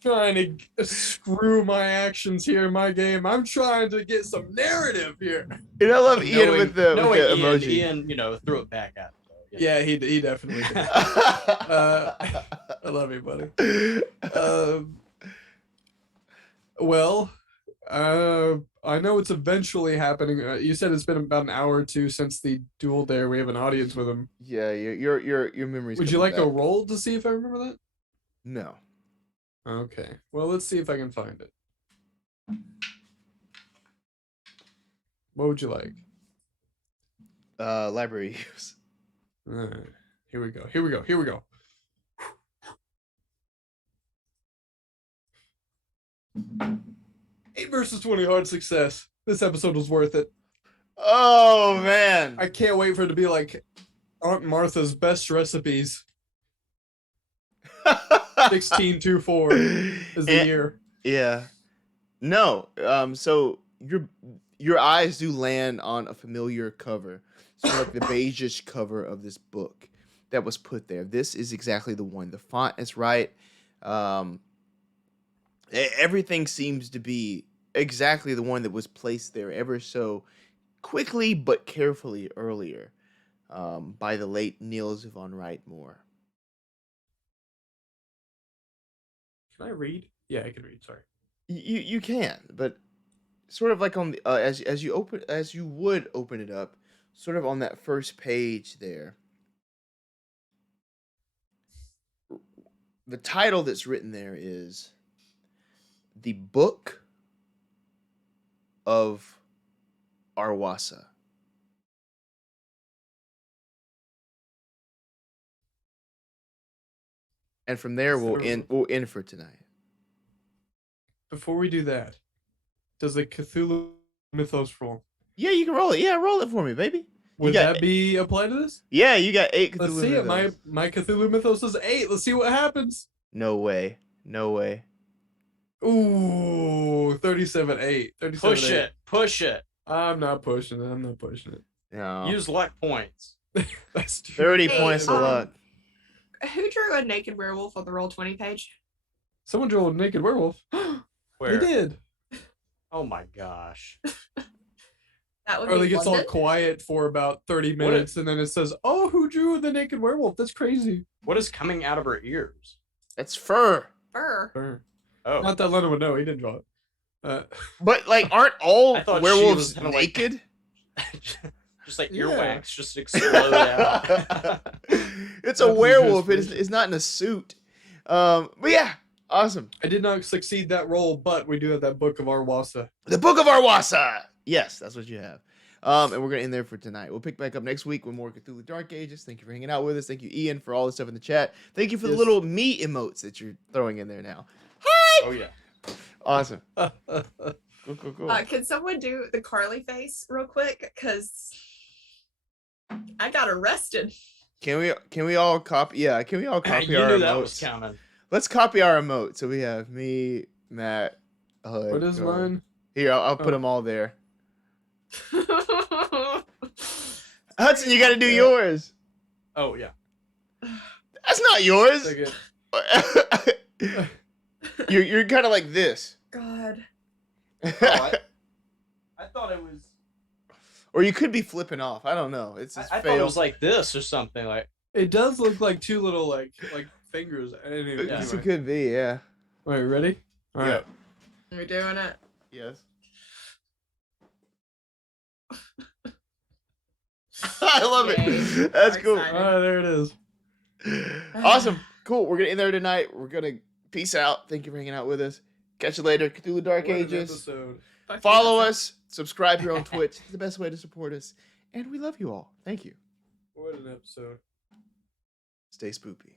Trying to screw my actions here in my game. I'm trying to get some narrative here. And I love Ian with the Ian, emoji. Ian, threw it back at him. Yeah, he definitely did. I love you, buddy. I know it's eventually happening. You said it's been about an hour or two since the duel there. We have an audience with him. Yeah, your memories. Would you like a roll to see if I remember that? No. Okay. Well, let's see if I can find it. What would you like? Library use. All right. Here we go. 8 versus 20 hard success. This episode was worth it. Oh man. I can't wait for it to be like Aunt Martha's best recipes. 1624 is the year. Yeah. No. So your eyes do land on a familiar cover. Sort of like the beigeish cover of this book that was put there. This is exactly the one. The font is right. Everything seems to be exactly the one that was placed there ever so quickly but carefully earlier by the late Niels von Rightmore. Can I read? Yeah, I can read. Sorry. You can, but sort of like on the as you would open it up, sort of on that first page there. The title that's written there is The Book of Arwasa. And from there we'll end for tonight. Before we do that, does the Cthulhu mythos roll? Yeah, you can roll it. Yeah, roll it for me, baby. Would that be applied to this? Yeah, you got 8 Cthulhu Let's see it. My Cthulhu mythos is 8. Let's see what happens. No way. Ooh, 37-8. 37-8. Push it. I'm not pushing it. No. Use luck points. That's true. 30 points of luck. Who drew a naked werewolf on the Roll20 page? Someone drew a naked werewolf. Where? They did. Oh my gosh. That would Or be it gets all London. quiet for about 30 minutes, and then it says, "Oh, who drew the naked werewolf? That's crazy." What is coming out of her ears? That's fur. Fur. Oh. Not that Lennon would know. He didn't draw it. But like, aren't all I thought she werewolves was kinda like- naked? Just like Yeah. earwax just explode out. It's a That's werewolf. just- It's not in a suit. But yeah, awesome. I did not succeed that role, but we do have that book of Arwasa. The Book of Arwasa. Yes, that's what you have. And we're gonna end there for tonight. We'll pick back up next week with more Cthulhu Dark Ages. Thank you for hanging out with us. Thank you, Ian, for all the stuff in the chat. Thank you for the Yes. little me emotes that you're throwing in there now. Oh yeah. Awesome. Cool. Can someone do the Carly face real quick? Because I got arrested. Can we all copy? Yeah, can we all copy You our knew emotes? that was coming. Let's copy our emote. So we have me, Matt, Hud. What is Jordan. mine? Here, I'll put Oh. them all there. Hudson, you got to do yours. Oh yeah. That's not yours. Second. you're kind of like this. God. Oh, I thought it was. Or you could be flipping off. I don't know. It's I just thought fail. it was like this or something. Like It does look like two little like fingers. Anyway, Yes, anyway. it could be. Yeah. All right, ready? All right. Yep. We're doing it. Yes. I love Yay. it. That's We're cool. excited. All right, there it is. Awesome. Cool. We're gonna end there tonight. We're gonna peace out. Thank you for hanging out with us. Catch you later. Cthulhu Dark What an Ages. episode. Fuck Follow yeah. us. Subscribe here on Twitch. It's the best way to support us. And we love you all. Thank you. What an episode. Stay spoopy.